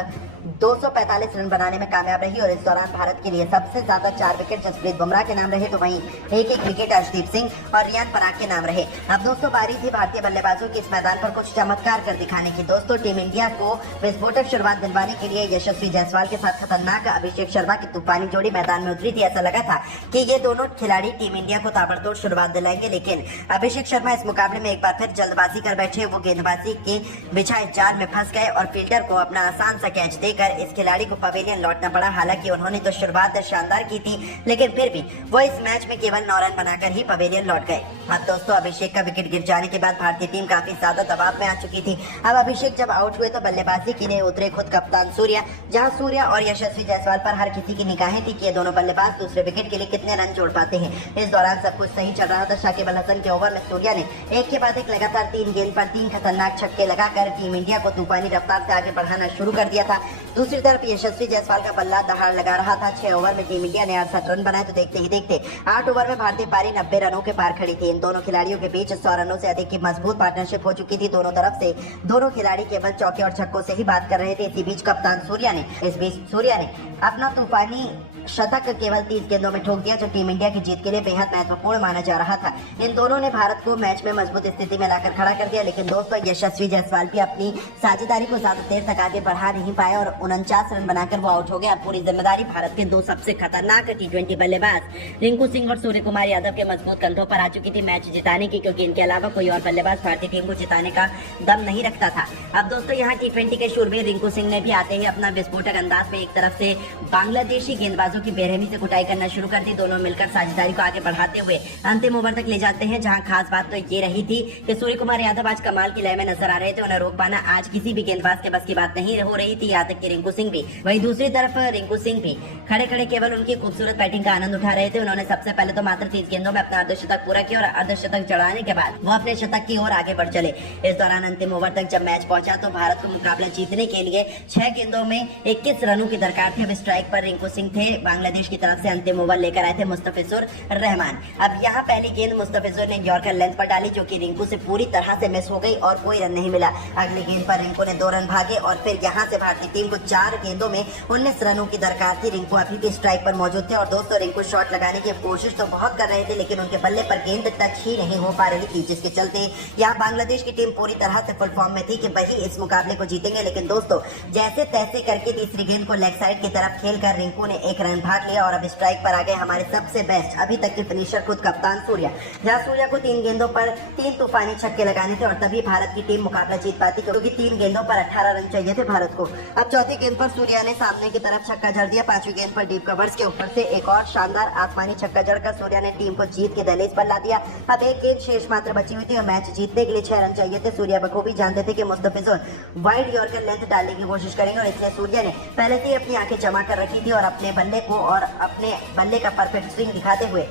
245 रन बनाने में कामयाब रही। और इस दौरान भारत के लिए सबसे ज्यादा 4 विकेट जसप्रीत बुमराह के नाम रहे, तो वहीं एक विकेट अर्शदीप सिंह और रियान पराग के नाम रहे। अब दोस्तों बारी थी भारतीय बल्लेबाजों की इस मैदान पर कुछ चमत्कार कर दिखाने की। दोस्तों टीम इंडिया को विस्फोटक शुरुआत दिलवाने के लिए यशस्वी जायसवाल के साथ खतरनाक अभिषेक शर्मा की तूफानी जोड़ी मैदान में उतरी थी। ऐसा लगा था कि ये दोनों खिलाड़ी टीम इंडिया को ताबड़तोड़ शुरुआत दिलाएंगे, लेकिन अभिषेक शर्मा इस मुकाबले में एक बार फिर जल्दबाजी कर बैठे। वो गेंदबाजी के बिछाए जाल में फंस गए और फील्डर को अपना आसान सा कैच देकर इस खिलाड़ी को पवेलियन लौटना पड़ा। हालांकि उन्होंने तो शुरुआत शानदार की थी, लेकिन फिर भी वो इस मैच में केवल 9 रन बनाकर ही पवेलियन लौट गए। अब दोस्तों अभिषेक का विकेट गिर जाने के बाद भारतीय टीम काफी ज्यादा दबाव में आ चुकी थी। अब अभिषेक जब आउट हुए तो बल्लेबाजी के लिए उतरे खुद कप्तान सूर्या, जहां सूर्या और यशस्वी जायसवाल पर हर किसी की निगाहें थी कि ये दोनों बल्लेबाज दूसरे विकेट के लिए कितने रन जोड़ पाते हैं। इस दौरान सब कुछ सही चल रहा था। शाकिब अल हसन के ओवर में सूर्या ने एक के बाद एक लगातार 3 गेंद पर 3 खतरनाक छक्के लगाकर टीम इंडिया को तूफानी रफ्तार से आगे बढ़ाना शुरू कर दिया था। दूसरी तरफ यशस्वी जायसवाल का बल्ला दहाड़ लगा रहा था। 6 ओवर में टीम इंडिया ने 68 रन बनाए तो देखते ही देखते 8 ओवर में भारतीय पारी 90 रनों के पार खड़ी थी। इन दोनों खिलाड़ियों के बीच 100 रनों से अधिक की मजबूत पार्टनरशिप हो चुकी थी। दोनों तरफ से दोनों खिलाड़ी केवल चौके और छक्कों से ही बात कर रहे थे। इसी बीच कप्तान सूर्या ने अपना तूफानी शतक केवल 30 गेंदों में ठोक दिया, जो टीम इंडिया की जीत के लिए बेहद महत्वपूर्ण माना जा रहा था। इन दोनों ने भारत को मैच में मजबूत स्थिति में लाकर खड़ा कर दिया, लेकिन दोस्तों यशस्वी जायसवाल भी अपनी साझेदारी को ज्यादा देर तक आगे बढ़ा नहीं पाए और 49 रन बनाकर वो आउट हो गए। अब पूरी जिम्मेदारी भारत के दो सबसे खतरनाक T20 बल्लेबाज रिंकू सिंह और सूर्य कुमार यादव के मजबूत कंधों पर आ चुकी थी मैच जिताने की, क्योंकि इनके अलावा कोई और बल्लेबाज भारतीय टीम को जिताने का दम नहीं रखता था। अब दोस्तों यहाँ T20 के शूरवीर रिंकू सिंह ने भी आते ही अपना विस्फोटक अंदाज में एक तरफ से बांग्लादेशी गेंदबाजों की बेरहमी से कुटाई करना शुरू कर दी। दोनों मिलकर साझेदारी को आगे बढ़ाते हुए अंतिम ओवर तक ले जाते हैं, जहां खास बात तो ये रही थी कि सूर्य कुमार यादव आज कमाल की लय में नजर आ रहे थे। उन्हें रोक पाना आज किसी भी गेंदबाज के बस की बात नहीं हो रही थी, यहाँ तक कि रिंकू सिंह भी। वहीं दूसरी तरफ रिंकू सिंह भी खड़े खड़े केवल उनकी खूबसूरत बैटिंग का आनंद उठा रहे थे। उन्होंने सबसे पहले तो मात्र 30 गेंदों में अपना अर्धशतक पूरा किया और अर्धशतक चढ़ाने के बाद वो अपने शतक की ओर आगे बढ़ चले। इस दौरान अंतिम ओवर तक जब मैच पहुंचा तो भारत को मुकाबला जीतने के लिए 6 गेंदों में 21 रनों की दरकार थी। अब स्ट्राइक पर रिंकू सिंह थे। बांग्लादेश की तरफ से अंतिम ओवर लेकर आए थे मुस्तफिजुर रहमान। अब यहाँ पहली गेंद मुस्तफिजुर ने यॉर्कर लेंथ पर डाली, जो कि रिंकू से पूरी तरह से मिस हो गई और कोई रन नहीं मिला। अगली गेंद पर रिंकू ने 2 रन भागे और फिर यहाँ से भारतीय टीम को 4 गेंदों में 19 रनों की दरकार थी। रिंकू अभी भी स्ट्राइक पर मौजूद थे और दोस्तों रिंकू शॉट लगाने की कोशिश तो बहुत कर रहे थे, लेकिन उनके बल्ले पर गेंद टच ही नहीं हो पा रही थी, जिसके चलते यहाँ बांग्लादेश की टीम पूरी तरह से फुल फॉर्म में थी कि वही इस मुकाबले को जीतेंगे। लेकिन दोस्तों जैसे तैसे करके तीसरी गेंद को लेग साइड की तरफ खेलकर रिंकू ने 1 रन भाग लिया और अब स्ट्राइक पर आ गए हमारे सबसे बेस्ट अभी तक के फिनिशर खुद कप्तान सूर्या। जहाँ सूर्या को 3 गेंदों पर 3 तूफानी छक्के लगाने थे और तभी भारत की टीम मुकाबला जीत पाती, क्योंकि 3 गेंदों पर 18 रन चाहिए थे भारत को। अब चौथी गेंद पर सूर्या ने सामने की तरफ छक्का जड़ दिया। 5वीं गेंद पर डीप कवर्स के ऊपर से एक और शानदार आसमानी छक्का जड़कर सूर्या ने टीम को जीत के दहलीज पर ला दिया। अब 1 गेंद शेष मात्र बची हुई थी और मैच जीतने के लिए 6 रन चाहिए थे। सूर्या बखूबी जानते थे कि मुस्तफिजुर वाइड यॉर्कर लेंथ डालने की कोशिश करेंगे और इसलिए सूर्या ने पहले से ही अपनी आंखें जमा कर रखी थी और अपने बल्ले का परफेक्ट स्विंग दिखाते हुए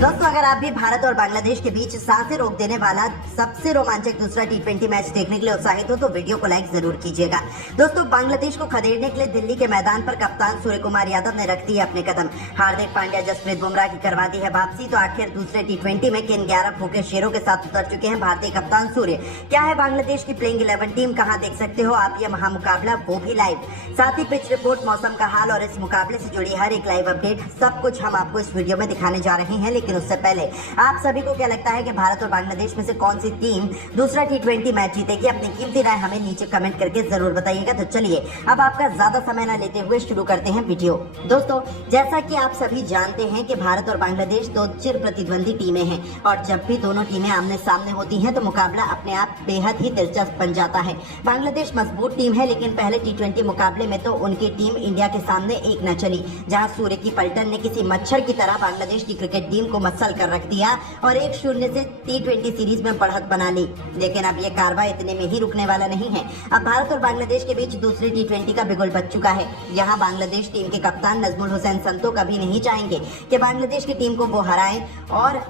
दोस्तों अगर आप भी भारत और बांग्लादेश के बीच सांसें रोक देने वाला सबसे रोमांचक दूसरा T20 मैच देखने के लिए उत्साहित हो तो वीडियो को लाइक जरूर कीजिएगा। दोस्तों बांग्लादेश को खदेड़ने के लिए दिल्ली के मैदान पर कप्तान सूर्य कुमार यादव ने रख दिए अपने कदम। हार्दिक पांड्या, जसप्रीत बुमराह की करवा दी है वापसी, तो आखिर दूसरे T20 में किन 11 फूके शेरों के साथ उतर चुके हैं भारतीय कप्तान सूर्य। क्या है बांग्लादेश की प्लेइंग 11 टीम, कहाँ देख सकते हो आप यह महामुकाबला, वो भी लाइव। साथ ही पिच रिपोर्ट, मौसम का हाल और इस मुकाबले से जुड़ी हर एक लाइव अपडेट, सब कुछ हम आपको इस वीडियो में दिखाने जा रहे हैं। लेकिन उससे पहले आप सभी को क्या लगता है कि भारत और बांग्लादेश में से कौन सी टीम दूसरा T20 मैच जीतेगी? अपनी कीमती राय हमें नीचे कमेंट करके जरूर बताइएगा। तो चलिए अब आपका ज्यादा समय न लेते हुए शुरू करते हैं वीडियो। दोस्तों जैसा कि आप सभी जानते हैं कि भारत और बांग्लादेश 2 चिर प्रतिद्वंदी टीमें हैं और जब भी दोनों टीमें आमने सामने होती हैं तो मुकाबला अपने आप बेहद ही दिलचस्प बन जाता है। बांग्लादेश मजबूत टीम है, लेकिन पहले T20 मुकाबले में तो उनकी टीम इंडिया के सामने एक न चली, जहां सूर्य की पलटन ने किसी मच्छर की तरह बांग्लादेश की क्रिकेट टीम को मसल कर रख दिया और 1-0 से T20 सीरीज में बढ़त बना ली। लेकिन अब यह कारवा इतने में ही रुकने वाला नहीं है। अब भारत और बांग्लादेश के बीच दूसरे T20 का बिगुल बच चुका है। यहाँ बांग्लादेश टीम के कप्तान नजमुल हुसैन संतो कभी नहीं चाहेंगे कि बांग्लादेश की टीम को वो हराएं और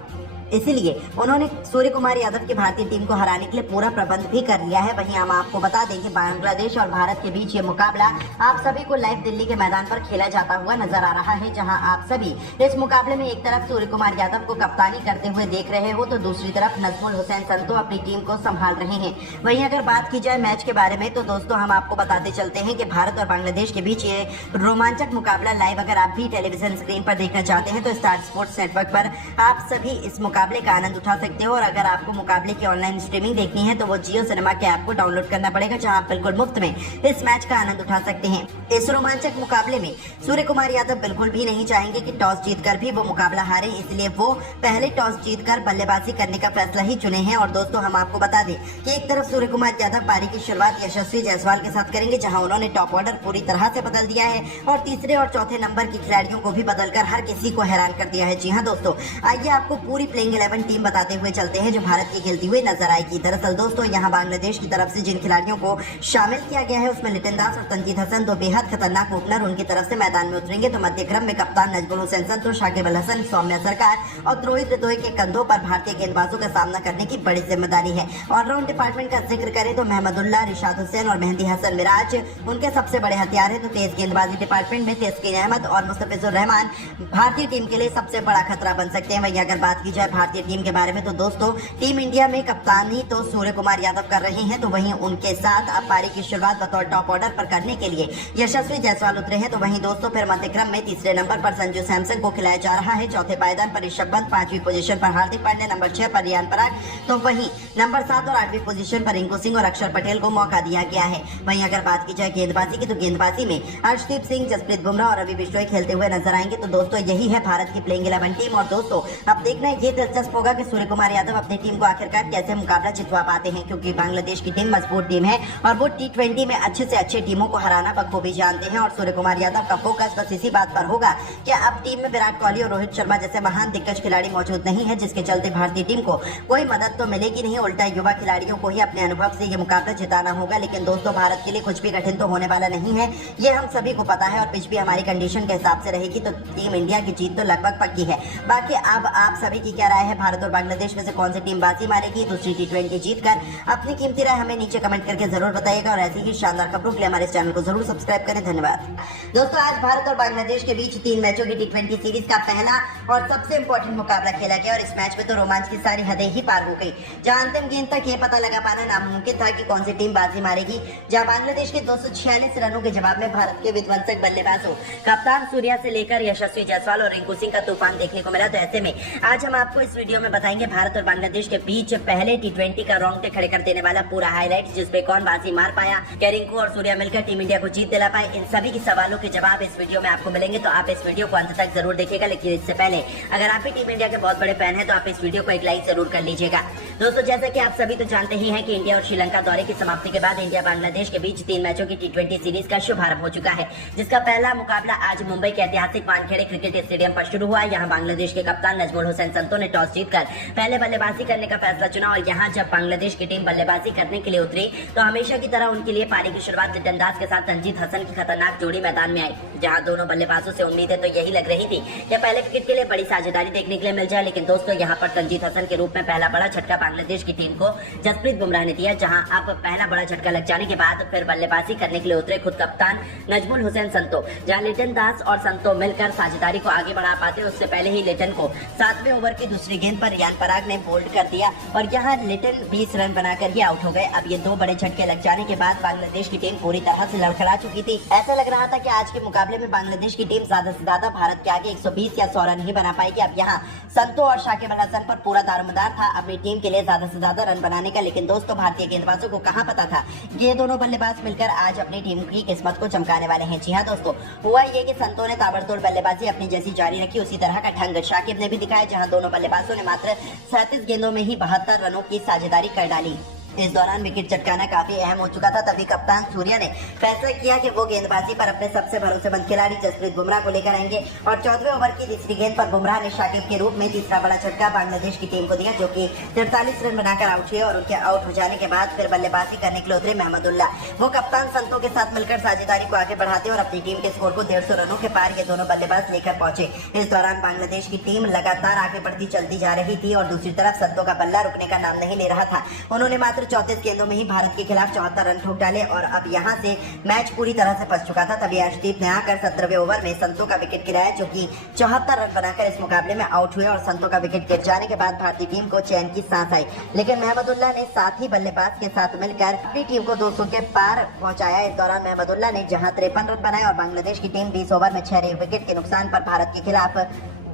इसलिए उन्होंने सूर्य कुमार यादव की भारतीय टीम को हराने के लिए पूरा प्रबंध भी कर लिया है। वहीं हम आपको बता दें कि बांग्लादेश और भारत के बीच ये मुकाबला आप सभी को लाइव दिल्ली के मैदान पर खेला जाता हुआ नजर आ रहा है, जहां आप सभी इस मुकाबले में एक तरफ सूर्य कुमार यादव को कप्तानी करते हुए देख रहे हो तो दूसरी तरफ नजमुल हुसैन संतो अपनी टीम को संभाल रहे हैं। वहीं अगर बात की जाए मैच के बारे में तो दोस्तों हम आपको बताते चलते हैं कि भारत और बांग्लादेश के बीच ये रोमांचक मुकाबला लाइव अगर आप भी टेलीविजन स्क्रीन पर देखना चाहते हैं तो स्टार स्पोर्ट्स नेटवर्क पर आप सभी इस मुकाबले का आनंद उठा सकते हो। और अगर आपको मुकाबले की ऑनलाइन स्ट्रीमिंग देखनी है तो वो जियो सिनेमा के ऐप को डाउनलोड करना पड़ेगा, जहां आप बिल्कुल मुफ्त में इस मैच का आनंद उठा सकते हैं। इस रोमांचक मुकाबले में सूर्य कुमार यादव बिल्कुल भी नहीं चाहेंगे कि टॉस जीतकर भी वो मुकाबला हारे, इसलिए वो पहले टॉस जीतकर बल्लेबाजी करने का फैसला ही चुने हैं। और दोस्तों हम आपको बता दें कि एक तरफ सूर्य कुमार यादव पारी की शुरुआत यशस्वी जायसवाल के साथ करेंगे, जहां उन्होंने टॉप ऑर्डर पूरी तरह से बदल दिया है और तीसरे और चौथे नंबर के खिलाड़ियों को भी बदलकर हर किसी को हैरान कर दिया है। जी हाँ दोस्तों, आइए आपको पूरी प्लेइंग प्लेइंग 11 टीम बताते हुए चलते हैं जो भारत की खेलती हुई नजर आएगी। दरअसल दोस्तों यहाँ बांग्लादेश की तरफ से जिन खिलाड़ियों को शामिल किया गया है उसमें लिटन दास और तंजीद हसन दो बेहद खतरनाक ओपनर उनकी तरफ से मैदान में उतरेंगे। तो मध्य क्रम में कप्तान नजमुल हुसैन संतो, शाकिब अल हसन, सौम्या सरकार और रोहित रितोई के कंधों पर भारतीय गेंदबाजों का सामना करने की बड़ी जिम्मेदारी है। ऑलराउंड डिपार्टमेंट का जिक्र करें तो महमदुल्लाह, रिशाद हुसैन और मेहंदी हसन मिराज उनके सबसे बड़े हथियार है। तो तेज गेंदबाजी डिपार्टमेंट में तस्कीन अहमद और मुस्तफिजुर रहमान भारतीय टीम के लिए सबसे बड़ा खतरा बन सकते हैं। वहीं अगर बात की जाए भारतीय टीम के बारे में तो दोस्तों टीम इंडिया में कप्तानी तो सूर्य कुमार यादव कर रहे हैं, तो वहीं उनके साथ अब पारी की शुरुआत बतौर टॉप ऑर्डर पर करने के लिए यशस्वी जायसवाल उतरे हैं। तो वहीं दोस्तों फिर मध्य क्रम में तीसरे नंबर पर संजू सैमसन को खिलाया जा रहा है, चौथे पायदान पर ऋषभ पंत, 5वीं पोजीशन पर हार्दिक पांड्या, नंबर 6 पर रियान पराग, तो वहीं नंबर 7 और 8वीं पोजीशन पर रिंकू सिंह और अक्षर पटेल को मौका दिया गया है। वहीं अगर बात की जाए गेंदबाजी की तो गेंदबाजी में अर्शदीप सिंह, जसप्रीत बुमराह और रवि बिश्नोई खेलते हुए नजर आएंगे। तो दोस्तों यही है भारत की प्लेइंग 11 टीम और दोस्तों अब देखना ये दिलचस्प होगा कि सूर्य कुमार यादव अपनी टीम को आखिरकार कैसे मुकाबला जितवा पाते हैं, क्योंकि बांग्लादेश की टीम मजबूत टीम है और वो T20 में अच्छे से अच्छे टीमों को हराना बखूबी जानते हैं। और सूर्य कुमार यादव का फोकस बस इसी बात पर होगा कि अब टीम में विराट कोहली और रोहित शर्मा जैसे महान दिग्गज खिलाड़ी मौजूद नहीं है, जिसके चलते भारतीय टीम को कोई मदद तो मिलेगी नहीं, उल्टा युवा खिलाड़ियों को ही अपने अनुभव से ये मुकाबला जिताना होगा। लेकिन दोस्तों भारत के लिए कुछ भी कठिन तो होने वाला नहीं है, ये हम सभी को पता है और पिच भी हमारी कंडीशन के हिसाब से रहेगी तो टीम इंडिया की जीत तो लगभग पक्की है। बाकी अब आप सभी की क्या राय है, भारत और बांग्लादेश में से कौन सी टीम बाजी मारेगी दूसरी T20 जीतकर? अपनी कीमती राय हमें नीचे कमेंट करके जरूर बताइएगा और ऐसी ही शानदार खबरों के लिए हमारे चैनल को जरूर सब्सक्राइब करें। धन्यवाद दोस्तों। आज भारत और बांग्लादेश के बीच 3 मैचों की T20 सीरीज का पहला और सबसे इंपॉर्टेंट मुकाबला खेला गया और इस मैच में तो रोमांच की सारी हदें ही पार हो गई, जहां अंतिम गेंद तक ये पता लगा पाना नामुमकिन था कि कौन सी टीम बाजी मारेगी। जहां बांग्लादेश के 246 रनों के जवाब में भारत के विध्वंसक बल्लेबाजों कप्तान सूर्या से लेकर यशस्वी जायसवाल और रिंकू सिंह का तूफान देखने को मिला। तो ऐसे में आज हम आपको इस वीडियो में बताएंगे भारत और बांग्लादेश के बीच पहले T20 का रोंगटे खड़े कर देने वाला पूरा हाईलाइट, जिसपे कौन बाजी मार पाया, क्या रिंकू और सूर्या मिलकर टीम इंडिया को जीत दिला पाए, इन सभी के सवालों के जवाब इस वीडियो में आपको मिलेंगे। तो आप इस वीडियो को अंत तक जरूर देखिएगा, लेकिन इससे पहले अगर आप भी टीम इंडिया के बहुत बड़े फैन हैं तो आप इस वीडियो को एक लाइक जरूर कर लीजिएगा। दोस्तों जैसा कि आप सभी तो जानते ही हैं कि इंडिया और श्रीलंका दौरे की समाप्ति के बाद इंडिया बांग्लादेश के बीच 3 मैचों की T20 सीरीज का शुभारंभ हो चुका है, जिसका पहला मुकाबला आज मुंबई के ऐतिहासिक वानखेड़े क्रिकेट स्टेडियम पर शुरू हुआ। यहाँ बांग्लादेश के कप्तान नजमुल हुसैन संतो ने टॉस जीतकर पहले बल्लेबाजी करने का फैसला चुना और यहाँ जब बांग्लादेश की टीम बल्लेबाजी करने के लिए उतरी तो हमेशा की तरह उनके लिए पारी की शुरुआत लिटन दास के साथ तंजीद हसन की खतरनाक जोड़ी मैदान में आई। जहां दोनों बल्लेबाजों से उम्मीदें तो यही लग रही थी कि पहले विकेट के लिए बड़ी साझेदारी देखने के लिए मिल जाए, लेकिन दोस्तों यहां पर तंजीद हसन के रूप में पहला बड़ा झटका बांग्लादेश की टीम को जसप्रीत बुमराह ने दिया। जहां अब पहला बड़ा झटका लग जाने के बाद फिर बल्लेबाजी करने के लिए उतरे खुद कप्तान नजमुल हुसैन संतो। जहां लिटन दास और संतो मिलकर साझेदारी को आगे बढ़ा पाते उससे पहले ही लिटन को 7वें ओवर की दूसरी गेंद पर रियान पराग ने बोल्ड कर दिया और यहाँ लिटन 20 रन बनाकर ही आउट हो गए। अब ये 2 बड़े झटके लग जाने के बाद बांग्लादेश की टीम पूरी तरह से लड़खड़ा चुकी थी। ऐसा लग रहा था कि आज के मुकाबले में बांग्लादेश की टीम ज्यादा से ज्यादा भारत के आगे 120 या 100 रन ही बना पाएगी। अब यहाँ संतो और शाकिब अल हसन पर पूरा दारोमदार था अपनी टीम के लिए ज्यादा से ज्यादा रन बनाने का, लेकिन दोस्तों भारतीय गेंदबाजों को कहाँ पता था ये दोनों बल्लेबाज मिलकर आज अपनी टीम की किस्मत को चमकाने वाले हैं। जी हाँ दोस्तों, हुआ ये कि संतो ने ताबड़तोड़ बल्लेबाजी अपनी जैसी जारी रखी उसी तरह का ढंग शाकिब ने भी दिखाया, जहां दोनों बल्लेबाजों ने मात्र 37 गेंदों में ही 72 रनों की साझेदारी कर डाली। इस दौरान विकेट चटकाना काफी अहम हो चुका था, तभी कप्तान सूर्या ने फैसला किया कि वो गेंदबाजी पर अपने सबसे भरोसेमंद खिलाड़ी जसप्रीत बुमराह को लेकर आएंगे और 14वें ओवर की तीसरी गेंद पर बुमराह ने शाकिब के रूप में तीसरा बड़ा झटका बांग्लादेश की टीम को दिया, जो कि 43 रन बनाकर आउट हुए और उनके आउट हो जाने के बाद फिर बल्लेबाजी करने के लिए उतरे महमदुल्लाह। वो कप्तान संतो के साथ मिलकर साझेदारी को आगे बढ़ाते और अपनी टीम के स्कोर को 150 रनों के पार ये दोनों बल्लेबाज लेकर पहुंचे। इस दौरान बांग्लादेश की टीम लगातार आगे बढ़ती चलती जा रही थी और दूसरी तरफ संतो का बल्ला रुकने का नाम नहीं ले रहा था। उन्होंने मात्र 34 गेंदों में भारत के खिलाफ 74 रन ठोक डाले और अब यहां से मैच पूरी तरह से फंस चुका था। तभी अर्शदीप ने आकर 17वें ओवर में संतो का विकेट गिराया, जो कि 74 रन बनाकर इस मुकाबले में आउट हुए और संतो का विकेट गिर जाने के बाद भारतीय टीम को चैन की सांस आई। लेकिन महमदुल्लाह ने साथ ही बल्लेबाज के साथ मिलकर अपनी टीम को 200 के पार पहुंचाया। इस दौरान महमदुल्लाह ने जहां 53 रन बनाए और बांग्लादेश की टीम 20 ओवर में 6 विकेट के नुकसान पर भारत के खिलाफ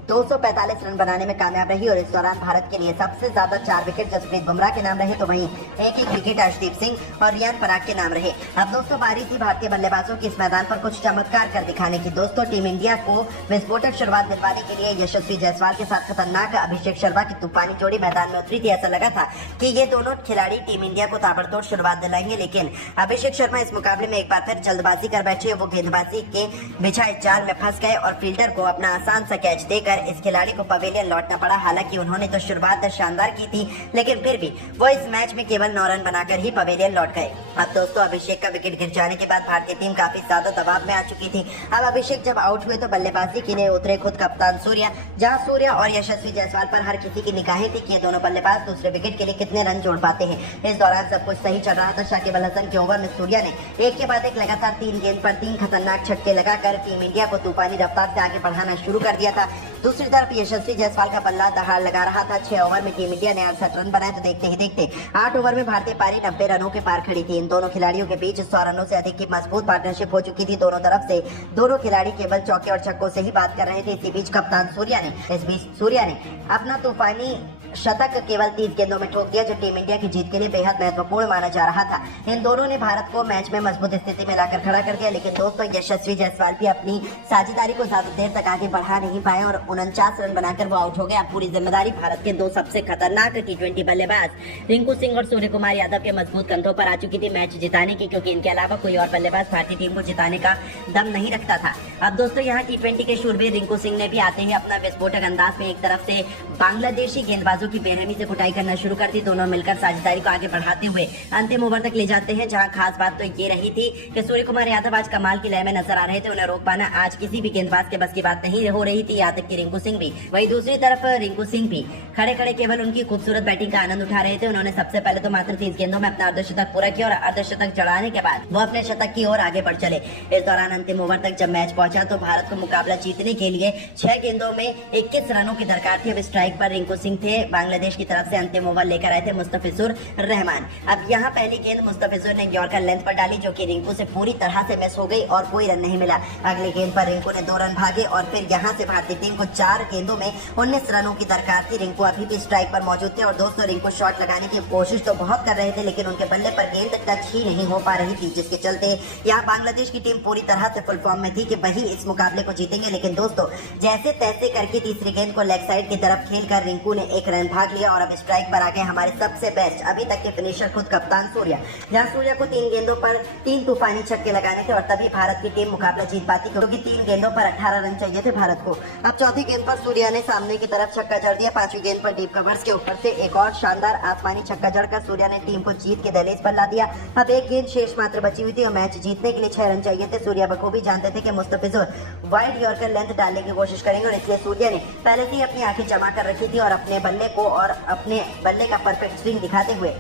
245 रन बनाने में कामयाब रही और इस दौरान भारत के लिए सबसे ज्यादा 4 विकेट जसप्रीत बुमराह के नाम रहे, तो वहीं एक विकेट अर्शदीप सिंह और रियान पराग के नाम रहे। अब दोस्तों बारी थी भारतीय बल्लेबाजों की इस मैदान पर कुछ चमत्कार कर दिखाने की। दोस्तों टीम इंडिया को विस्फोटक शुरुआत दिलवाने के लिए यशस्वी जायसवाल के साथ खतरनाक अभिषेक शर्मा की तूफानी जोड़ी मैदान में उतरी थी। ऐसा लगा था कि ये दोनों खिलाड़ी टीम इंडिया को ताबड़तोड़ शुरुआत दिलाएंगे, लेकिन अभिषेक शर्मा इस मुकाबले में एक बार फिर जल्दबाजी कर बैठे। वो गेंदबाजी के बिछाए जाल में फंस गए और फील्डर को अपना आसान सा कैच देकर खैर इस खिलाड़ी को पवेलियन लौटना पड़ा। हालांकि उन्होंने तो शुरुआत शानदार की थी, लेकिन फिर भी वो इस मैच में केवल 9 रन बनाकर ही पवेलियन लौट गए। अब दोस्तों अभिषेक का विकेट गिर जाने के बाद भारतीय टीम काफी ज्यादा दबाव में आ चुकी थी। अब अभिषेक जब आउट हुए तो बल्लेबाजी के लिए उतरे खुद कप्तान सूर्या, जहां सूर्या और यशस्वी जायसवाल पर हर किसी की निगाहें थी कि ये दोनों बल्लेबाज दूसरे विकेट के लिए कितने रन जोड़ पाते हैं। इस दौरान सब कुछ सही चल रहा था। शाकिब अल हसन के ओवर में सूर्या ने एक के बाद एक लगातार 3 गेंद पर 3 खतरनाक छक्के लगाकर टीम इंडिया को तूफानी रफ्तार से आगे बढ़ाना शुरू कर दिया था। दूसरी तरफ यशस्वी जायसवाल का बल्ला दहाड़ लगा रहा था। 6 ओवर में टीम इंडिया ने 68 रन बनाए तो देखते ही देखते 8 ओवर में भारतीय पारी 90 रनों के पार खड़ी थी। इन दोनों खिलाड़ियों के बीच 100 रनों से अधिक की मजबूत पार्टनरशिप हो चुकी थी। दोनों तरफ से दोनों खिलाड़ी केवल चौके और छक्कों से ही बात कर रहे थे। इसी बीच कप्तान सूर्या ने अपना तूफानी शतक केवल 30 गेंदों में ठोक दिया, जो टीम इंडिया की जीत के लिए बेहद महत्वपूर्ण माना जा रहा था। इन दोनों ने भारत को मैच में मजबूत स्थिति में लाकर खड़ा कर दिया, लेकिन दोस्तों यशस्वी जायसवाल भी अपनी साझेदारी को ज्यादा देर तक आगे बढ़ा नहीं पाए और 49 रन बनाकर वो आउट हो गए। अब पूरी जिम्मेदारी भारत के 2 सबसे खतरनाक T20 बल्लेबाज रिंकू सिंह और सूर्य कुमार यादव के मजबूत कंधों पर आ चुकी थी मैच जिताने की, क्योंकि इनके अलावा कोई और बल्लेबाज भारतीय टीम को जिताने का दम नहीं रखता था। अब दोस्तों यहाँ T20 के शूरवीर रिंकू सिंह ने भी आते ही अपना विस्फोटक अंदाज में एक तरफ से बांग्लादेशी गेंदबाजों की बेरहमी से कुटाई करना शुरू कर दी। दोनों मिलकर साझेदारी को आगे बढ़ाते हुए अंतिम ओवर तक ले जाते हैं, जहां खास बात तो ये रही थी कि सूर्य कुमार यादव आज कमाल की लय में नजर आ रहे थे। उन्हें रोक पाना आज किसी भी गेंदबाज के बस की बात नहीं हो रही थी, यहाँ तक कि रिंकू सिंह भी। वहीं दूसरी तरफ रिंकू सिंह भी खड़े खड़े केवल उनकी खूबसूरत बैटिंग का आनंद उठा रहे थे। उन्होंने सबसे पहले तो मात्र 30 गेंदों में अपना अर्धशतक पूरा किया और अर्धशतक चढ़ाने के बाद वो अपने शतक की ओर आगे बढ़ चले। इस दौरान अंतिम ओवर तक जब मैच पहुंचा तो भारत को मुकाबला जीतने के लिए 6 गेंदों में 21 रनों की दरकार थी। अब स्ट्राइक पर रिंकू सिंह थे। बांग्लादेश की तरफ से अंतिम ओवर लेकर आए थे मुस्तफिजुर रहमान। अब यहाँ पहली गेंद मुस्तफिजुर ने यॉर्कर लेंथ पर डाली, जो कि रिंकू से पूरी तरह से मिस हो गई और कोई रन नहीं मिला। अगली गेंद पर रिंकू ने 2 रन भागे और फिर यहाँ से भारतीय टीम को 4 गेंदों में 19 रनों की दरकार थी। रिंकू अभी भी स्ट्राइक पर मौजूद थे और दोस्तों रिंकू शॉट लगाने की कोशिश तो बहुत कर रहे थे, लेकिन उनके बल्ले पर गेंद टच ही नहीं हो पा रही थी, जिसके चलते यहाँ बांग्लादेश की टीम पूरी तरह से फुल फॉर्म में थी कि वही इस मुकाबले को जीतेंगे। लेकिन दोस्तों जैसे तैसे करके तीसरी गेंद को लेग साइड की तरफ खेलकर रिंकू ने 1 रन भाग लिया और अब स्ट्राइक पर आ गए हमारे सबसे बेस्ट अभी तक के फिनिशर खुद कप्तान सूर्या, जहां सूर्या को 3 गेंदों पर 3 तूफानी छक्के लगाने थे और तभी भारत की टीम मुकाबला जीत पाती, क्योंकि 3 गेंदों पर 18 रन चाहिए थे भारत को। अब चौथी गेंद पर सूर्या ने सामने की तरफ छक्का जड़ दिया। 5वीं गेंद पर डीप कवर्स के ऊपर से एक और शानदार आसमानी छक्का जड़कर सूर्या ने टीम को जीत के दहलीज पर ला दिया। अब 1 गेंद शेष मात्र बची हुई थी और मैच जीतने के लिए 6 रन चाहिए थे। सूर्या बखूबी जानते थे कि मुस्तफिजुर वाइड यॉर्कर लेंथ डालने की कोशिश करेंगे और इसलिए सूर्या ने पहले से ही अपनी आंखें जमा कर रखी थी और अपने बल्ले को और अपने बल्ले का परफेक्ट स्विंग दिखाते हुए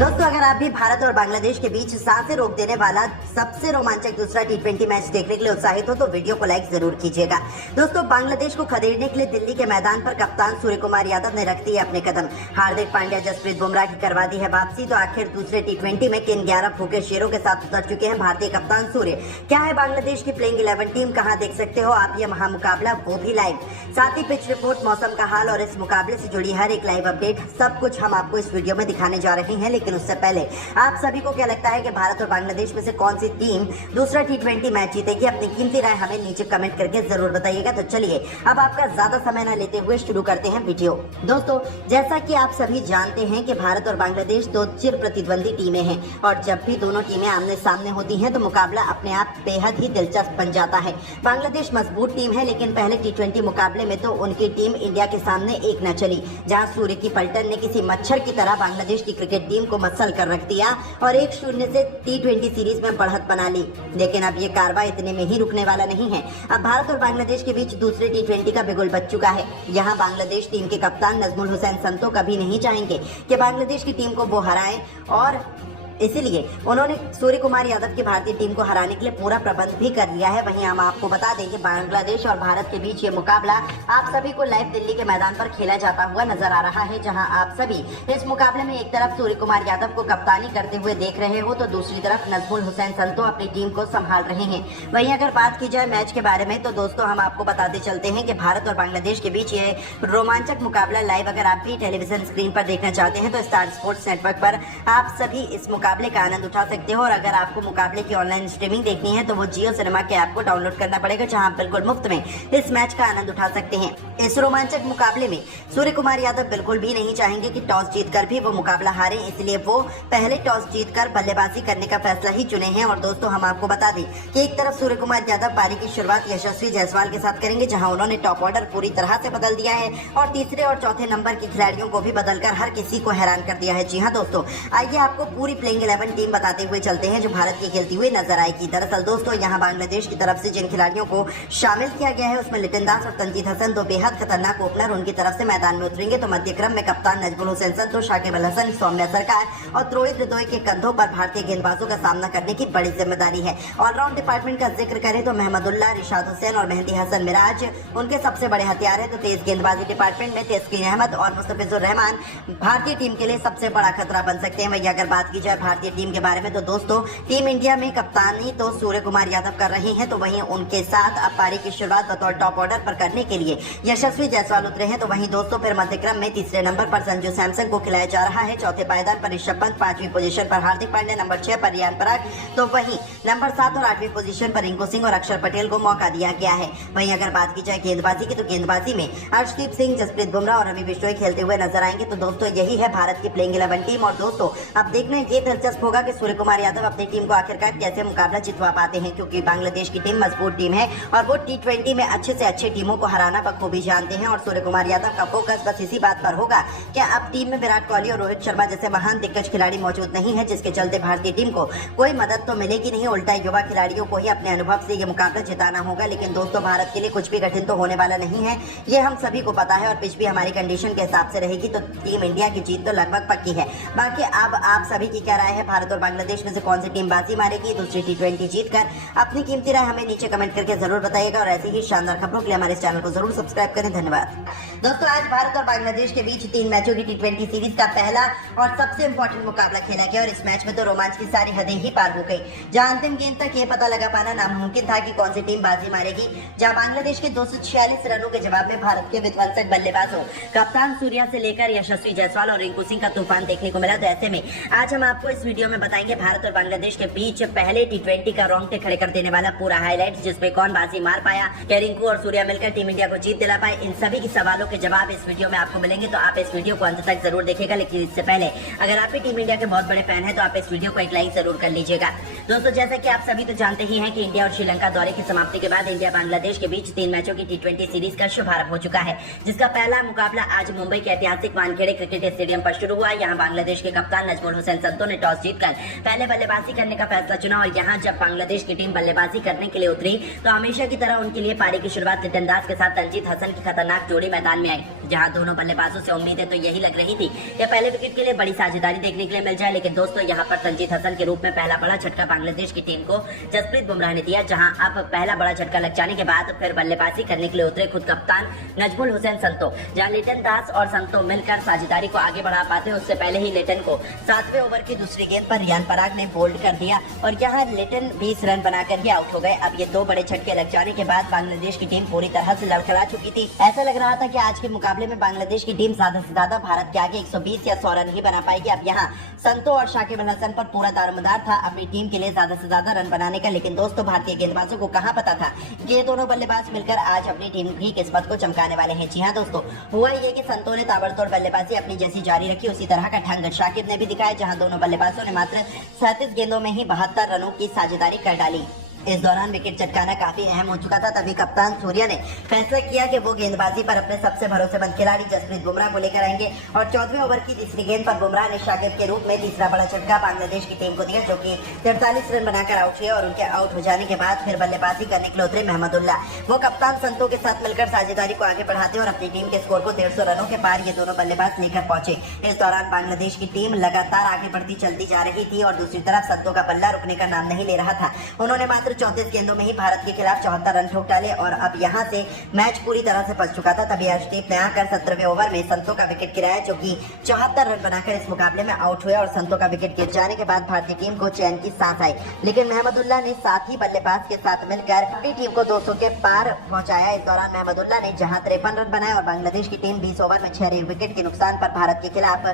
दोस्तों अगर आप भी भारत और बांग्लादेश के बीच सांसें रोक देने वाला सबसे रोमांचक दूसरा T20 मैच देखने के लिए उत्साहित हो तो वीडियो को लाइक जरूर कीजिएगा। दोस्तों बांग्लादेश को खदेड़ने के लिए दिल्ली के मैदान पर कप्तान सूर्य कुमार यादव ने रख दिए अपने कदम। हार्दिक पांड्या, जसप्रीत बुमराह की करवा दी है वापसी, तो आखिर दूसरे T20 में किन 11 फूके शेरों के साथ उतर चुके हैं भारतीय कप्तान सूर्य। क्या है बांग्लादेश की प्लेइंग 11 टीम, कहाँ देख सकते हो आप ये महामुकाबला, वो भी लाइव। साथ ही पिच रिपोर्ट, मौसम का हाल और इस मुकाबले से जुड़ी हर एक लाइव अपडेट, सब कुछ हम आपको इस वीडियो में दिखाने जा रहे हैं। लेकिन उससे पहले आप सभी को क्या लगता है कि भारत और बांग्लादेश में से कौन सी टीम दूसरा T20 मैच जीतेगी? अपनी कीमती राय हमें नीचे कमेंट करके जरूर बताइएगा। तो चलिए अब आपका ज्यादा समय न लेते हुए शुरू करते हैं वीडियो। दोस्तों जैसा कि आप सभी जानते हैं कि भारत और बांग्लादेश 2 चिर प्रतिद्वंदी टीमें हैं और जब भी दोनों टीमें आमने सामने होती हैं तो मुकाबला अपने आप बेहद ही दिलचस्प बन जाता है। बांग्लादेश मजबूत टीम है, लेकिन पहले T20 मुकाबले में तो उनकी टीम इंडिया के सामने एक न चली, जहां सूर्य की पलटन ने किसी मच्छर की तरह बांग्लादेश की क्रिकेट टीम को मसल कर रख दिया और 1-0 से T20 सीरीज में बढ़त बना ली। लेकिन अब ये कारवा इतने में ही रुकने वाला नहीं है। अब भारत और बांग्लादेश के बीच दूसरे T20 का बिगुल बच चुका है। यहाँ बांग्लादेश टीम के कप्तान नजमुल हुसैन संतो कभी नहीं चाहेंगे कि बांग्लादेश की टीम को वो हराएं और इसीलिए उन्होंने सूर्य कुमार यादव की भारतीय टीम को हराने के लिए पूरा प्रबंध भी कर लिया है। वहीं हम आपको बता दें कि बांग्लादेश और भारत के बीच ये मुकाबला आप सभी को लाइव दिल्ली के मैदान पर खेला जाता हुआ नजर आ रहा है, जहां आप सभी इस मुकाबले में एक तरफ सूर्य कुमार यादव को कप्तानी करते हुए देख रहे हो तो दूसरी तरफ नजमुल हुसैन संतो अपनी टीम को संभाल रहे हैं। वहीं अगर बात की जाए मैच के बारे में तो दोस्तों हम आपको बताते चलते हैं कि भारत और बांग्लादेश के बीच ये रोमांचक मुकाबला लाइव अगर आप भी टेलीविजन स्क्रीन पर देखना चाहते हैं तो स्टार स्पोर्ट्स नेटवर्क पर आप सभी इस मुकाबले मुकाबले का आनंद उठा सकते हो। और अगर आपको मुकाबले की ऑनलाइन स्ट्रीमिंग देखनी है तो वो जियो सिनेमा के ऐप को डाउनलोड करना पड़ेगा, जहां आप बिल्कुल मुफ्त में इस मैच का आनंद उठा सकते हैं। इस रोमांचक मुकाबले में सूर्य कुमार यादव बिल्कुल भी नहीं चाहेंगे कि टॉस जीतकर भी वो मुकाबला हारे, इसलिए वो पहले टॉस जीतकर बल्लेबाजी करने का फैसला ही चुने हैं। और दोस्तों हम आपको बता दें कि एक तरफ सूर्य कुमार यादव पारी की शुरुआत यशस्वी जायसवाल के साथ करेंगे, जहां उन्होंने टॉप ऑर्डर पूरी तरह से बदल दिया है और तीसरे और चौथे नंबर के खिलाड़ियों को भी बदलकर हर किसी को हैरान कर दिया है। जी हां दोस्तों, आइए आपको पूरी प्लेइंग 11 टीम बताते हुए चलते हैं जो भारत की खेलती हुई नजर आएगी। दरअसल दोस्तों यहां बांग्लादेश की तरफ से जिन खिलाड़ियों को शामिल किया गया है उसमें लिटन दास और तंजीद हसन, दो बेहद खतरनाक ओपनर उनकी तरफ से मैदान में उतरेंगे। तो मध्य क्रम में कप्तान नजमुल हुसैन संतो, शाकिब अल हसन, सौम्या सरकार और त्रोहित हृदय के कंधों पर भारतीय गेंदबाजों का सामना करने की बड़ी जिम्मेदारी है। ऑलराउंड डिपार्टमेंट का जिक्र करें तो महमदुल्लाह, रिशाद हुसैन और मेहंदी हसन मिराज उनके सबसे बड़े हथियार है। तो तेज गेंदबाजी डिपार्टमेंट में तस्कीन अहमद और मुस्तफिजुर रहमान भारतीय टीम के लिए सबसे बड़ा खतरा बन सकते हैं। वही अगर बात की जाए भारतीय टीम के बारे में तो दोस्तों टीम इंडिया में कप्तानी तो सूर्य कुमार यादव कर रहे हैं, तो वहीं उनके साथ अब पारी की शुरुआत बतौर टॉप ऑर्डर पर करने के लिए यशस्वी जायसवाल उतरे हैं। तो वहीं दोस्तों फिर मध्य क्रम में तीसरे नंबर पर संजू सैमसन को खिलाया जा रहा है, चौथे पायदान पर ऋषभ पंत, पांचवी पोजीशन पर हार्दिक पांड्या, नंबर 6 पर रियान पराग, तो वहीं नंबर 7 और 8वीं पोजीशन पर रिंकू सिंह और अक्षर पटेल को मौका दिया गया है। वहीं अगर बात की जाए गेंदबाजी की तो गेंदबाजी में अर्शदीप सिंह, जसप्रीत बुमराह और रवि बिश्नोई खेलते हुए नजर आएंगे। तो दोस्तों यही है भारत की प्लेइंग 11 टीम। और दोस्तों अब देखना ये दिलचस्प होगा कि सूर्य कुमार यादव अपनी टीम को आखिरकार कैसे मुकाबला जितवा पाते हैं, क्योंकि बांग्लादेश की टीम मजबूत टीम है और वो T20 में अच्छे से अच्छे टीमों को हराना बखूबी जानते हैं। और सूर्य कुमार यादव का फोकस बस इसी बात पर होगा कि अब टीम में विराट कोहली और रोहित शर्मा जैसे महान दिग्गज खिलाड़ी मौजूद नहीं है, जिसके चलते भारतीय टीम को कोई मदद तो मिलेगी नहीं, उल्टा युवा खिलाड़ियों को ही अपने अनुभव से ये मुकाबला जिताना होगा। लेकिन दोस्तों भारत के लिए कुछ भी कठिन तो होने वाला नहीं है, ये हम सभी को पता है। और पिच भी हमारी कंडीशन के हिसाब से रहेगी, तो टीम इंडिया की जीत तो लगभग पक्की है। बाकी अब आप सभी की क्या राय है, भारत और बांग्लादेश में से कौन सी टीम बाजी मारेगी दूसरी T20 जीतकर? अपनी कीमती राय हमें नीचे कमेंट करके जरूर बताइएगा और ऐसे ही शानदार खबरों के लिए हमारे चैनल को जरूर सब्सक्राइब करें। धन्यवाद दोस्तों। आज भारत और बांग्लादेश के बीच 3 मैचों की T20 सीरीज का पहला और सबसे इंपॉर्टेंट मुकाबला खेला गया और इस मैच में तो रोमांच की सारी हदें ही पार हो गई, जहां अंतिम गेंद तक ये पता लगा पाना नामुमकिन था कि कौन सी टीम बाजी मारेगी। जहां बांग्लादेश के 246 रनों के जवाब में भारत के विध्वंसक बल्लेबाजों कप्तान सूर्या से लेकर यशस्वी जायसवाल और रिंकू सिंह का तूफान देखने को मिला। तो ऐसे में आज हम आपको इस वीडियो में बताएंगे भारत और बांग्लादेश के बीच पहले T20 का रोंगटे खड़े कर देने वाला पूरा हाईलाइट, जिसमें कौन बाजी मार पाया, क्या रिंकू और सूर्या मिलकर टीम इंडिया को जीत दिला पाए, इन सभी के सवालों के जवाब इस वीडियो में आपको मिलेंगे। तो आप इस वीडियो को अंत तक जरूर देखेगा। लेकिन इससे पहले अगर आप भी टीम इंडिया के बहुत बड़े फैन हैं तो आप इस वीडियो को एक लाइक जरूर कर लीजिएगा। दोस्तों जैसा कि आप सभी तो जानते ही हैं कि इंडिया और श्रीलंका दौरे की समाप्ति के बाद इंडिया बांग्लादेश के बीच 3 मैचों की T20 सीरीज का शुभारंभ हो चुका है, जिसका पहला मुकाबला आज मुंबई के ऐतिहासिक वानखेड़े क्रिकेट स्टेडियम पर शुरू हुआ। यहाँ बांग्लादेश के कप्तान नजमुल हुसैन संतो ने टॉस जीतकर पहले बल्लेबाजी करने का फैसला चुना और यहाँ जब बांग्लादेश की टीम बल्लेबाजी करने के लिए उतरी तो हमेशा की तरह उनके लिए पारी की शुरुआत लिटन दास के साथ तंजीद हसन की खतरनाक जोड़ी मैदान में आई। जहां दोनों बल्लेबाजों से उम्मीदें तो यही लग रही थी कि पहले विकेट के लिए बड़ी साझेदारी देखने के लिए मिल जाए, लेकिन दोस्तों यहां पर तंजीद हसन के रूप में पहला बड़ा झटका बांग्लादेश की टीम को जसप्रीत बुमराह ने दिया। जहां अब पहला बड़ा झटका लग जाने के बाद फिर बल्लेबाजी करने के लिए उतरे खुद कप्तान नजमुल हुसैन संतो। जहां लिटन दास और संतो मिलकर साझेदारी को आगे बढ़ा पाते, उससे पहले ही लिटन को 7वें ओवर की दूसरी गेंद पर रियान पराग ने बोल्ड कर दिया और यहाँ लिटन 20 रन बनाकर ही आउट हो गए। अब ये 2 बड़े झटके लग जाने के बाद बांग्लादेश की टीम पूरी तरह से लड़खड़ा चुकी थी। ऐसा लग रहा था कि आज के मुकाबले में बांग्लादेश की टीम ज्यादा से ज्यादा भारत के आगे 120 या 100 रन ही बना पाएगी। अब यहाँ संतो और शाकिब अल हसन पर पूरा दारोमदार था अपनी टीम के लिए ज्यादा से ज्यादा रन बनाने का। लेकिन दोस्तों भारतीय गेंदबाजों को कहाँ पता था कि ये दोनों बल्लेबाज मिलकर आज अपनी टीम की किस्मत को चमकाने वाले हैं। जी हाँ दोस्तों, हुआ ये कि संतो ने ताबड़तोड़ बल्लेबाजी अपनी जैसी जारी रखी, उसी तरह का ढंग शाकिब ने भी दिखाया, जहां दोनों बल्लेबाजों ने मात्र 37 गेंदों में ही 72 रनों की साझेदारी कर डाली। इस दौरान विकेट चटकाना काफी अहम हो चुका था। तभी कप्तान सूर्या ने फैसला किया कि वो गेंदबाजी पर अपने सबसे भरोसेमंद खिलाड़ी जसप्रीत बुमराह को लेकर आएंगे और 14वें ओवर की तीसरी गेंद पर बुमराह ने शाकिब के रूप में तीसरा बड़ा झटका बांग्लादेश की टीम को दिया, जो कि 43 रन बनाकर आउट हुए। और उनके आउट हो जाने के बाद फिर बल्लेबाजी करने के लिए उतरे महमदुल्लाह। वो कप्तान संतो के साथ मिलकर साझेदारी को आगे बढ़ाते और अपनी टीम के स्कोर को 150 रनों के पार ये दोनों बल्लेबाज लेकर पहुंचे। इस दौरान बांग्लादेश की टीम लगातार आगे बढ़ती चलती जा रही थी और दूसरी तरफ संतो का बल्ला रुकने का नाम नहीं ले रहा था। उन्होंने मात्र 34 गेंदों में भारत के खिलाफ 74 रन ठोक डाले और अब यहां से मैच पूरी तरह से फंस चुका था। तभी अर्शदीप ने आकर 17वें ओवर में संतो का विकेट गिराया, जो कि 74 रन बनाकर इस मुकाबले में आउट हुए और संतो का विकेट गिर जाने के बाद भारतीय टीम को चैन की सांस आई। लेकिन महमदुल्लाह ने साथ ही बल्लेबाज के साथ मिलकर अपनी टीम को 200 के पार पहुंचाया। इस दौरान महमदुल्लाह ने जहां 53 रन बनाए और बांग्लादेश की टीम 20 ओवर में 6 विकेट के नुकसान पर भारत के खिलाफ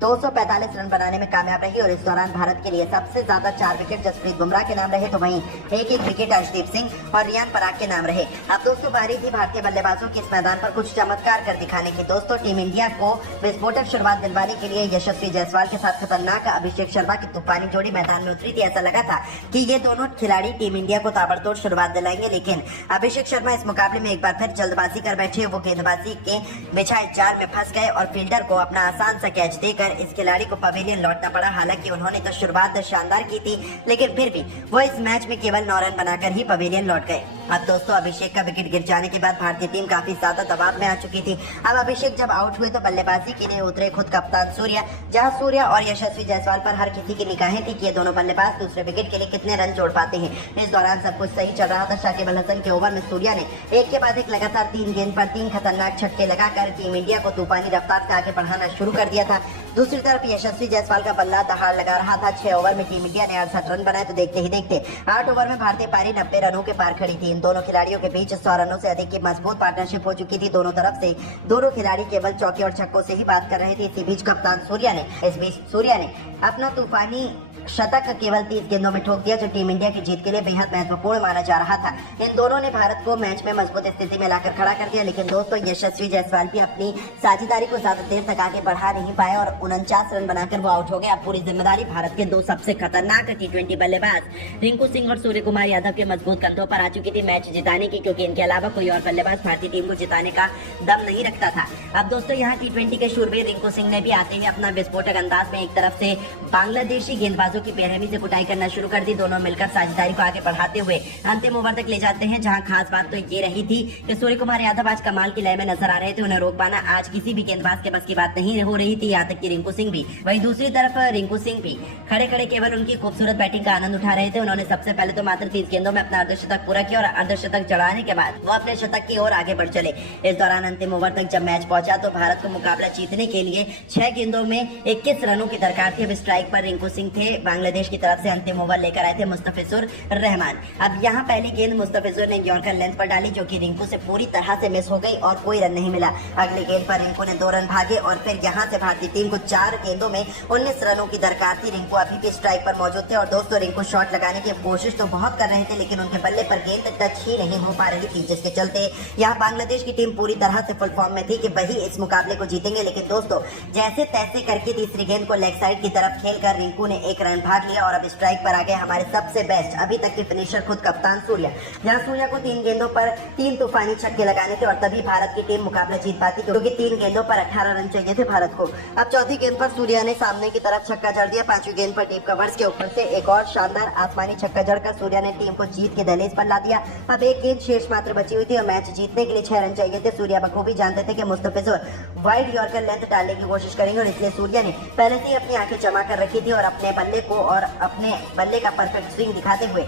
245 रन बनाने में कामयाब रही और इस दौरान भारत के लिए सबसे ज्यादा 4 विकेट जसप्रीत बुमराह के नाम रहे, तो वहीं एक विकेट अर्शदीप सिंह और रियान पराग के नाम रहे। अब दोस्तों बारी थी भारतीय बल्लेबाजों की इस मैदान पर कुछ चमत्कार कर दिखाने की। दोस्तों टीम इंडिया को विस्फोटक शुरुआत दिलवाने के लिए यशस्वी जायसवाल के साथ खतरनाक अभिषेक शर्मा की तूफानी जोड़ी मैदान में उतरी थी। ऐसा लगा था कि ये दोनों खिलाड़ी टीम इंडिया को ताबड़तोड़ शुरुआत दिलाएंगे, लेकिन अभिषेक शर्मा इस मुकाबले में एक बार फिर जल्दबाजी कर बैठे। वो गेंदबाजी के बिछाए जाल में फंस गए और फील्डर को अपना आसान सा कैच देकर इस खिलाड़ी को पवेलियन लौटना पड़ा। हालांकि उन्होंने तो शुरुआत शानदार की थी, लेकिन फिर भी वो इस मैच में केवल 9 रन बनाकर ही पवेलियन लौट गए। अब दोस्तों अभिषेक का विकेट गिर जाने के बाद भारतीय टीम काफी ज्यादा दबाव में आ चुकी थी। अब अभिषेक जब आउट हुए तो बल्लेबाजी के लिए उतरे खुद कप्तान सूर्या, जहां सूर्या और यशस्वी जायसवाल पर हर किसी की निगाहें थी कि ये दोनों बल्लेबाज दूसरे विकेट के लिए कितने रन जोड़ पाते हैं। इस दौरान सब कुछ सही चल रहा था। शाकिब अल हसन के ओवर में सूर्या ने एक के बाद एक लगातार 3 गेंद पर 3 खतरनाक छक्के लगाकर टीम इंडिया को तूफानी रफ्तार से आगे बढ़ाना शुरू कर दिया था। दूसरी तरफ यशस्वी जायसवाल का बल्ला दहाड़ लगा रहा था। 6 ओवर में टीम इंडिया ने 68 रन बनाए, तो देखते ही देखते 8 ओवर में भारतीय पारी 90 रनों के पार खड़ी थी। इन दोनों खिलाड़ियों के बीच 100 रनों से अधिक की मजबूत पार्टनरशिप हो चुकी थी। दोनों तरफ से दोनों खिलाड़ी केवल चौके और छक्कों से ही बात कर रहे थे। इसी बीच कप्तान सूर्या ने अपना तूफानी शतक केवल 30 गेंदों में ठोक दिया, जो टीम इंडिया की जीत के लिए बेहद महत्वपूर्ण माना जा रहा था। इन दोनों ने भारत को मैच में मजबूत स्थिति में लाकर खड़ा कर दिया, लेकिन दोस्तों यशस्वी जायसवाल भी अपनी साझेदारी को ज्यादा देर तक आगे बढ़ा नहीं पाए और 49 रन बनाकर वो आउट हो गए। अब पूरी जिम्मेदारी भारत के 2 सबसे खतरनाक T20 बल्लेबाज रिंकू सिंह और सूर्य कुमार यादव के मजबूत कंधों पर आ चुकी थी मैच जिताने की, क्योंकि इनके अलावा कोई और बल्लेबाज भारतीय टीम को जिताने का दम नहीं रखता था। अब दोस्तों यहाँ T20 के शूरवीर रिंकू सिंह ने भी आते ही अपना विस्फोटक अंदाज में एक तरफ से बांग्लादेशी गेंदबाजों की बेरहमी से कुटाई करना शुरू कर दी। दोनों मिलकर साझेदारी को आगे बढ़ाते हुए अंतिम ओवर तक ले जाते हैं, जहां खास बात तो ये रही थी कि सूर्य कुमार यादव आज कमाल की लय में नजर आ रहे थे। उन्हें रोक पाना आज किसी भी गेंदबाज के बस की बात नहीं हो रही थी, यहाँ तक कि रिंकू सिंह भी। वहीं दूसरी तरफ रिंकू सिंह भी खड़े खड़े केवल उनकी खूबसूरत बैटिंग का आनंद उठा रहे थे। उन्होंने सबसे पहले तो मात्र 30 गेंदों में अपना अर्धशतक पूरा किया और अर्धशतक चढ़ाने के बाद वो अपने शतक की ओर आगे बढ़ चले। इस दौरान अंतिम ओवर तक जब मैच पहुंचा तो भारत को मुकाबला जीतने के लिए 6 गेंदों में 21 रनों की दरकार थी। अब स्ट्राइक पर रिंकू सिंह थे। बांग्लादेश की तरफ से अंतिम ओवर लेकर आए थे मुस्तफिजुर रहमान। अब यहाँ पहली गेंद मुस्तफिजुर ने यॉर्कर लेंथ पर डाली, जो कि रिंकू से पूरी तरह से मिस हो गई और कोई रन नहीं मिला। अगली गेंद पर रिंकू ने 2 रन भागे और फिर यहाँ से भारतीय टीम को 4 गेंदों में 19 रनों की दरकार थी। रिंकू अभी भी स्ट्राइक पर मौजूद थे और दोस्तों रिंकू शॉट लगाने की कोशिश तो बहुत कर रहे थे, लेकिन उनके बल्ले पर गेंद टच ही नहीं हो पा रही थी, जिसके चलते यहाँ बांग्लादेश की टीम पूरी तरह से फुल फॉर्म में थी कि वही इस मुकाबले को जीतेंगे। लेकिन दोस्तों जैसे तैसे करके तीसरी गेंद को लेग साइड की तरफ खेलकर रिंकू ने 1 रन भाग लिया और अब स्ट्राइक पर आ गए हमारे सबसे बेस्ट अभी तक के फिनिशर खुद कप्तान सूर्या, जहां सूर्या को 3 गेंदों पर 3 तूफानी छक्के लगाने थे और तभी भारत की टीम मुकाबला जीत पाती, क्योंकि 3 गेंदों पर 18 रन चाहिए थे भारत को। अब चौथी गेंद पर सूर्या ने सामने की तरफ छक्का जड़ दिया। 5वीं गेंद पर डीप कवर्स के ऊपर से एक और शानदार आसमानी छक्का जड़कर सूर्या ने टीम को जीत के दहलीज पर ला दिया। अब 1 गेंद शेष मात्र बची हुई थी और मैच जीतने के लिए 6 रन चाहिए थे। सूर्या बखूबी जानते थे कि मुस्तफिजुर वाइड यॉर्कर लेंथ डालने की कोशिश करेंगे और इसलिए सूर्या ने पहले से ही अपनी आंखें जमा कर रखी थी और अपने बल्ले का परफेक्ट स्विंग दिखाते हुए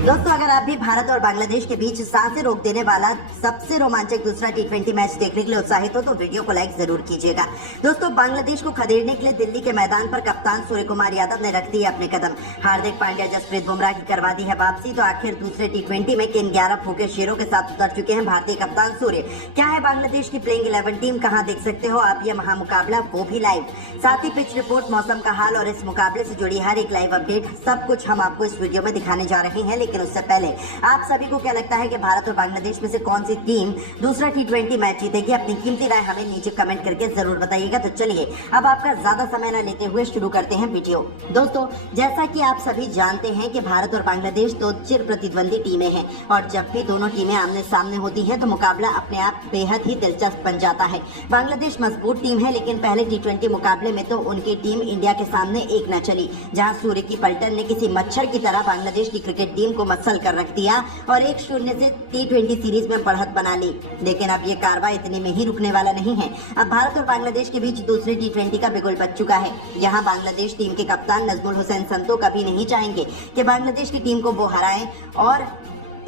दोस्तों अगर आप भी भारत और बांग्लादेश के बीच सांसें रोक देने वाला सबसे रोमांचक दूसरा T20 मैच देखने के लिए उत्साहित हो तो वीडियो को लाइक जरूर कीजिएगा। दोस्तों बांग्लादेश को खदेड़ने के लिए दिल्ली के मैदान पर कप्तान सूर्य कुमार यादव ने रख दिए अपने कदम। हार्दिक पांड्या जसप्रीत बुमराह की करवा दी है वापसी, तो आखिर दूसरे T20 में किन 11 फूके शेरों के साथ उतर चुके हैं भारतीय कप्तान सूर्य। क्या है बांग्लादेश की प्लेइंग 11 टीम, कहाँ देख सकते हो आप ये महामुकाबला, वो भी लाइव। साथ ही पिच रिपोर्ट, मौसम का हाल और इस मुकाबले से जुड़ी हर एक लाइव अपडेट, सब कुछ हम आपको इस वीडियो में दिखाने जा रहे हैं। लेकिन उससे पहले आप सभी को क्या लगता है कि भारत और बांग्लादेश में से कौन सी टीम दूसरा T20 मैच जीतेगी? अपनी कीमती राय हमें नीचे कमेंट करके जरूर बताइएगा। तो चलिए अब आपका ज्यादा समय न लेते हुए शुरू करते हैं वीडियो। दोस्तों जैसा कि आप सभी जानते हैं कि भारत और बांग्लादेश 2 चिर प्रतिद्वंदी टीमें हैं और जब भी दोनों टीमें आमने सामने होती हैं तो मुकाबला अपने आप बेहद ही दिलचस्प बन जाता है। बांग्लादेश मजबूत टीम है, लेकिन पहले T20 मुकाबले में तो उनकी टीम इंडिया के सामने एक न चली, जहां सूर्य की पलटन ने किसी मच्छर की तरह बांग्लादेश की क्रिकेट टीम को मसल कर रख दिया और 1-0 से T20 सीरीज में बढ़त बना ली। लेकिन अब ये कार्रवाई इतने में ही रुकने वाला नहीं है। अब भारत और बांग्लादेश के बीच दूसरे T20 का बिगुल बच चुका है। यहाँ बांग्लादेश टीम के कप्तान नजमुल हुसैन संतो कभी नहीं चाहेंगे कि बांग्लादेश की टीम को वो हराएं और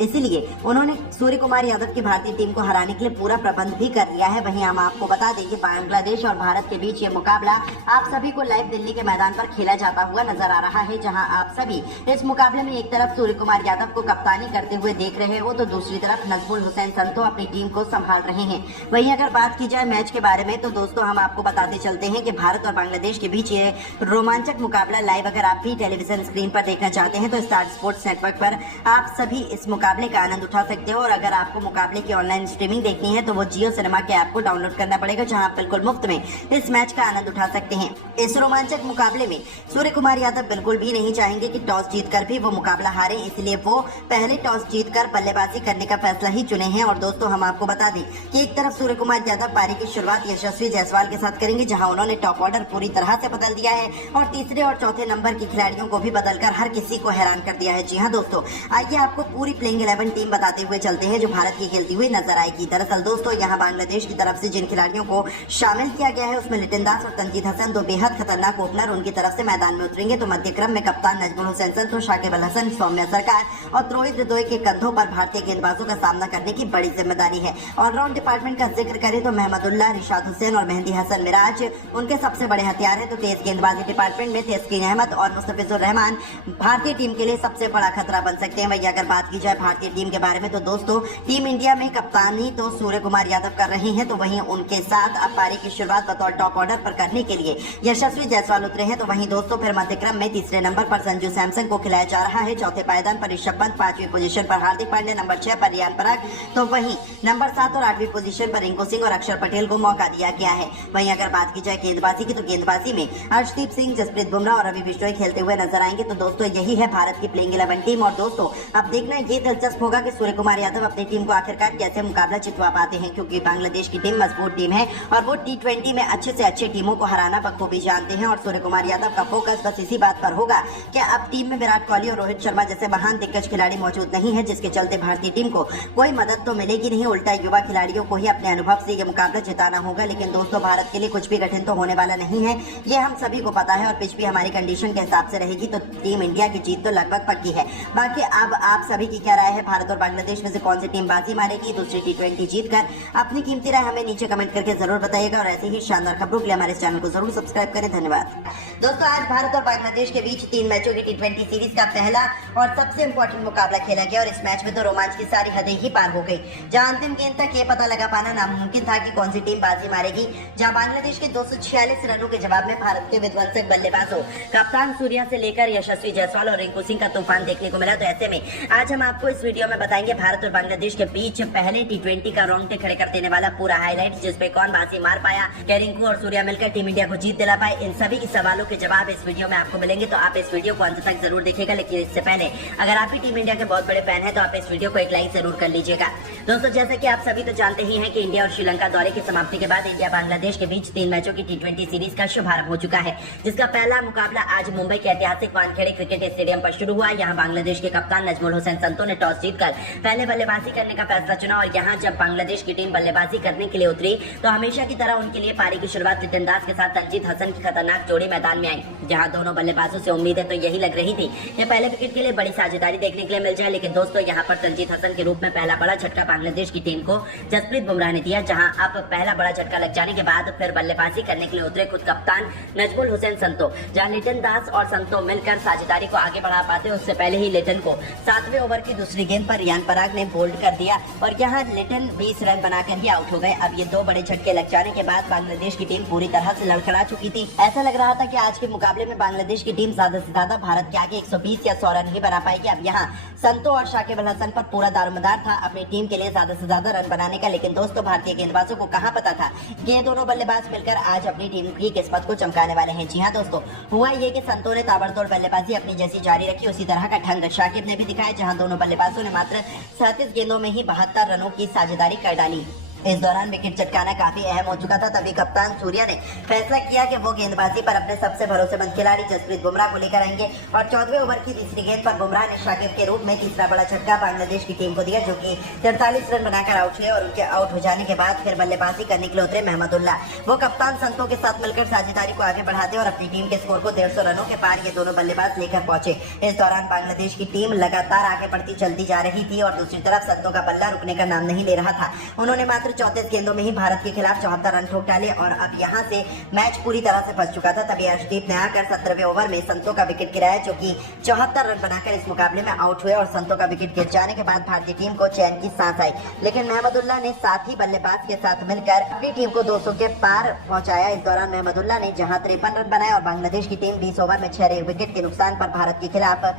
इसीलिए उन्होंने सूर्य कुमार यादव की भारतीय टीम को हराने के लिए पूरा प्रबंध भी कर लिया है। वहीं हम आपको बता दें कि बांग्लादेश और भारत के बीच ये मुकाबला आप सभी को लाइव दिल्ली के मैदान पर खेला जाता हुआ नजर आ रहा है, जहां आप सभी इस मुकाबले में एक तरफ सूर्य कुमार यादव को कप्तानी करते हुए देख रहे हो तो दूसरी तरफ नजमुल हुसैन संतो अपनी टीम को संभाल रहे हैं। वहीं अगर बात की जाए मैच के बारे में तो दोस्तों हम आपको बताते चलते हैं कि भारत और बांग्लादेश के बीच ये रोमांचक मुकाबला लाइव अगर आप भी टेलीविजन स्क्रीन पर देखना चाहते हैं तो स्टार स्पोर्ट्स नेटवर्क पर आप सभी इस मुकाबले का आनंद उठा सकते हो। और अगर आपको मुकाबले की ऑनलाइन स्ट्रीमिंग देखनी है तो वो जियो सिनेमा के ऐप को डाउनलोड करना पड़ेगा, जहां आप बिल्कुल मुफ्त में इस मैच का आनंद उठा सकते हैं। इस रोमांचक मुकाबले में सूर्य कुमार यादव बिल्कुल भी नहीं चाहेंगे कि टॉस जीतकर भी वो मुकाबला हारे, इसलिए वो पहले टॉस जीतकर बल्लेबाजी करने का फैसला ही चुने हैं। और दोस्तों हम आपको बता दें कि एक तरफ सूर्य कुमार यादव पारी की शुरुआत यशस्वी जायसवाल के साथ करेंगे, जहां उन्होंने टॉप ऑर्डर पूरी तरह से बदल दिया है और तीसरे और चौथे नंबर के खिलाड़ियों को भी बदलकर हर किसी को हैरान कर दिया है। जी हाँ दोस्तों, आइए आपको पूरी प्लेइंग 11 टीम बताते हुए चलते हैं जो भारत की खेलती हुई नजर आएगी। दरअसल दोस्तों यहाँ बांग्लादेश की तरफ से जिन खिलाड़ियों को शामिल किया गया है उसमें लिटन दास और तंजीद हसन, दो बेहद खतरनाक ओपनर उनकी तरफ से मैदान में उतरेंगे। तो मध्य क्रम में कप्तान नजमुल हुसैन संतो, शाकिब अल हसन, सौम्या सरकार और रोहित रिदोई के कंधों पर भारतीय गेंदबाजों का सामना करने की बड़ी जिम्मेदारी है। ऑलराउंड डिपार्टमेंट का जिक्र करें तो महमदुल्लाह, रिशाद हुसैन और मेहंदी हसन मिराज उनके सबसे बड़े हथियार है। तो तेज गेंदबाजी डिपार्टमेंट में तस्कीन अहमद और मुस्तफिजुर रहमान भारतीय टीम के लिए सबसे बड़ा खतरा बन सकते हैं। वही अगर बात की जाए भारतीय टीम के बारे में तो दोस्तों टीम इंडिया में कप्तानी तो सूर्य कुमार यादव कर रहे हैं, तो वहीं उनके साथ अब पारी की शुरुआत बतौर टॉप ऑर्डर पर करने के लिए यशस्वी जायसवाल उतरे हैं। तो वहीं दोस्तों फिर मध्य क्रम में तीसरे नंबर पर संजू सैमसन को खिलाया जा रहा है, चौथे पायदान पर ऋषभ पंत, पांचवी पोजीशन पर हार्दिक पांड्या, नंबर 6 पर रियान पराग, तो वहीं नंबर 7 और 8वीं पोजीशन पर रिंकू सिंह और अक्षर पटेल को मौका दिया गया है। वहीं अगर बात की जाए गेंदबाजी की तो गेंदबाजी में अर्शदीप सिंह, जसप्रीत बुमराह और रवि बिश्नोई खेलते हुए नजर आएंगे। तो दोस्तों यही है भारत की प्लेइंग 11 टीम। और दोस्तों अब देखना ये दिलचस्प होगा कि सूर्य कुमार यादव अपनी टीम को आखिरकार कैसे मुकाबला जितवा पाते हैं, क्योंकि बांग्लादेश की टीम मजबूत टीम है और वो T20 में अच्छे से अच्छे टीमों को हराना बखूबी जानते हैं। और सूर्य कुमार यादव का फोकस बस इसी बात पर होगा कि अब टीम में विराट कोहली और रोहित शर्मा जैसे महान दिग्गज खिलाड़ी मौजूद नहीं है, जिसके चलते भारतीय टीम को कोई मदद तो मिलेगी नहीं, उल्टा युवा खिलाड़ियों को ही अपने अनुभव से ये मुकाबला जिताना होगा। लेकिन दोस्तों भारत के लिए कुछ भी कठिन तो होने वाला नहीं है, ये हम सभी को पता है। और पिच भी हमारी कंडीशन के हिसाब से रहेगी तो टीम इंडिया की जीत तो लगभग पक्की है। बाकी अब आप सभी की क्या राय है, भारत और बांग्लादेश में से कौन सी टीम बाजी मारेगी दूसरी T20 जीतकर? अपनी कीमती राय हमें नीचे कमेंट करके जरूर बताइएगा और ऐसे ही शानदार खबरों के लिए हमारे चैनल को जरूर सब्सक्राइब करें। धन्यवाद दोस्तों। आज भारत और बांग्लादेश के बीच 3 मैचों की T20 सीरीज का पहला और सबसे इंपॉर्टेंट मुकाबला खेला गया और इस मैच में तो रोमांच की सारी हदें ही पार हो गई, जहां अंतिम गेंद तक ये पता लगा पाना नामुमकिन था कि कौन सी टीम बाजी मारेगी। जहां बांग्लादेश के 246 रनों के जवाब में भारत के विध्वंसक बल्लेबाजों कप्तान सूर्या से लेकर यशस्वी जायसवाल और रिंकू सिंह का तूफान देखने को मिला। तो ऐसे में आज हम आपको इस वीडियो में बताएंगे भारत और बांग्लादेश के बीच पहले T20 का रोंगटे खड़े कर देने वाला पूरा हाईलाइट, जिसपे कौन बाजी मार पाया, क्या रिंकू और सूर्या मिलकर टीम इंडिया को जीत दिला पाए, इन सभी सवालों के जवाब इस वीडियो में आपको मिलेंगे। तो आप इस वीडियो को अंत तक जरूर देखिएगा। लेकिन इससे पहले अगर आप भी टीम इंडिया के बहुत बड़े फैन हैं तो आप इस वीडियो को एक लाइक जरूर कर लीजिएगा। दोस्तों जैसे कि आप सभी तो जानते ही हैं कि इंडिया और श्रीलंका दौरे की समाप्ति के बाद इंडिया बांग्लादेश के बीच 3 मैचों की T20 सीरीज का शुभारंभ हो चुका है, जिसका पहला मुकाबला आज मुंबई के ऐतिहासिक वानखेड़े क्रिकेट स्टेडियम पर शुरू हुआ। यहाँ बांग्लादेश के कप्तान नजमुल हुसैन संतो ने टॉस जीतकर पहले बल्लेबाजी करने का फैसला चुना और यहाँ जब बांग्लादेश की टीम बल्लेबाजी करने के लिए उतरी तो हमेशा की तरह उनके लिए पारी की शुरुआत लिटन दास के साथ तंजीद हसन की खतरनाक जोड़ी मैदान में आई। जहां दोनों बल्लेबाजों से उम्मीदें तो यही लग रही थी कि पहले विकेट के लिए बड़ी साझेदारी देखने के लिए मिल जाए, लेकिन दोस्तों यहां पर तंजीद हसन के रूप में पहला बड़ा झटका बांग्लादेश की टीम को जसप्रीत बुमराह ने दिया। जहां अब पहला बड़ा झटका लग जाने के बाद फिर बल्लेबाजी करने के लिए उतरे खुद कप्तान नजमुल हुसैन संतो। जहां लिटन दास और संतो मिलकर साझेदारी को आगे बढ़ा पाते उससे पहले ही लिटन को 7वें ओवर की दूसरी गेंद पर रियान पराग ने बोल्ड कर दिया और यहाँ लिटन 20 रन बनाकर ही आउट हो गए। अब ये 2 बड़े झटके लग जाने के बाद बांग्लादेश की टीम पूरी तरह से लड़खड़ा चुकी थी। ऐसा लग रहा था कि आज के मुकाबले में बांग्लादेश की टीम ज्यादा से ज्यादा भारत के आगे 120 या 100 रन ही बना पाएगी। अब यहाँ संतो और शाकिब अल हसन पर पूरा दारोमदार था अपनी टीम के लिए ज्यादा से ज्यादा रन बनाने का, लेकिन दोस्तों भारतीय गेंदबाजों को कहाँ पता था कि ये दोनों बल्लेबाज मिलकर आज अपनी टीम की किस्मत को चमकाने वाले हैं। जी हाँ दोस्तों, हुआ ये कि संतो ने ताबड़तोड़ बल्लेबाजी अपनी जैसी जारी रखी, उसी तरह का ढंग शाकिब ने भी दिखाया, जहां दोनों बल्लेबाजों ने मात्र 37 गेंदों में ही 72 रनों की साझेदारी कर डाली। इस दौरान विकेट चटकाना काफी अहम हो चुका था। तभी कप्तान सूर्या ने फैसला किया कि वो गेंदबाजी पर अपने सबसे भरोसेमंद खिलाड़ी जसप्रीत बुमराह को लेकर आएंगे और 14वें ओवर की तीसरी गेंद पर बुमराह ने शाकिब के रूप में तीसरा बड़ा झटका बांग्लादेश की टीम को दिया, जो कि 43 रन बनाकर आउट हुए। और उनके आउट हो जाने के बाद फिर बल्लेबाजी करने के लिए उतरे महमदुल्लाह। वो कप्तान संतों के साथ मिलकर साझेदारी को आगे बढ़ाते और अपनी टीम के स्कोर को 150 रनों के पार ये दोनों बल्लेबाज लेकर पहुंचे। इस दौरान बांग्लादेश की टीम लगातार आगे बढ़ती चलती जा रही थी और दूसरी तरफ संतों का बल्ला रुकने का नाम नहीं ले रहा था। उन्होंने मात्र 34 गेंदों में ही भारत के खिलाफ 74 रन ठोक डाले और अब यहां से मैच पूरी तरह से फंस चुका था। तभी अर्शदीप ने आकर 17वें ओवर में संतों का विकेट गिराया, जो कि 74 रन बनाकर इस मुकाबले में आउट हुए और संतों का विकेट गिर जाने के बाद भारतीय टीम को चैन की सांस आई। लेकिन महमदुल्लाह ने साथी बल्लेबाज के साथ मिलकर अपनी टीम को 200 के पार पहुंचाया। इस दौरान महमदुल्लाह ने जहां 53 रन बनाए और बांग्लादेश की टीम 20 ओवर में 6 विकेट के नुकसान पर भारत के खिलाफ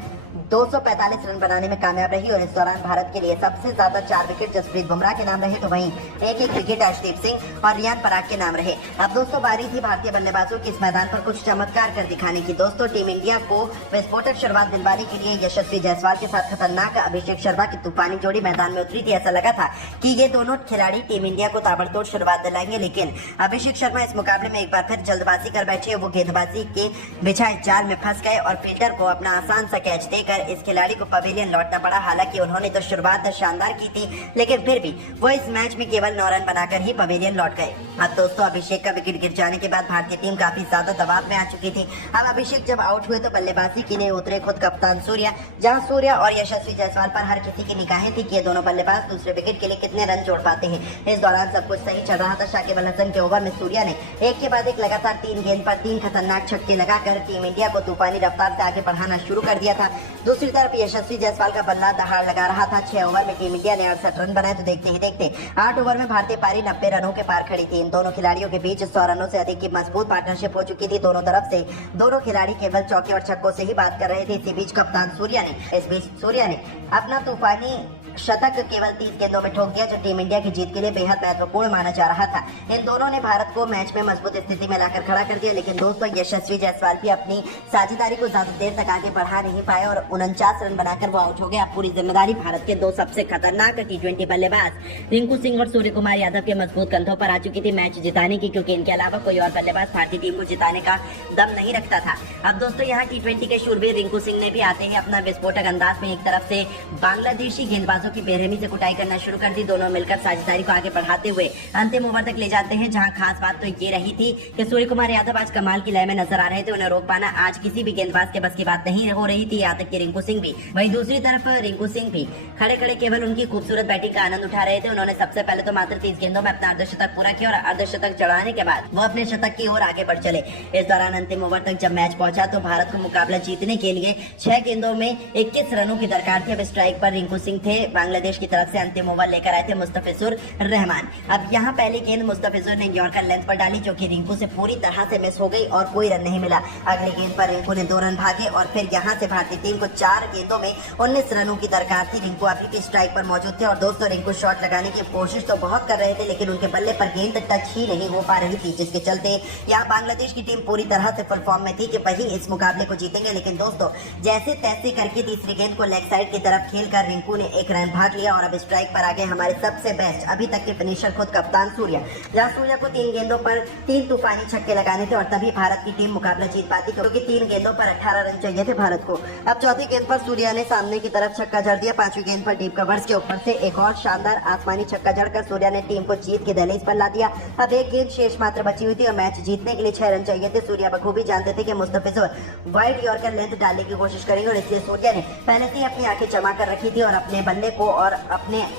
245 रन बनाने में कामयाब रही। और इस दौरान भारत के लिए सबसे ज्यादा 4 विकेट जसप्रीत बुमराह के नाम रहे, तो वहीं एक विकेट अर्शदीप सिंह और रियान पराग के नाम रहे। अब दोस्तों बारी थी भारतीय बल्लेबाजों की इस मैदान पर कुछ चमत्कार कर दिखाने की। दोस्तों टीम इंडिया को विस्फोटक शुरुआत दिलवाने के लिए यशस्वी जायसवाल के साथ खतरनाक अभिषेक शर्मा की तूफानी जोड़ी मैदान में उतरी थी। ऐसा लगा था कि ये दोनों खिलाड़ी टीम इंडिया को ताबड़तोड़ शुरुआत दिलाएंगे, लेकिन अभिषेक शर्मा इस मुकाबले में एक बार फिर जल्दबाजी कर बैठे। वो गेंदबाजी के बिछाए जाल में फंस गए और फील्डर को अपना आसान सा कैच देकर इस खिलाड़ी को पवेलियन लौटना पड़ा। हालांकि उन्होंने तो शुरुआत शानदार की थी, लेकिन फिर भी वो इस मैच में केवल 9 रन बनाकर ही पवेलियन लौट गए। अब दोस्तों अभिषेक का विकेट गिर जाने के बाद भारतीय टीम काफी ज्यादा दबाव में आ चुकी थी। अब अभिषेक जब आउट हुए तो बल्लेबाजी के लिए उतरे खुद कप्तान सूर्या, जहां सूर्या और यशस्वी जायसवाल पर हर किसी की निगाहें थी कि ये दोनों बल्लेबाज दूसरे विकेट के लिए कितने रन जोड़ पाते हैं। इस दौरान सब कुछ सही चल रहा था। शाकिब अल हसन के ओवर में सूर्या ने एक के बाद एक लगातार 3 गेंद पर 3 खतरनाक छक्के लगाकर टीम इंडिया को तूफानी रफ्तार से आगे बढ़ाना शुरू कर दिया था। दूसरी तरफ यशस्वी जायसवाल का बल्ला दहाड़ लगा रहा था। 6 ओवर में टीम इंडिया ने 68 रन बनाए, तो देखते ही देखते 8 ओवर में भारतीय पारी 90 रनों के पार खड़ी थी। इन दोनों खिलाड़ियों के बीच 100 रनों से अधिक की मजबूत पार्टनरशिप हो चुकी थी। दोनों तरफ से दोनों खिलाड़ी केवल चौके और छक्कों से ही बात कर रहे थे। इसी बीच कप्तान सूर्या ने अपना तूफानी शतक केवल 30 गेंदों में ठोक दिया, जो टीम इंडिया की जीत के लिए बेहद महत्वपूर्ण माना जा रहा था। इन दोनों ने भारत को मैच में मजबूत स्थिति में लाकर खड़ा कर दिया। लेकिन दोस्तों यशस्वी जायसवाल भी अपनी साझेदारी को ज्यादा देर तक आगे बढ़ा नहीं पाए और 49 रन बनाकर वो आउट हो गए। अब पूरी जिम्मेदारी भारत के 2 सबसे खतरनाक T20 बल्लेबाज रिंकू सिंह और सूर्य कुमार यादव के मजबूत कंधों पर आ चुकी थी मैच जिताने की, क्योंकि इनके अलावा कोई और बल्लेबाज भारतीय टीम को जिताने का दम नहीं रखता था। अब दोस्तों यहाँ T20 के शूरवीर रिंकू सिंह ने भी आते ही अपना विस्फोटक अंदाज में एक तरफ से बांग्लादेशी गेंदबाजों की बेरहमी से कुटाई करना शुरू कर दी। दोनों मिलकर साझेदारी को आगे बढ़ाते हुए अंतिम ओवर तक ले जाते हैं, जहां खास बात तो ये रही थी कि सूर्य कुमार यादव आज कमाल की लय में नजर आ रहे थे। उन्हें रोक पाना आज किसी भी गेंदबाज के बस की बात नहीं हो रही थी, यहाँ तक कि रिंकू सिंह भी। वहीं दूसरी तरफ रिंकू सिंह भी खड़े खड़े केवल उनकी खूबसूरत बैटिंग का आनंद उठा रहे थे। उन्होंने सबसे पहले तो मात्र 30 गेंदों में अपना अर्धशतक पूरा किया और अर्धशतक चढ़ाने के बाद वो अपने शतक की ओर आगे बढ़ चले। इस दौरान अंतिम ओवर तक जब मैच पहुंचा तो भारत को मुकाबला जीतने के लिए 6 गेंदों में 21 रनों की दरकार थी। अब स्ट्राइक पर रिंकू सिंह थे। बांग्लादेश की तरफ से अंतिम ओवर लेकर आए थे मुस्तफिजुर रहमान। अब यहाँ पहली गेंद मुस्तफिजुर ने यॉर्कर लेंथ पर डाली, जो कि रिंकू से पूरी तरह से मिस हो गई और कोई रन नहीं मिला। अगली गेंद पर रिंकू ने 2 रन भागे और फिर यहाँ से भारतीय टीम को 4 गेंदों में 19 रनों की दरकार थी। रिंकू अभी भी स्ट्राइक पर मौजूद थे और दोस्तों रिंकू शॉट लगाने की कोशिश तो बहुत कर रहे थे, लेकिन उनके बल्ले पर गेंद टच ही नहीं हो पा रही थी, जिसके चलते यहाँ बांग्लादेश की टीम पूरी तरह से फुल फॉर्म में थी कि वही इस मुकाबले को जीतेंगे। लेकिन दोस्तों जैसे तैसे करके तीसरी गेंद को लेग साइड की तरफ खेलकर रिंकू ने 1 रन भाग लिया और अब स्ट्राइक पर आ गए हमारे सबसे बेस्ट अभी तक के फिनिशर खुद कप्तान सूर्या। जहां सूर्या को 3 गेंदों पर 3 तूफानी छक्के लगाने थे और तभी भारत की टीम मुकाबला जीत पाती, क्योंकि 3 गेंदों पर 18 रन चाहिए थे भारत को। अब चौथी गेंद पर सूर्या ने सामने की तरफ छक्का जड़ दिया। 5वीं गेंद पर डीप कवर्स के ऊपर से एक और शानदार आसमानी छक्का जड़कर सूर्या ने टीम को जीत के दहलीज पर ला दिया। अब 1 गेंद शेष मात्र बची हुई थी और मैच जीतने के लिए 6 रन चाहिए थे। सूर्या बखूबी जानते थे कि मुस्तफिजुर वाइड यॉर्कर लेंथ डालने की कोशिश करेंगे और इसलिए सूर्या ने पहले से ही अपनी आंखें जमा कर रखी थी और अपने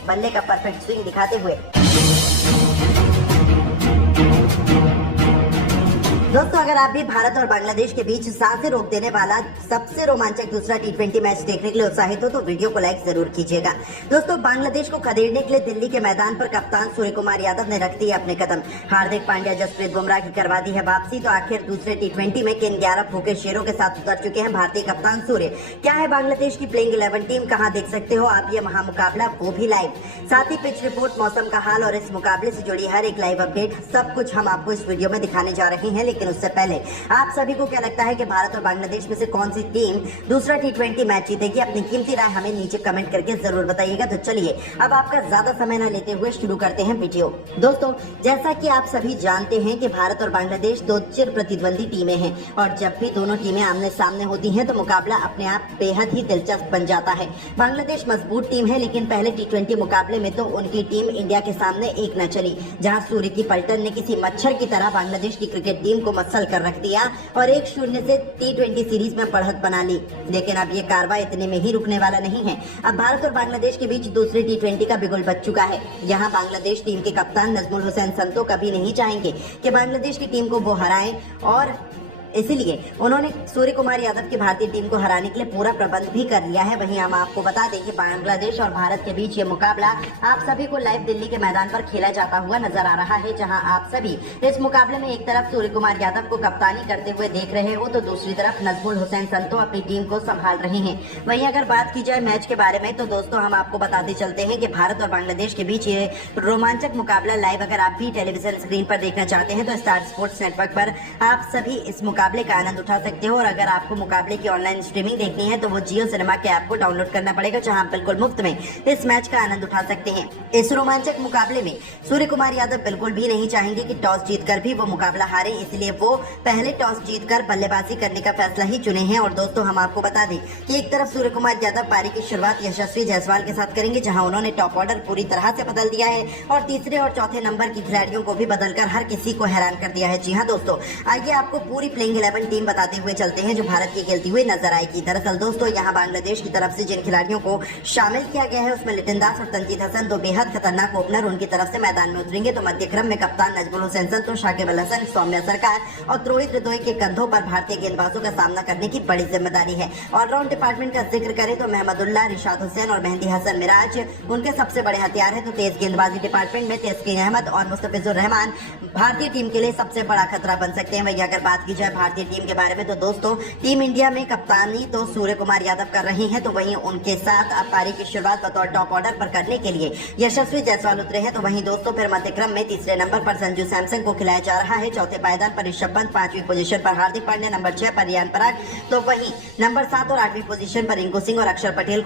बल्ले का परफेक्ट स्विंग दिखाते हुए दोस्तों अगर आप भी भारत और बांग्लादेश के बीच सांसें रोक देने वाला सबसे रोमांचक दूसरा T20 मैच देखने के लिए उत्साहित हो तो वीडियो को लाइक जरूर कीजिएगा। दोस्तों बांग्लादेश को खदेड़ने के लिए दिल्ली के मैदान पर कप्तान सूर्य कुमार यादव ने रख दिए अपने कदम। हार्दिक पांड्या जसप्रीत बुमराह की करवा दी है वापसी, तो आखिर दूसरे T20 में किन 11 भूखे शेरों के साथ उतर चुके हैं भारतीय कप्तान सूर्य। क्या है बांग्लादेश की प्लेइंग 11 टीम, कहाँ देख सकते हो आप ये महामुकाबला, वो भी लाइव। साथ ही पिच रिपोर्ट, मौसम का हाल और इस मुकाबले से जुड़ी हर एक लाइव अपडेट, सब कुछ हम आपको इस वीडियो में दिखाने जा रहे हैं। लेकिन उससे पहले आप सभी को क्या लगता है कि भारत और बांग्लादेश में से कौन सी टीम दूसरा T20 मैच जीतेगी? अपनी कीमती राय हमें नीचे कमेंट करके जरूर बताइएगा। तो चलिए अब आपका ज्यादा समय न लेते हुए शुरू करते हैं वीडियो। दोस्तों, जैसा कि आप सभी जानते हैं कि भारत और बांग्लादेश दो चिर प्रतिद्वंदी टीमें हैं और जब भी दोनों टीमें आमने सामने होती हैं तो मुकाबला अपने आप बेहद ही दिलचस्प बन जाता है। बांग्लादेश मजबूत टीम है, लेकिन पहले T20 मुकाबले में तो उनकी टीम इंडिया के सामने एक न चली, जहां सूर्य की पलटन ने किसी मच्छर की तरह बांग्लादेश की क्रिकेट टीम को मसल कर रख दिया और 1-0 से T20 सीरीज में बढ़त बना ली। लेकिन अब ये कारवा इतने में ही रुकने वाला नहीं है। अब भारत और बांग्लादेश के बीच दूसरे T20 का बिगुल बच चुका है। यहाँ बांग्लादेश टीम के कप्तान नजमुल हुसैन संतो कभी नहीं चाहेंगे कि बांग्लादेश की टीम को वो हराएं और इसलिए उन्होंने सूर्य कुमार यादव की भारतीय टीम को हराने के लिए पूरा प्रबंध भी कर लिया है। वहीं हम आपको बता दें कि बांग्लादेश और भारत के बीच ये मुकाबला आप सभी को लाइव दिल्ली के मैदान पर खेला जाता हुआ नजर आ रहा है, जहां आप सभी इस मुकाबले में एक तरफ सूर्य कुमार यादव को कप्तानी करते हुए देख रहे हो तो दूसरी तरफ नजमुल हुसैन संतो अपनी टीम को संभाल रहे हैं। वहीं अगर बात की जाए मैच के बारे में तो दोस्तों हम आपको बताते चलते हैं कि भारत और बांग्लादेश के बीच ये रोमांचक मुकाबला लाइव अगर आप भी टेलीविजन स्क्रीन पर देखना चाहते हैं तो स्टार स्पोर्ट्स नेटवर्क पर आप सभी इस मुकाबले का आनंद उठा सकते हो। और अगर आपको मुकाबले की ऑनलाइन स्ट्रीमिंग देखनी है तो वो जियो सिनेमा के ऐप को डाउनलोड करना पड़ेगा, जहां आप बिल्कुल मुफ्त में इस मैच का आनंद उठा सकते हैं। इस रोमांचक मुकाबले में सूर्य कुमार यादव बिल्कुल भी नहीं चाहेंगे कि टॉस जीतकर भी वो मुकाबला हारे, इसलिए वो पहले टॉस जीतकर बल्लेबाजी करने का फैसला ही चुने हैं। और दोस्तों हम आपको बता दें कि एक तरफ सूर्य कुमार यादव पारी की शुरुआत यशस्वी जायसवाल के साथ करेंगे, जहां उन्होंने टॉप ऑर्डर पूरी तरह से बदल दिया है और तीसरे और चौथे नंबर की खिलाड़ियों को भी बदलकर हर किसी को हैरान कर दिया है। जी हाँ दोस्तों, आइए आपको पूरी प्लेइंग 11 टीम बताते हुए चलते हैं जो भारत की खेलती हुई नजर आएगी। दरअसल दोस्तों यहाँ बांग्लादेश की तरफ से जिन खिलाड़ियों को शामिल किया गया है उसमें लिटन दास और तंजीद हसन, दो बेहद खतरनाक ओपनर उनकी तरफ से मैदान में उतरेंगे। तो मध्य क्रम में कप्तान नजमुल हुसैन संतो, शाकिब अल हसन, सौम्या सरकार और रोहित हृदय के कंधों पर भारतीय गेंदबाजों का सामना करने की बड़ी जिम्मेदारी है। ऑलराउंड डिपार्टमेंट का जिक्र करें तो महमदुल्लाह, रिशाद हुसैन और मेहंदी हसन मिराज उनके सबसे बड़े हथियार है। तो तेज गेंदबाजी डिपार्टमेंट में तस्कीन अहमद और मुस्तफिजुर रहमान भारतीय टीम के लिए सबसे बड़ा खतरा बन सकते हैं। वहीं अगर बात की जाए भारतीय टीम के बारे में तो दोस्तों टीम इंडिया में कप्तानी तो सूर्य कुमार यादव कर रहे हैं, तो वहीं उनके साथ अब पारी की शुरुआत बतौर टॉप ऑर्डर पर करने के लिए यशस्वी जायसवाल उतरे हैं। तो वहीं दोस्तों फिर मध्य क्रम में तीसरे नंबर पर संजू सैमसन को खिलाया जा रहा है, चौथे पायदान पर ऋषभ पंत, 5वीं पोजीशन पर हार्दिक पांड्या, नंबर 6 पर रियान पराग, तो वहीं नंबर 7 और 8वीं पोजीशन पर रिंकू सिंह और अक्षर पटेल